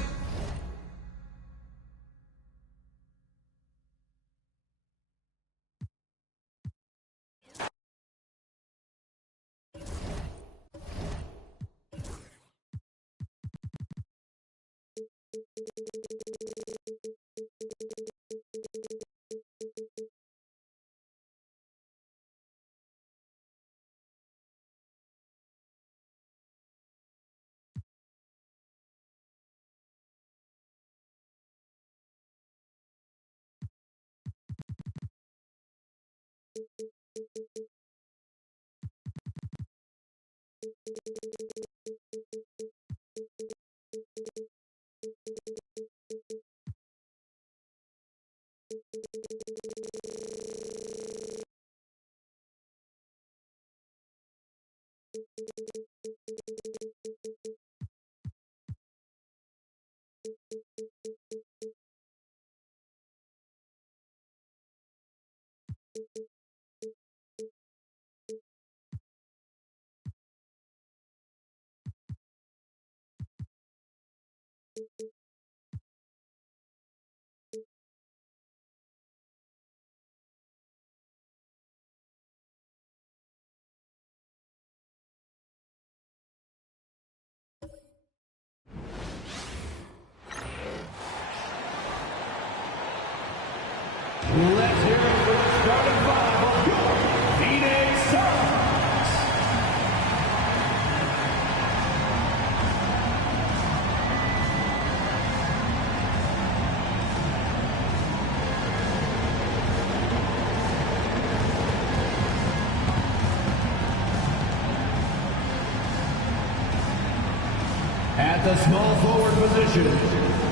At the small forward position,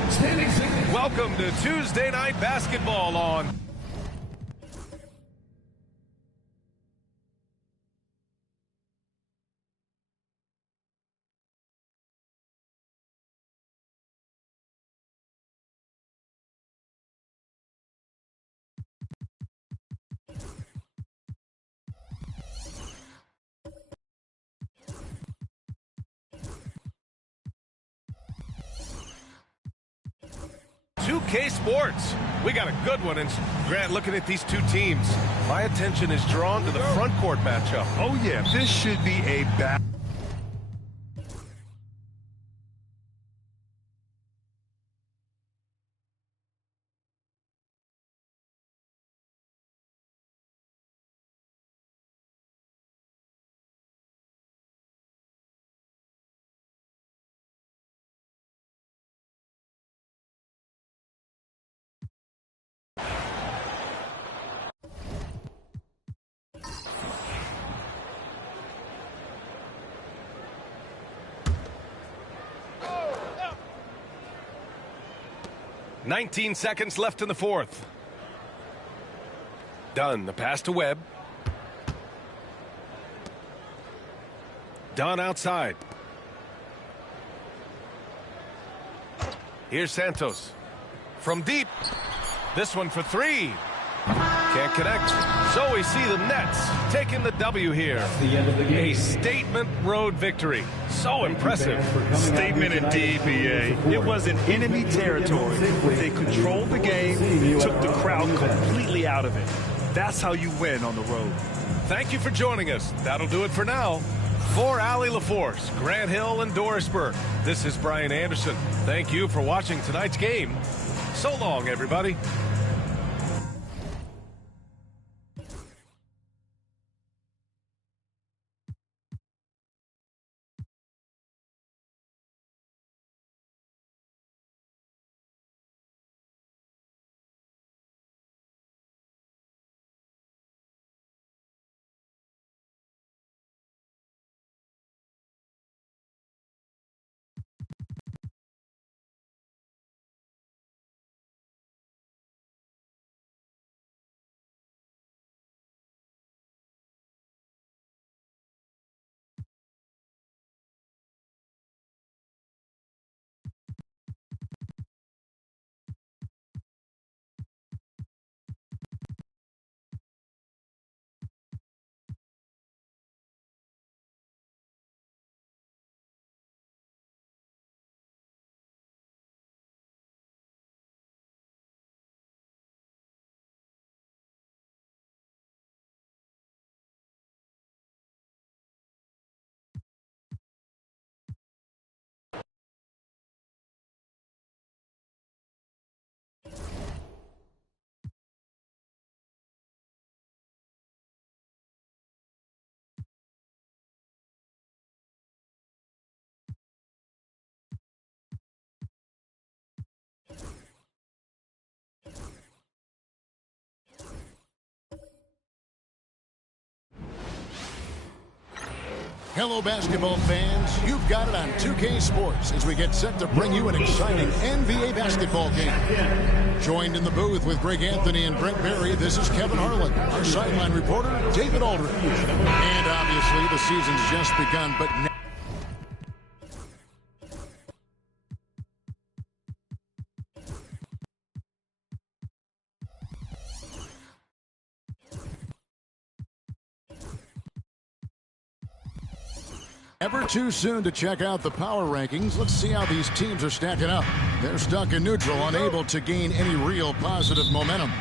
standing 6. Welcome to Tuesday Night Basketball on K Sports. We got a good one. And Grant, looking at these two teams, my attention is drawn to the front court matchup. Oh, yeah, this should be a battle. "19 seconds left in the fourth. Dunn, the pass to Webb. Dunn outside. Here's Santos. From deep. This one for three. Can't connect. So we see the Nets taking the W here. A statement road victory. So impressive. Statement indeed, BA. It was in enemy territory. They controlled the game, took the crowd completely out of it. That's how you win on the road. Thank you for joining us. That'll do it for now. For Allie LaForce, Grant Hill, and Doris Burke, this is Brian Anderson. Thank you for watching tonight's game. So long, everybody. Hello, basketball fans. You've got it on 2K Sports as we get set to bring you an exciting NBA basketball game. Joined in the booth with Greg Anthony and Brent Berry, this is Kevin Harlan, our sideline reporter, David Aldridge. And obviously, the season's just begun, but now never too soon to check out the power rankings. Let's see how these teams are stacking up. They're stuck in neutral, unable to gain any real positive momentum.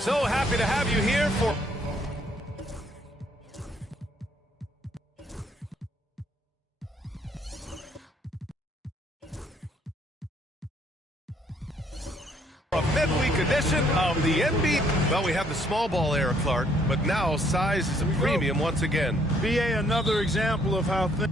So happy to have you here for a midweek edition of the NBA. Well, we have the small ball era, Clark, but now size is a premium once again. BA, another example of how things...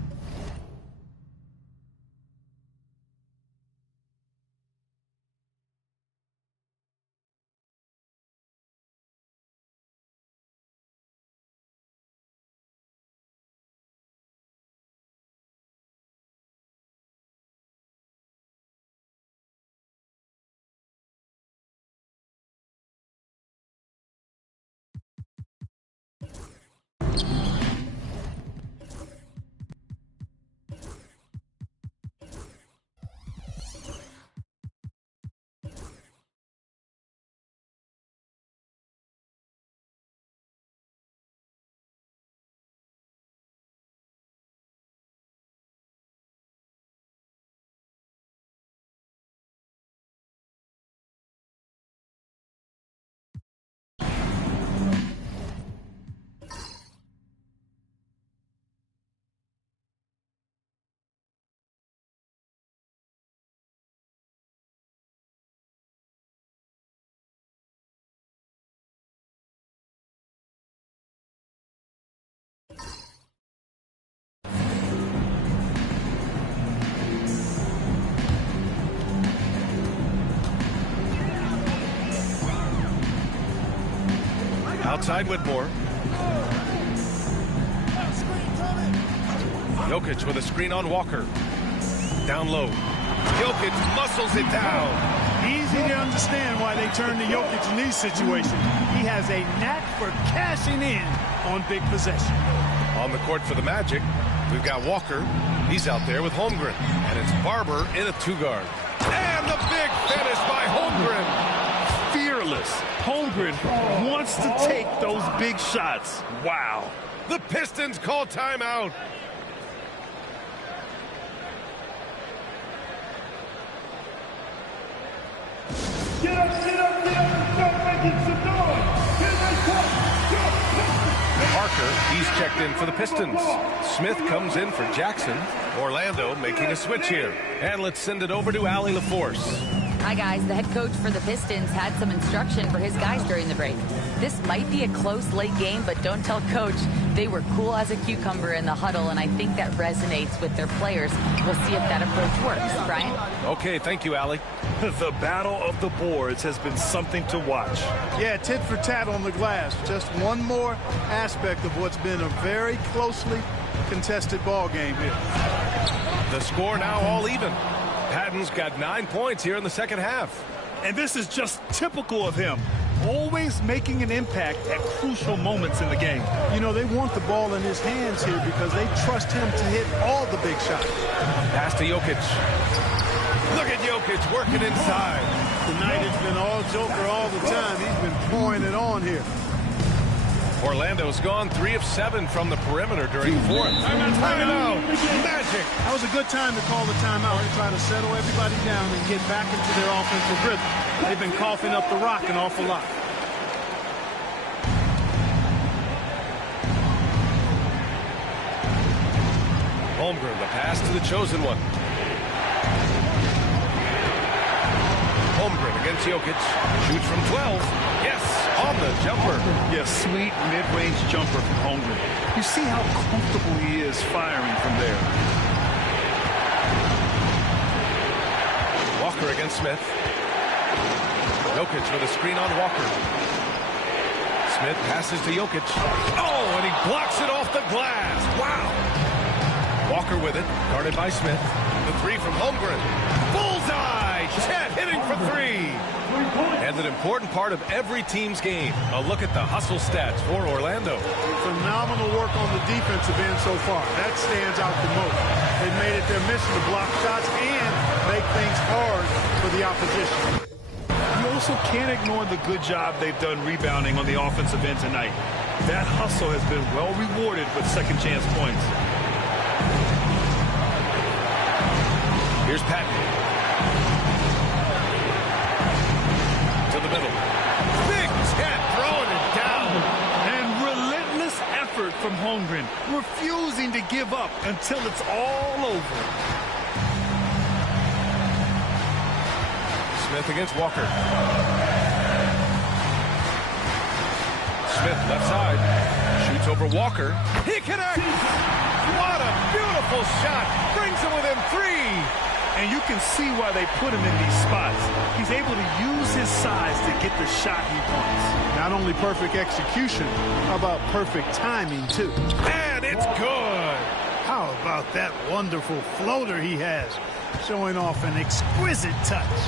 Outside Whitmore. Jokic with a screen on Walker. Down low. Jokic muscles it down. Easy to understand why they turn to Jokic in these situations. He has a knack for cashing in on big possession. On the court for the Magic, we've got Walker. He's out there with Holmgren. And it's Barber in a two-guard. And the big finish by Holmgren. Fearless. Holmgren wants to take those big shots. Wow. The Pistons call timeout. Get up, get up, get up, and start making some noise. Here they come, your Pistons. Parker, he's checked in for the Pistons. Smith comes in for Jackson. Orlando making a switch here. And let's send it over to Allie LaForce. Hi, guys. The head coach for the Pistons had some instruction for his guys during the break. This might be a close late game, but don't tell coach They were cool as a cucumber in the huddle, and I think that resonates with their players. We'll see if that approach works. Brian? Okay, thank you, Allie. The battle of the boards has been something to watch. Yeah, tit for tat on the glass. Just one more aspect of what's been a very closely contested ball game here. The score now all even. Patton's got 9 points here in the second half. And this is just typical of him. Always making an impact at crucial moments in the game. You know, they want the ball in his hands here because they trust him to hit all the big shots. Pass to Jokic. Look at Jokic working inside. Tonight it's been all Joker all the time. He's been pouring it on here. Orlando's gone 3 of 7 from the perimeter during the fourth. Timeout. Magic. That was a good time to call the timeout and try to settle everybody down and get back into their offensive rhythm. They've been coughing up the rock an awful lot. Holmgren, the pass to the chosen one. Holmgren against Jokic. Shoots from 12. Yes, on the jumper. Yes, sweet mid-range jumper from Holmgren. You see how comfortable he is firing from there. Walker against Smith. Jokic with a screen on Walker. Smith passes to Jokic. Oh, and he blocks it off the glass. Wow. Walker with it, guarded by Smith. The three from Holmgren. Bullseye! Chet hitting for 3. And an important part of every team's game. A look at the hustle stats for Orlando. Phenomenal work on the defensive end so far. That stands out the most. They've made it their mission to block shots and make things hard for the opposition. You also can't ignore the good job they've done rebounding on the offensive end tonight. That hustle has been well rewarded with second chance points. Here's Patton. To the middle. Big Chet throwing it down. And relentless effort from Holmgren, refusing to give up until it's all over. Smith against Walker. Smith left side. Shoots over Walker. He connects. What a beautiful shot. Brings him within 3. And you can see why they put him in these spots. He's able to use his size to get the shot he wants. Not only perfect execution, how about perfect timing, too? And it's good. How about that wonderful floater he has, showing off an exquisite touch.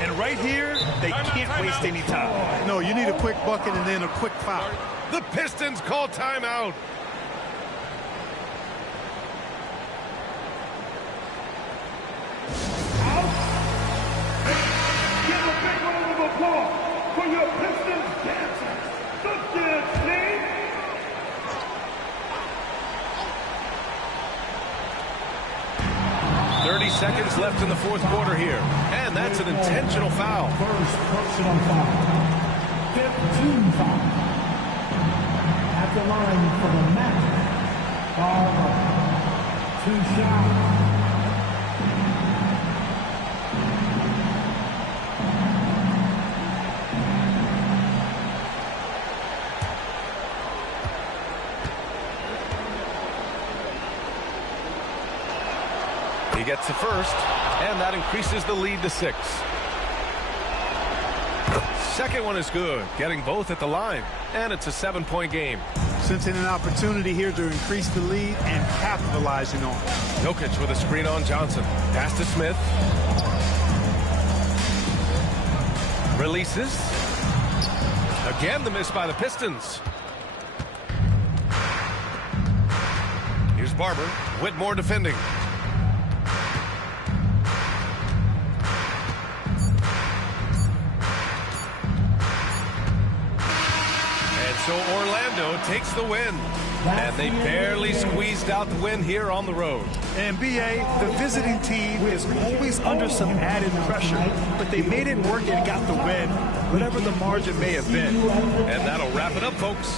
And right here, they can't waste any time. No, you need a quick bucket and then a quick foul. The Pistons call timeout. Give a big round of applause for your Pistons dancers. Good dance, team. Seconds left in the fourth quarter here. And that's an intentional foul. First personal foul. 15 foul. At the line for the Magic. 2 shots. He gets the first, and that increases the lead to 6. Second one is good, getting both at the line, and it's a 7-point game. Sensing an opportunity here to increase the lead and capitalizing on it. Jokic with a screen on Johnson. Pass to Smith. Releases. Again, the miss by the Pistons. Here's Barber. Whitmore defending. So Orlando takes the win, and they barely squeezed out the win here on the road. And B.A., the visiting team is always under some added pressure, but they made it work and got the win, whatever the margin may have been. And that'll wrap it up, folks.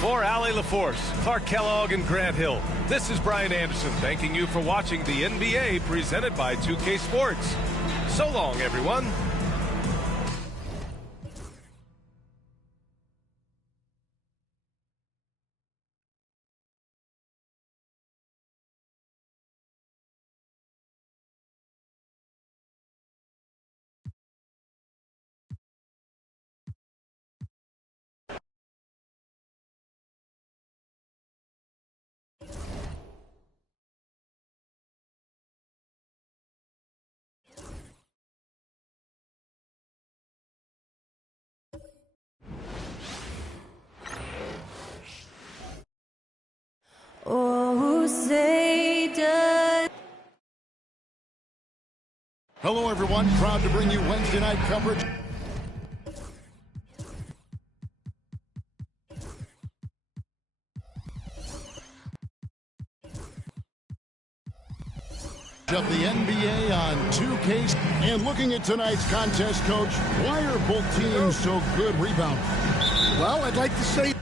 For Allie LaForce, Clark Kellogg, and Grant Hill, this is Brian Anderson thanking you for watching the NBA presented by 2K Sports. So long, everyone. Hello, everyone. Proud to bring you Wednesday night coverage of the NBA on 2K. And looking at tonight's contest, Coach, why are both teams so good rebounding? Well, I'd like to say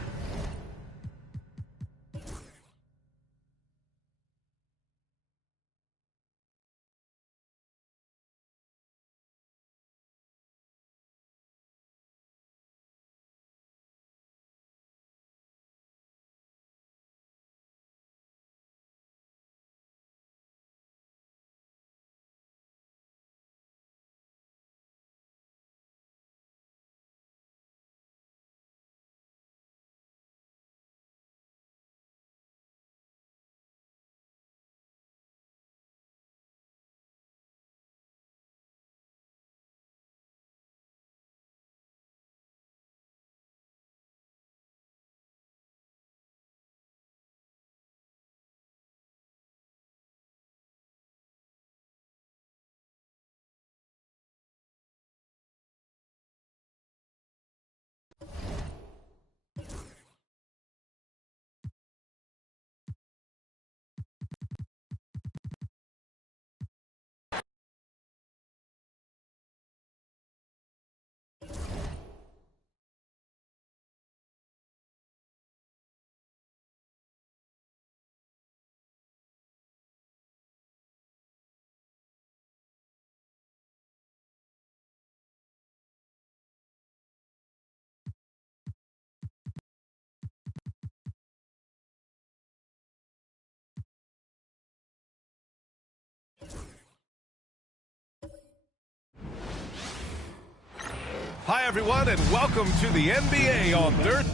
Hi, everyone, and welcome to the NBA on Third.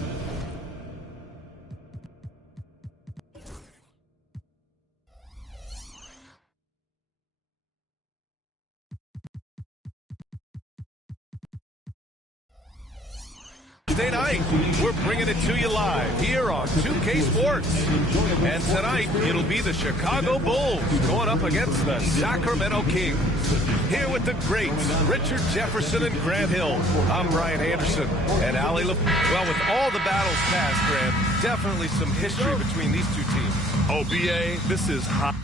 Thursday night, we're bringing it to you live here on 2K Sports. And tonight, it'll be the Chicago Bulls going up against the Sacramento Kings. Here with the greats, Richard Jefferson and Grant Hill. I'm Brian Anderson and Allie LaFleur. Well, with all the battles past, Grant, definitely some history between these two teams. Oh, BA, this is hot.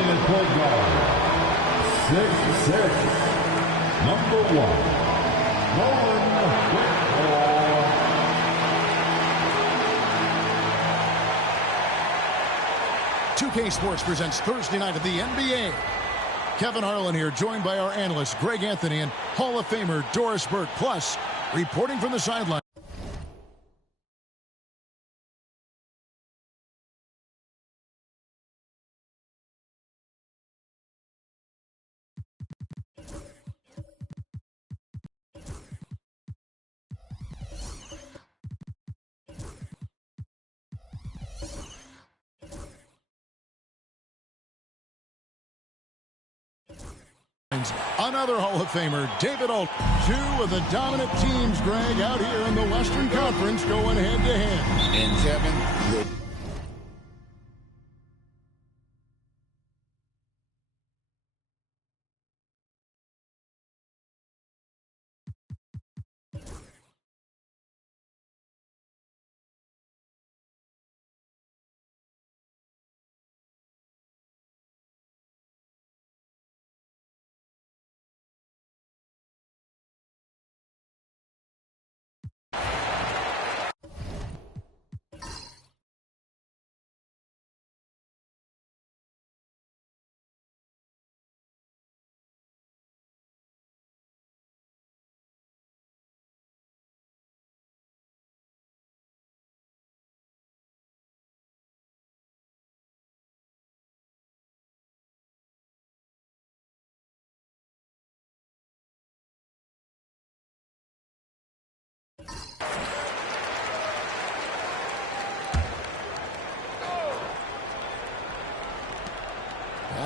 Playing at point guard, 6'6", number 1, Nolan Whitmore. 2K Sports presents Thursday night of the NBA. Kevin Harlan here, joined by our analysts Greg Anthony and Hall of Famer Doris Burke. Plus, reporting from the sideline. Another Hall of Famer, David Alt. Two of the dominant teams, Greg, out here in the Western Conference going head-to-head. And Kevin,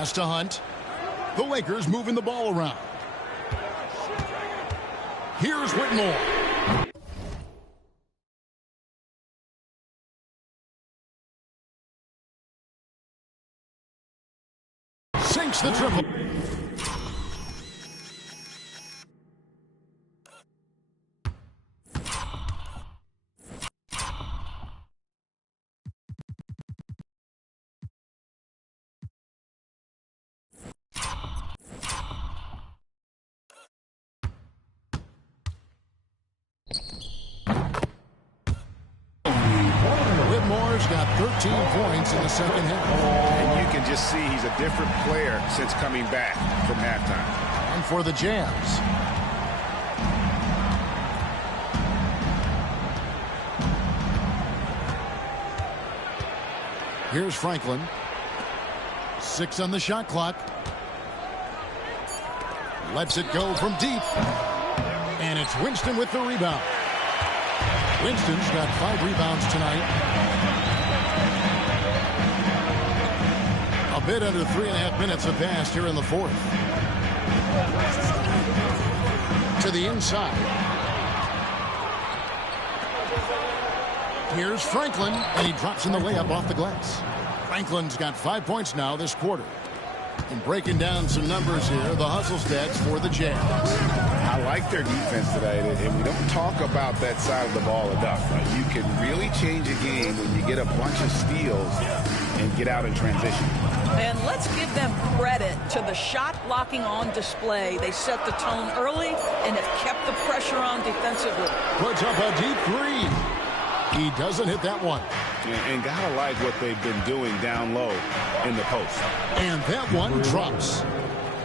pass to Hunt. The Lakers moving the ball around. Here's Whitmore. Sinks the triple. Whitmore's got 13 points in the second half. And you can just see he's a different player since coming back from halftime. And for the Jazz. Here's Franklin. 6 on the shot clock. Lets it go from deep. And it's Winston with the rebound. Winston's got 5 rebounds tonight. A bit under 3.5 minutes have passed here in the fourth. To the inside. Here's Franklin, and he drops in the layup off the glass. Franklin's got 5 points now this quarter. And breaking down some numbers here, the hustle stats for the Jazz. I like their defense today, and we don't talk about that side of the ball enough. You can really change a game when you get a bunch of steals and get out in transition. And let's give them credit to the shot blocking on display. They set the tone early and have kept the pressure on defensively. Puts up a deep three. He doesn't hit that one. And gotta like what they've been doing down low in the post. And that one drops.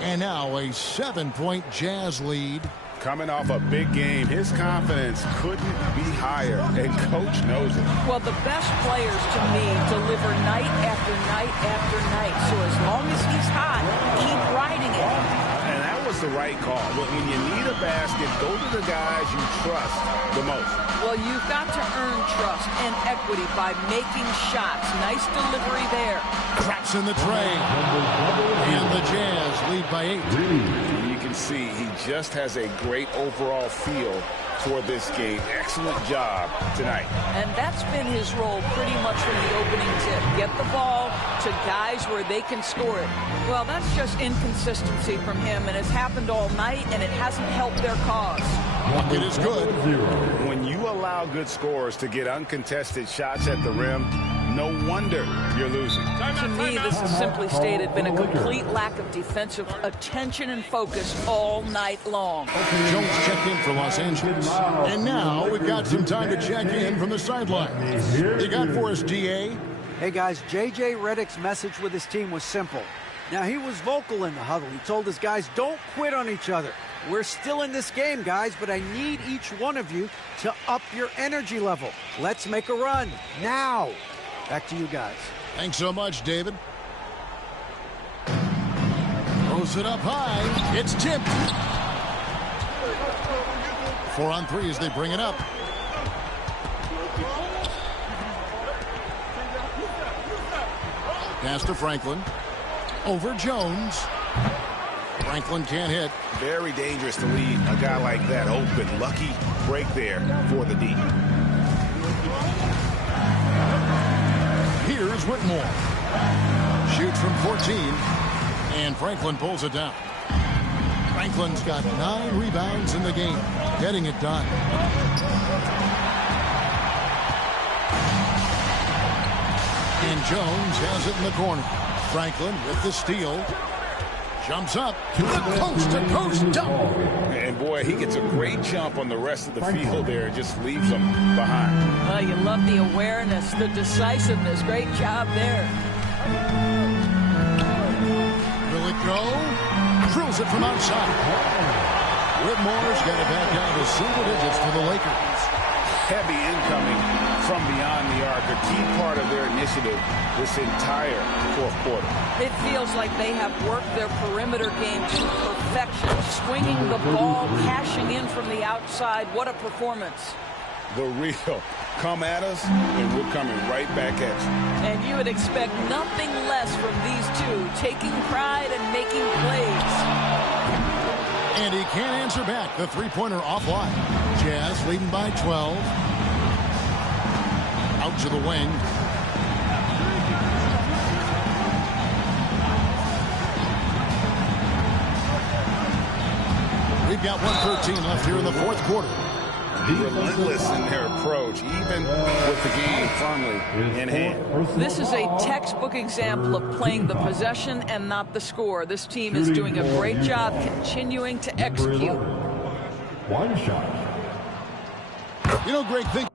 And now a 7-point Jazz lead. Coming off a big game, his confidence couldn't be higher, and coach knows it. Well, the best players, to me, deliver night after night after night. So as long as he's hot, keep riding it. And that was the right call. When you need a basket, go to the guys you trust the most. Well, you've got to earn trust and equity by making shots. Nice delivery there. Traps in the tray. And the Jazz lead by 8. You can see he just has a great overall feel for this game. Excellent job tonight. And that's been his role pretty much from the opening tip. Get the ball to guys where they can score it. Well, that's just inconsistency from him, and it's happened all night, and it hasn't helped their cause. It is good. When you allow good scorers to get uncontested shots at the rim, No wonder you're losing. To me, this has simply stated been a complete lack of defensive attention and focus all night long. Jones checked in for Los Angeles. And now we've got some time to check in from the sidelines. You got for us, DA? Hey, guys, J.J. Redick's message with his team was simple. Now, he was vocal in the huddle. He told his guys, don't quit on each other. We're still in this game, guys, but I need each one of you to up your energy level. Let's make a run now. Back to you guys. Thanks so much, David. Throws it up high. It's tipped. 4 on 3 as they bring it up. Pass to Franklin. Over Jones. Franklin can't hit. Very dangerous to leave a guy like that open. Lucky break there for the D. Here's Whitmore. Shoots from 14. And Franklin pulls it down. Franklin's got 9 rebounds in the game. Getting it done. And Jones has it in the corner. Franklin with the steal. Jumps up to the coast-to-coast dunk. And boy, he gets a great jump on the rest of the field there and just leaves them behind. You love the awareness, the decisiveness. Great job there. Will it go? Drills it from outside. Whitmore's got it back down to single digits for the Lakers. Heavy incoming from beyond the arc, a key part of their initiative this entire fourth quarter. It feels like they have worked their perimeter game to perfection, swinging the ball, cashing in from the outside. What a performance. The real come at us, and we're coming right back at you. And you would expect nothing less from these two, taking pride and making plays. And he can't answer back. The three-pointer offline. Jazz leading by 12. Out to the wing. We've got 1:13 left here in the fourth quarter. Relentless in their approach, even with the game firmly in hand. This is a textbook example of playing the possession and not the score. This team is doing a great job continuing to execute. One shot. You know, Greg, think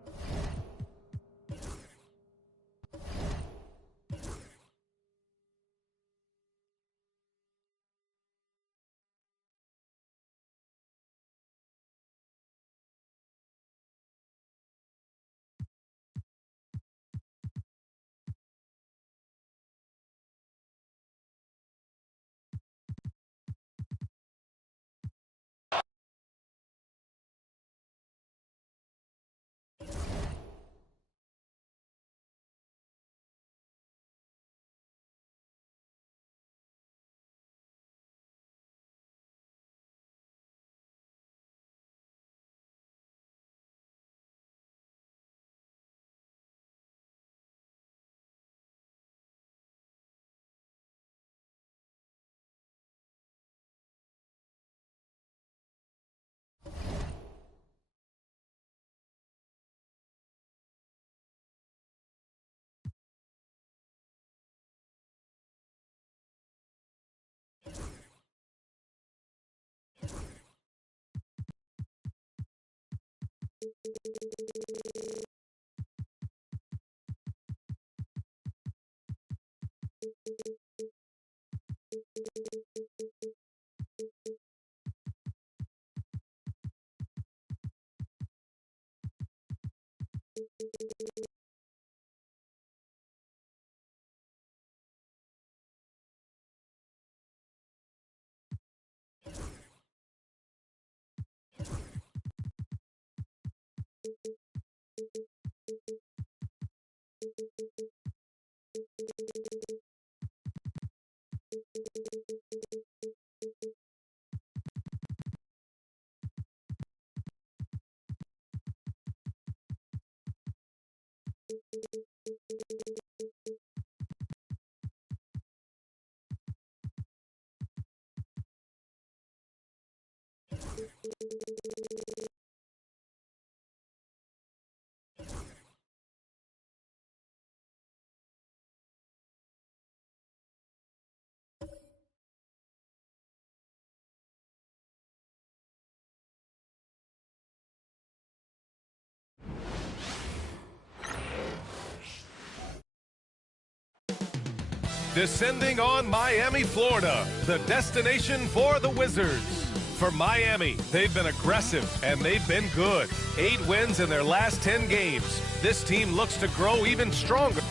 descending on Miami, Florida, the destination for the Wizards. For Miami, they've been aggressive and they've been good. 8 wins in their last 10 games. This team looks to grow even stronger.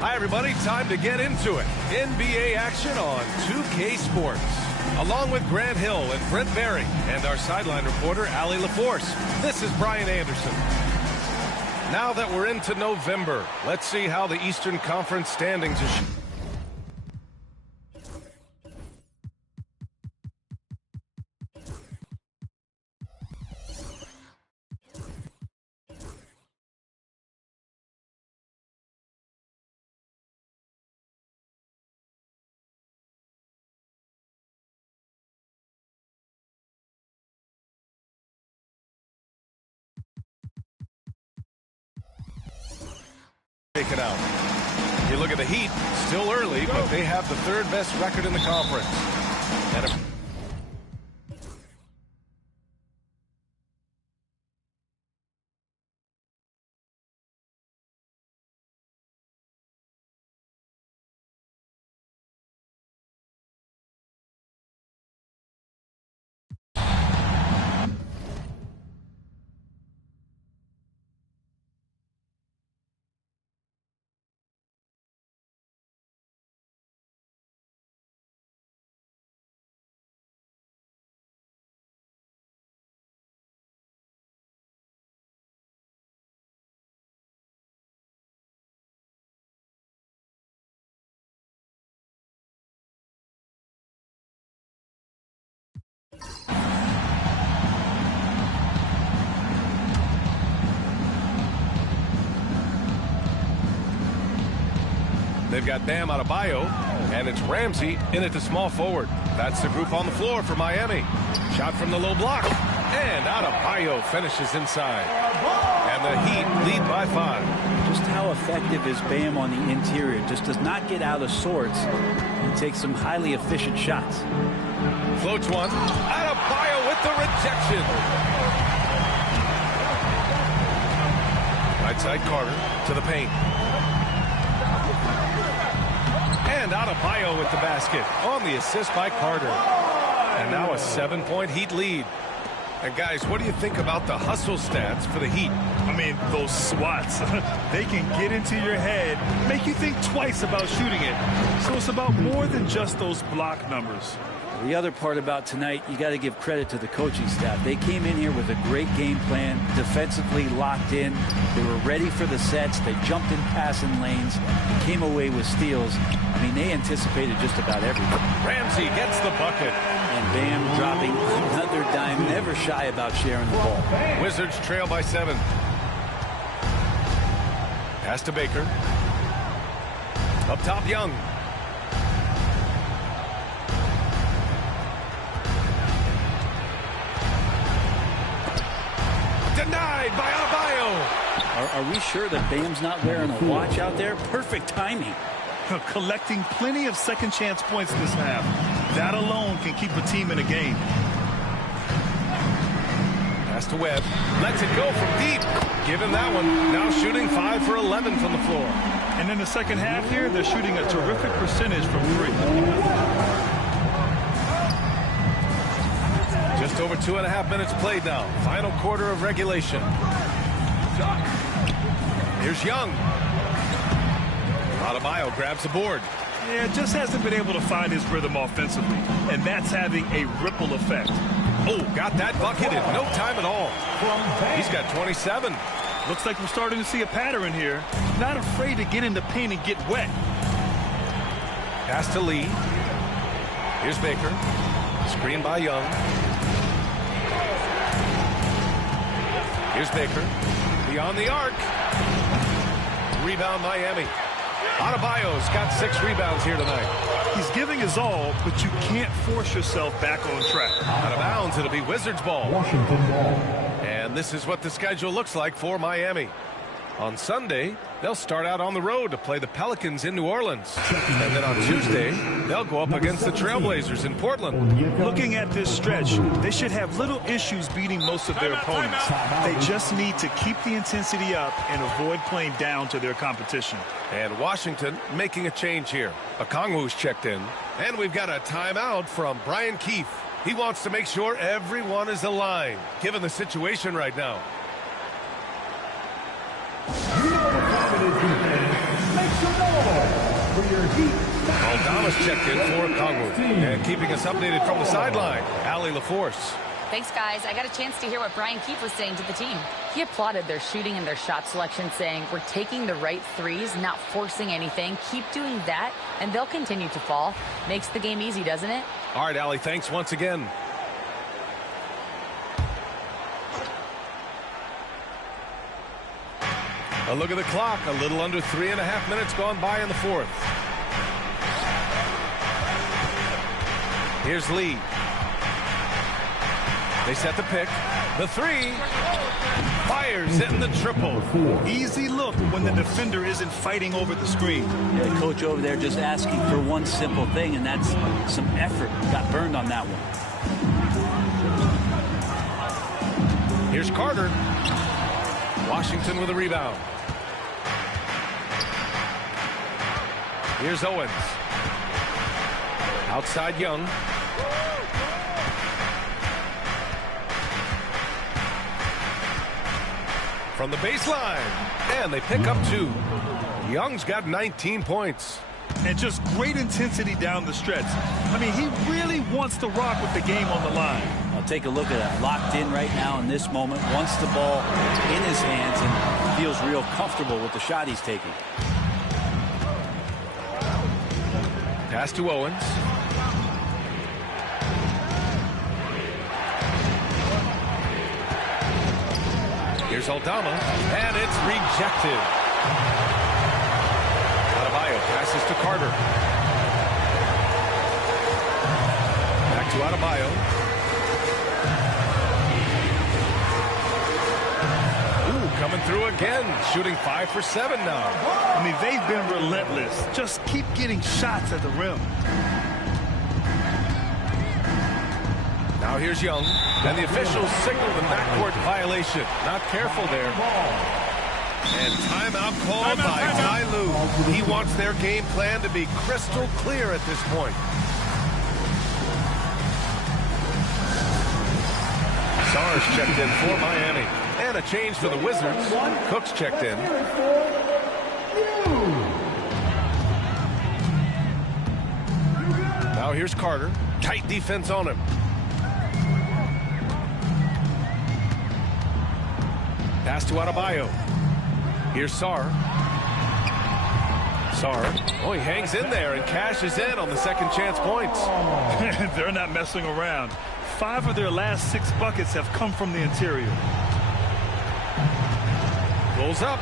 Hi, everybody. Time to get into it. NBA action on 2K Sports. Along with Grant Hill and Brent Berry and our sideline reporter, Allie LaForce, this is Brian Anderson. Now that we're into November, let's see how the Eastern Conference standings are. Take it out. You look at the Heat, still early, but they have the 3rd best record in the conference. And they've got Bam Adebayo, and it's Ramsey in at the small forward. That's the group on the floor for Miami. Shot from the low block, and Adebayo finishes inside. And the Heat lead by 5. Just how effective is Bam on the interior? Just does not get out of sorts and takes some highly efficient shots. Floats one. Adebayo with the rejection. Right side Carter to the paint. And Adebayo with the basket on the assist by Carter. And now a 7-point Heat lead. And guys, what do you think about the hustle stats for the Heat? I mean, those swats, they can get into your head, make you think twice about shooting it. So it's about more than just those block numbers. The other part about tonight, you got to give credit to the coaching staff. They came in here with a great game plan, defensively locked in. They were ready for the sets. They jumped in passing lanes, came away with steals. I mean, they anticipated just about everything. Ramsey gets the bucket. And Bam dropping another dime, never shy about sharing the ball. Wizards trail by 7. Pass to Baker. Up top, Young. Denied by Adebayo. Are we sure that Bam's not wearing a watch out there? Perfect timing. Collecting plenty of second chance points this half. That alone can keep a team in a game. Pass to Webb. Lets it go from deep. Give him that one. Now shooting 5 for 11 from the floor. And in the second half here, they're shooting a terrific percentage from 3. Just over 2.5 minutes played now. Final quarter of regulation. Here's Young. Adebayo grabs the board. Yeah, just hasn't been able to find his rhythm offensively, and that's having a ripple effect. Oh, got that bucket in no time at all. He's got 27. Looks like we're starting to see a pattern here. Not afraid to get in the paint and get wet. Pass to Lee. Here's Baker. Screen by Young. Here's Baker. Beyond the arc. Rebound Miami. Adebayo's got 6 rebounds here tonight. He's giving his all, but you can't force yourself back on track. Out of bounds, it'll be Wizards ball. Washington ball. And this is what the schedule looks like for Miami. On Sunday, they'll start out on the road to play the Pelicans in New Orleans. And then on Tuesday, they'll go up against the Trailblazers in Portland. Looking at this stretch, they should have little issues beating most of their opponents. They just need to keep the intensity up and avoid playing down to their competition. And Washington making a change here. Okongwu's checked in. And we've got a timeout from Brian Keefe. He wants to make sure everyone is aligned, given the situation right now. Aldama's checked in for Okongwu. And keeping us updated from the sideline, Allie LaForce. Thanks, guys. I got a chance to hear what Brian Keefe was saying to the team. He applauded their shooting and their shot selection, saying, we're taking the right threes, not forcing anything. Keep doing that, and they'll continue to fall. Makes the game easy, doesn't it? All right, Allie, thanks once again. A look at the clock. A little under 3.5 minutes gone by in the fourth. Here's Lee. They set the pick. The three. Fires in the triple. Easy look when the defender isn't fighting over the screen. The coach over there just asking for one simple thing, and that's some effort. Got burned on that one. Here's Carter. Washington with a rebound. Here's Owens. Outside Young. From the baseline. And they pick up 2. Young's got 19 points. And just great intensity down the stretch. I mean, he really wants to rock with the game on the line. I'll take a look at that. Locked in right now in this moment. Wants the ball in his hands and feels real comfortable with the shot he's taking. Pass to Owens. Here's Aldama, and it's rejected. Adebayo passes to Carter. Back to Adebayo. Ooh, coming through again, shooting 5 for 7 now. I mean, they've been relentless. Just keep getting shots at the rim. Now here's Young, and the officials signal the backcourt violation. Not careful there. And timeout called by Ty Lue. He wants their game plan to be crystal clear at this point. Sarge checked in for Miami. And a change for the Wizards. Cook's checked in. Now here's Carter. Tight defense on him. Pass to Adebayo. Here's Sarr. Oh, he hangs in there and cashes in on the second chance points. They're not messing around. 5 of their last 6 buckets have come from the interior. Rolls up.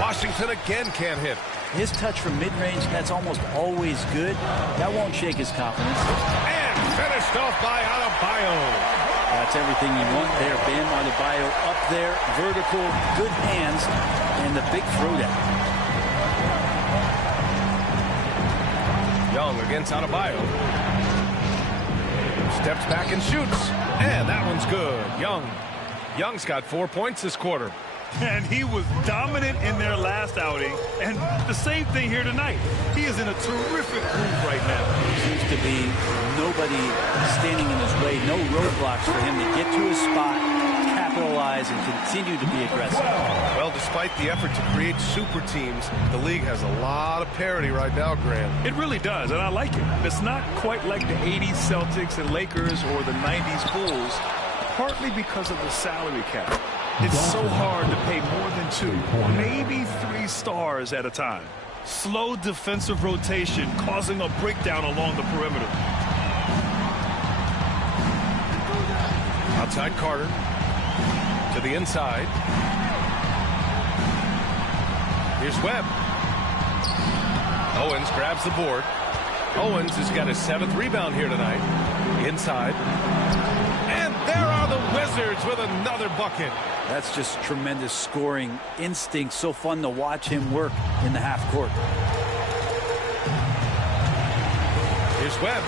Washington again can't hit. His touch from mid-range, that's almost always good. That won't shake his confidence. And finished off by Adebayo. That's everything you want there, Bam. Adebayo up there, vertical, good hands, and the big throwdown. Young against Adebayo. Steps back and shoots. And that one's good. Young's got 4 points this quarter. And he was dominant in their last outing. And the same thing here tonight. He is in a terrific groove right now. Seems to be nobody standing in his way. No roadblocks for him to get to his spot, capitalize, and continue to be aggressive. Well, despite the effort to create super teams, the league has a lot of parity right now, Grant. It really does, and I like it. It's not quite like the 80s Celtics and Lakers or the 90s Bulls, partly because of the salary cap. It's so hard to pay more than 2, maybe 3 stars at a time. Slow defensive rotation causing a breakdown along the perimeter. Outside Carter. To the inside. Here's Webb. Owens grabs the board. Owens has got his 7th rebound here tonight. Inside. And there are the Wizards with another bucket. That's just tremendous scoring instinct. So fun to watch him work in the half court. Here's Webb.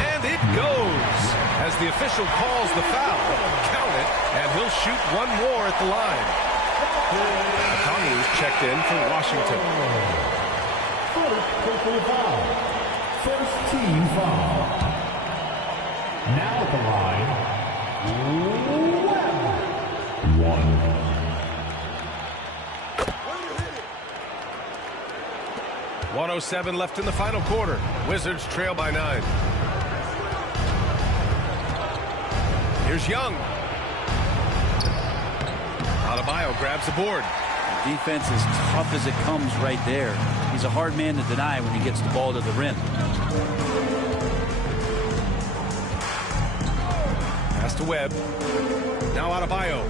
And it goes. As the official calls the foul, count it, and he'll shoot one more at the line. Conley's checked in for Washington. First team foul. Now at the line, Webb. 1:07 left in the final quarter. Wizards trail by 9. Here's Young. Adebayo grabs the board. The defense is tough as it comes right there. He's a hard man to deny when he gets the ball to the rim. Pass to Webb. Now Adebayo.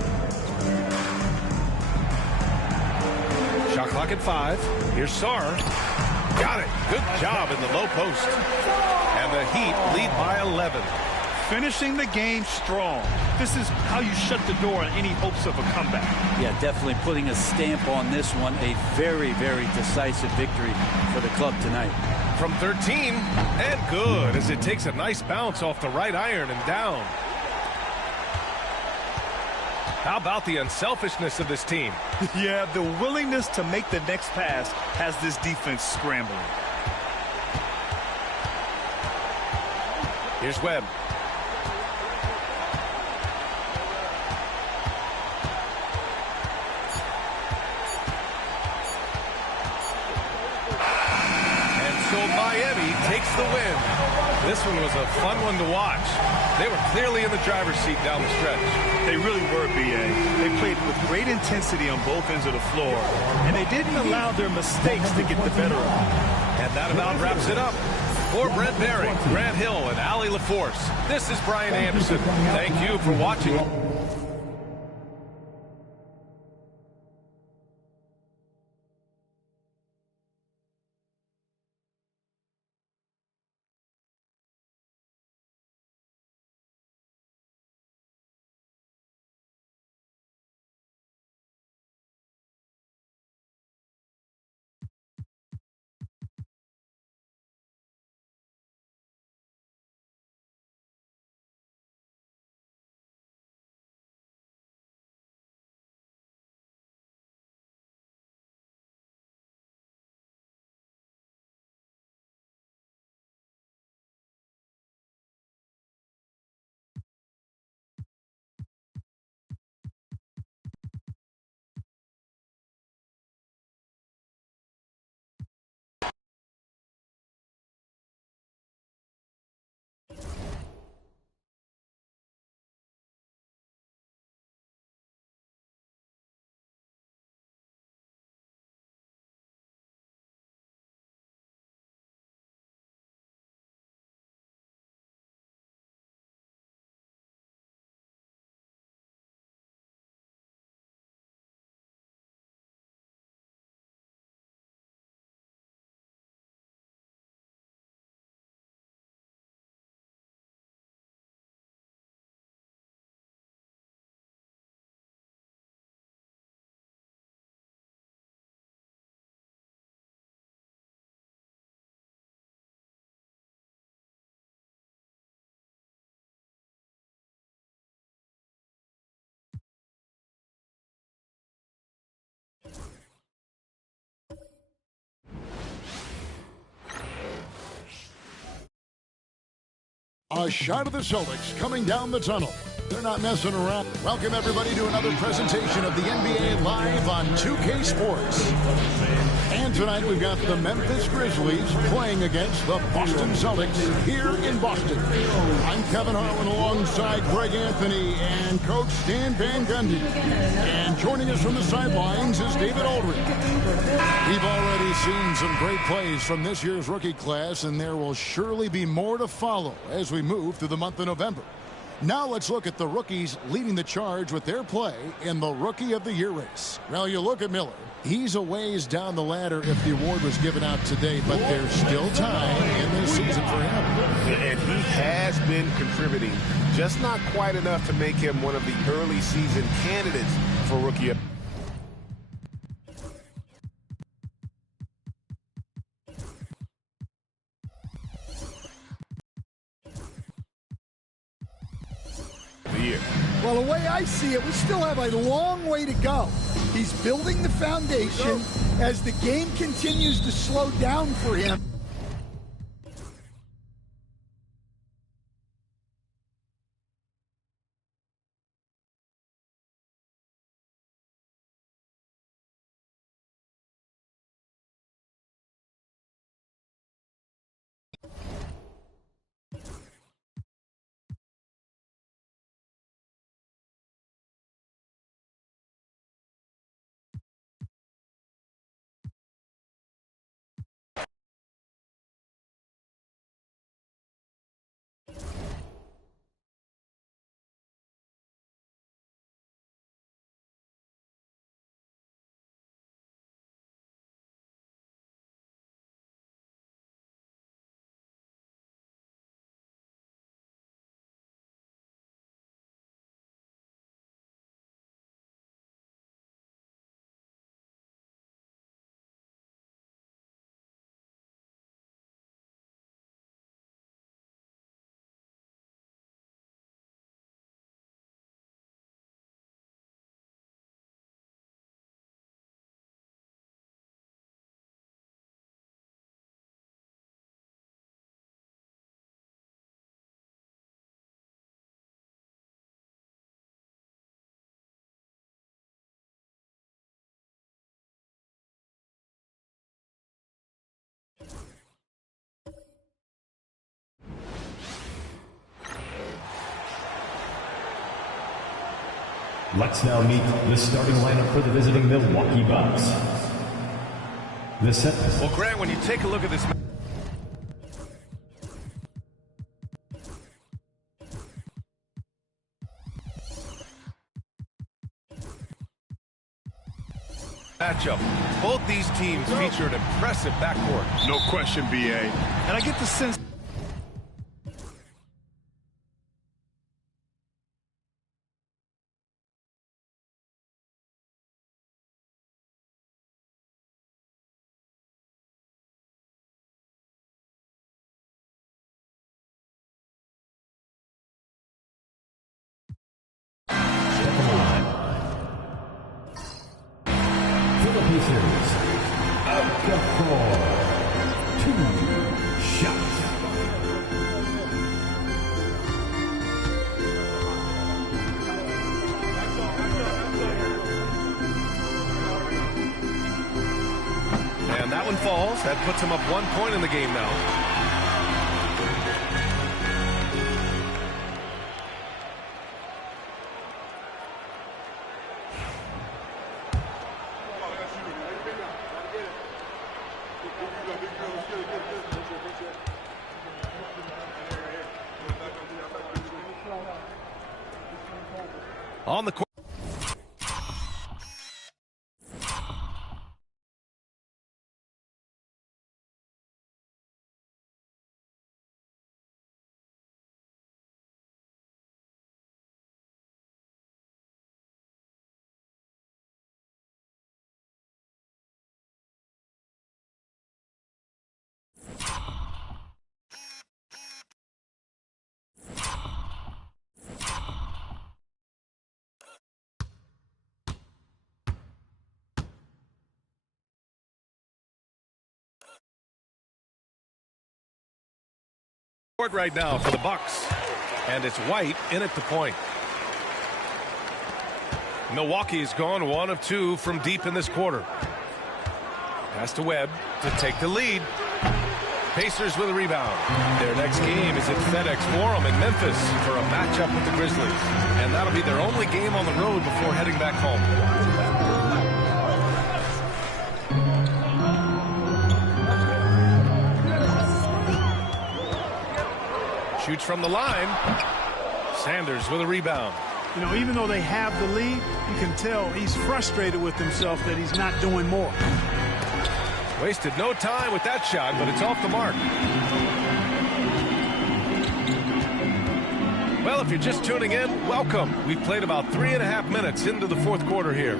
Shot clock at 5. Here's Sarr. Got it. Good job in the low post. And the Heat lead by 11. Finishing the game strong. This is how you shut the door on any hopes of a comeback. Yeah, definitely putting a stamp on this one. A very, very decisive victory for the club tonight. From 13, and good as it takes a nice bounce off the right iron and down. How about the unselfishness of this team? Yeah, the willingness to make the next pass has this defense scrambling. Here's Webb. Miami takes the win. This one was a fun one to watch. They were clearly in the driver's seat down the stretch. They really were, B.A. They played with great intensity on both ends of the floor, and they didn't allow their mistakes to get the better of them. And that about wraps it up. For Brent Barry, Grant Hill, and Allie LaForce, this is Brian Anderson. Thank you for watching. A shot of the Celtics coming down the tunnel. They're not messing around. Welcome, everybody, to another presentation of the NBA Live on 2K Sports. And tonight we've got the Memphis Grizzlies playing against the Boston Celtics here in Boston. I'm Kevin Harlan alongside Greg Anthony and Coach Stan Van Gundy. And joining us from the sidelines is David Aldridge. We've already seen some great plays from this year's rookie class, and there will surely be more to follow as we move through the month of November. Now let's look at the rookies leading the charge with their play in the Rookie of the Year race. Well, you look at Miller. He's a ways down the ladder if the award was given out today, but there's still time in this season for him. And he has been contributing, just not quite enough to make him one of the early season candidates for Rookie of the Year. Well, the way I see it, we still have a long way to go. He's building the foundation as the game continues to slow down for him. Let's now meet the starting lineup for the visiting Milwaukee Bucks. Well, Grant, when you take a look at this matchup, both these teams feature an impressive backcourt. No question, BA. And I get the sense Pacers, out the floor, 2 shots. And that one falls. That puts him up 1 point in the game now. On the court. Right now for the Bucks, and it's White in at the point. Milwaukee's gone 1 of 2 from deep in this quarter. Pass to Webb to take the lead. Pacers with a rebound. Their next game is at FedEx Forum in Memphis for a matchup with the Grizzlies, and that'll be their only game on the road before heading back home. Shoots from the line. Sanders with a rebound. You know, even though they have the lead, you can tell he's frustrated with himself that he's not doing more. Wasted no time with that shot, but it's off the mark. Well, if you're just tuning in, welcome. We've played about 3.5 minutes into the fourth quarter here.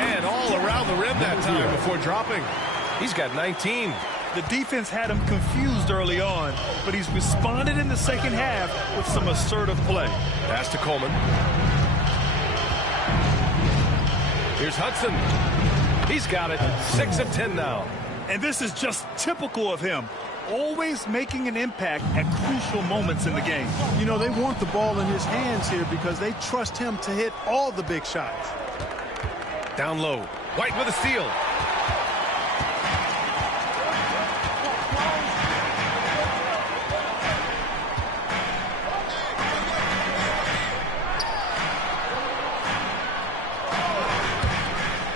And all around the rim that time before dropping. He's got 19. The defense had him confused early on, but he's responded in the second half with some assertive play. Pass to Coleman. Here's Hudson. He's got it. 6 of 10 now. And this is just typical of him. Always making an impact at crucial moments in the game. You know, they want the ball in his hands here because they trust him to hit all the big shots. Down low. White with a steal.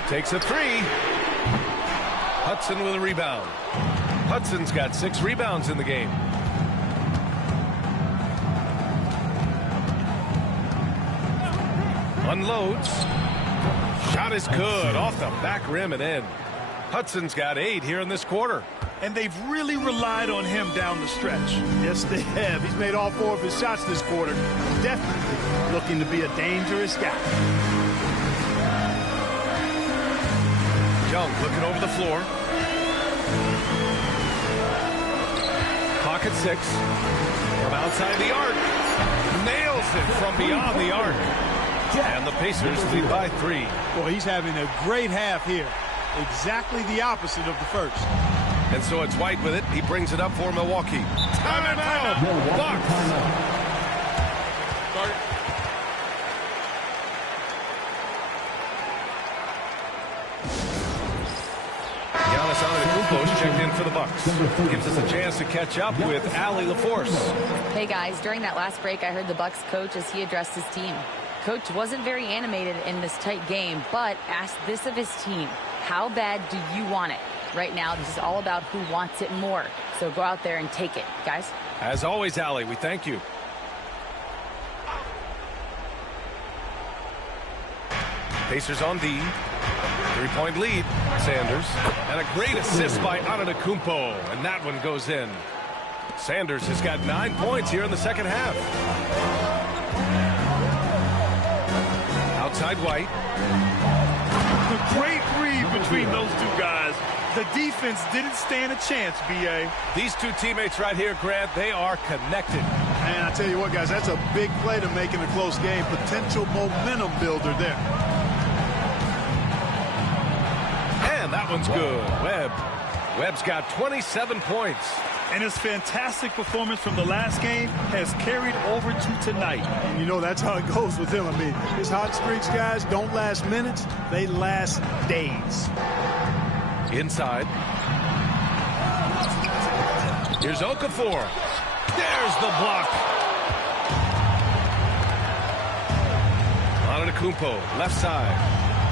Takes a three. Hudson with a rebound. Hudson's got 6 rebounds in the game. Unloads. Shot is good. Off the back rim and in. Hudson's got 8 here in this quarter. And they've really relied on him down the stretch. Yes, they have. He's made all 4 of his shots this quarter. Definitely looking to be a dangerous guy. Young looking over the floor. Clock at 6. From outside the arc. Nails it from beyond the arc. And the Pacers lead by 3. Boy, he's having a great half here. Exactly the opposite of the first. And so it's White with it. He brings it up for Milwaukee. Timeout. Bucks. Giannis Antetokounmpo's checked in for the Bucks. Gives us a chance to catch up with Allie LaForce. Hey guys, during that last break, I heard the Bucks coach as he addressed his team. Coach wasn't very animated in this tight game, but asked this of his team: how bad do you want it? Right now, this is all about who wants it more. So go out there and take it, guys. As always, Allie, we thank you. Pacers on D. 3-point lead. Sanders. And a great assist by Antetokounmpo. And that one goes in. Sanders has got 9 points here in the second half. Outside White. A great read between those 2 guys. The defense didn't stand a chance, B.A. These 2 teammates right here, Grant, they are connected. And I tell you what, guys, that's a big play to make in a close game. Potential momentum builder there. And that one's good. Webb's got 27 points. And his fantastic performance from the last game has carried over to tonight. And you know, that's how it goes with him. I mean, his hot streaks, guys, don't last minutes. They last days. Inside. Here's Okafor. There's the block. Antetokounmpo, left side.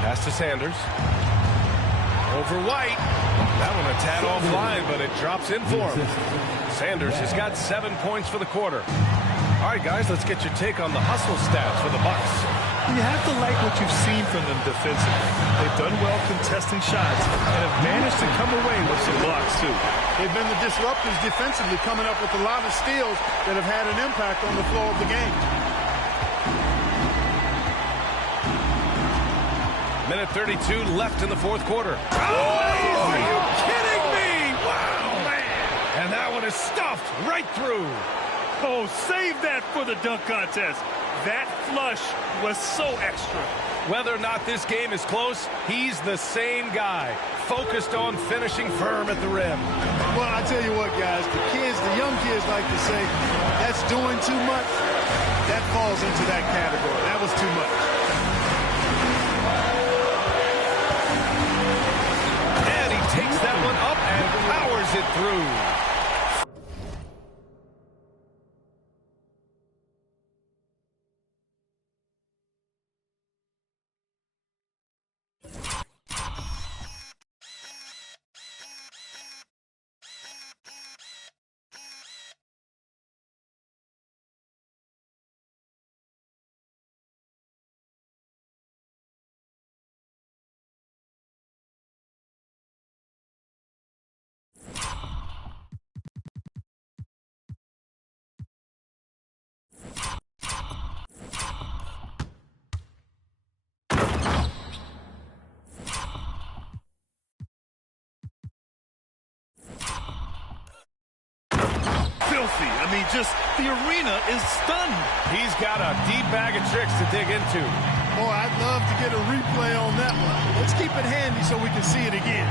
Pass to Sanders. Over White. That one a tad offline, but it drops in for him. Sanders has got 7 points for the quarter. All right, guys, let's get your take on the hustle stats for the Bucks. You have to like what you've seen from them defensively. They've done well contesting shots and have managed to come away with some blocks, too. They've been the disruptors defensively, coming up with a lot of steals that have had an impact on the flow of the game. Minute 32 left in the fourth quarter. Oh, are you kidding me? Wow, man. And that one is stuffed right through. Oh, save that for the dunk contest. That flush was so extra. Whether or not this game is close, he's the same guy, focused on finishing firm at the rim. Well, I tell you what, guys, the young kids like to say, that's doing too much. That falls into that category. That was too much. And he takes that one up and powers it through. healthy. I mean, just the arena is stunned. He's got a deep bag of tricks to dig into. Boy, I'd love to get a replay on that one. Let's keep it handy so we can see it again.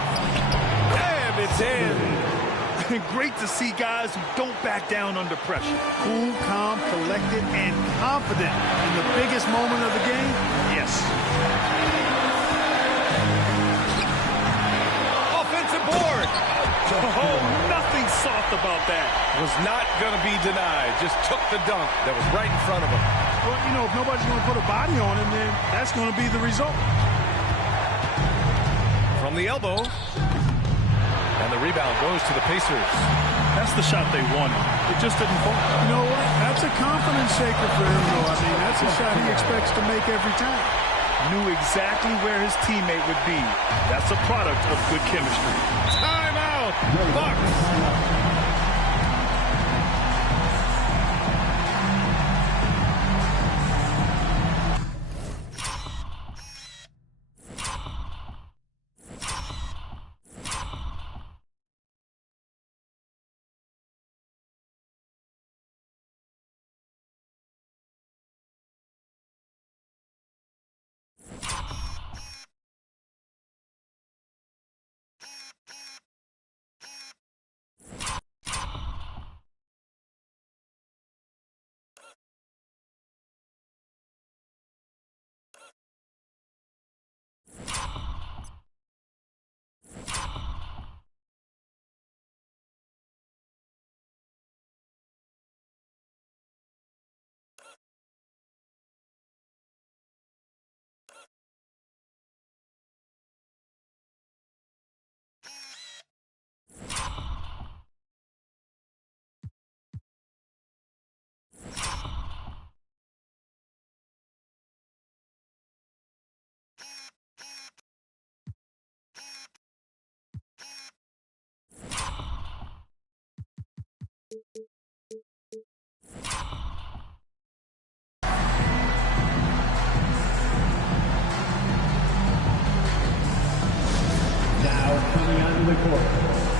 And it's in. Great to see guys who don't back down under pressure. Cool, calm, collected, and confident in the biggest moment of the game. Yes. Offensive board. Oh, nothing soft about that. Was not going to be denied. Just took the dunk that was right in front of him. Well, you know, if nobody's going to put a body on him, then that's going to be the result. From the elbow. And the rebound goes to the Pacers. That's the shot they wanted. It just didn't fall. You know what? That's a confidence shaker for him, though. I mean, that's a shot he expects to make every time. Knew exactly where his teammate would be. That's a product of good chemistry. Timeout, Bucks. Coming onto the court,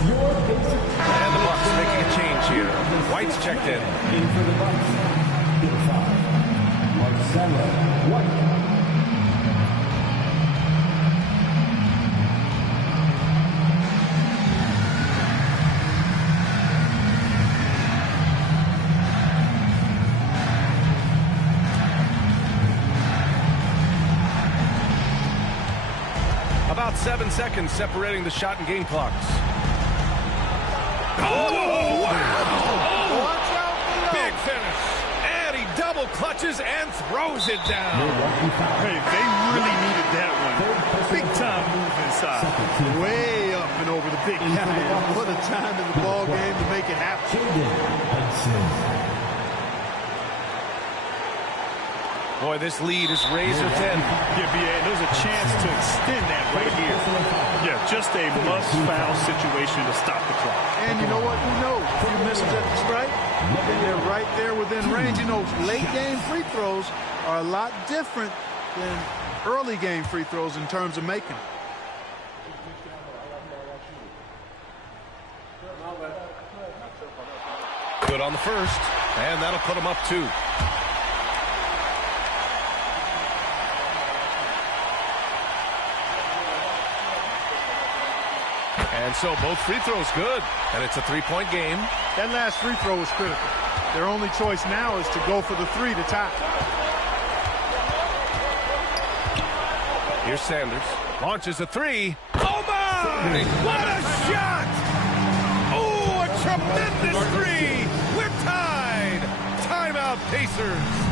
your Pacers. And the Bucks making a change here. White's checked in. In for the Bucks, number 5, Marcelo White. About 7 seconds separating the shot and game clocks. Oh, wow! Big finish. And he double clutches and throws it down. Hey, they really needed that one. Big time move inside. Way up and over the big guy. What a time in the ball game to make it happen. Boy, this lead is razor thin. Yeah, B.A., there's a chance to extend that right here. Yeah, just a must-foul situation to stop the clock. And you know what? Who knows? If you miss it at the strike, then they're right there within range. You know, late-game free throws are a lot different than early-game free throws in terms of making them. Good on the first, and that'll put him up 2. And so both free throws good, and it's a 3-point game. That last free throw was critical. Their only choice now is to go for the 3 to tie. Here's Sanders. Launches a 3. Oh, my! What a shot! Oh, a tremendous 3! We're tied! Timeout, Pacers.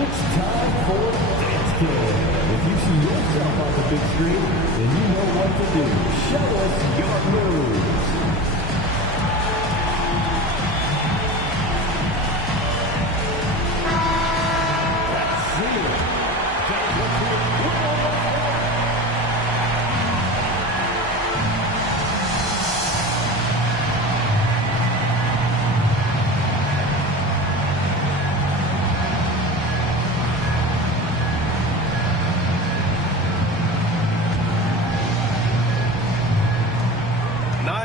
It's time for Dance Kid. If you see yourself on the big screen, then you know what to do. Show us your moves.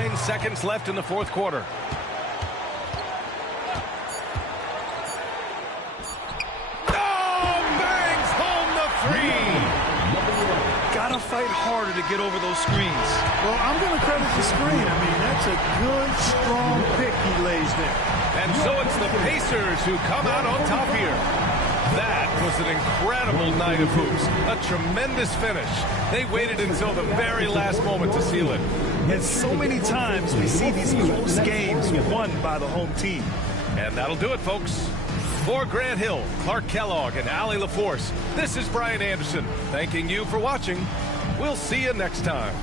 9 seconds left in the fourth quarter. Oh, bangs home the three. Gotta fight harder to get over those screens. Well, I'm going to credit the screen. I mean, that's a good, strong pick he lays there. And so it's the Pacers who come out on top here. That was an incredible night of hoops. A tremendous finish. They waited until the very last moment to seal it. And so many times we see these close games won by the home team. And that'll do it, folks. For Grant Hill, Clark Kellogg, and Allie LaForce, this is Brian Anderson, thanking you for watching. We'll see you next time.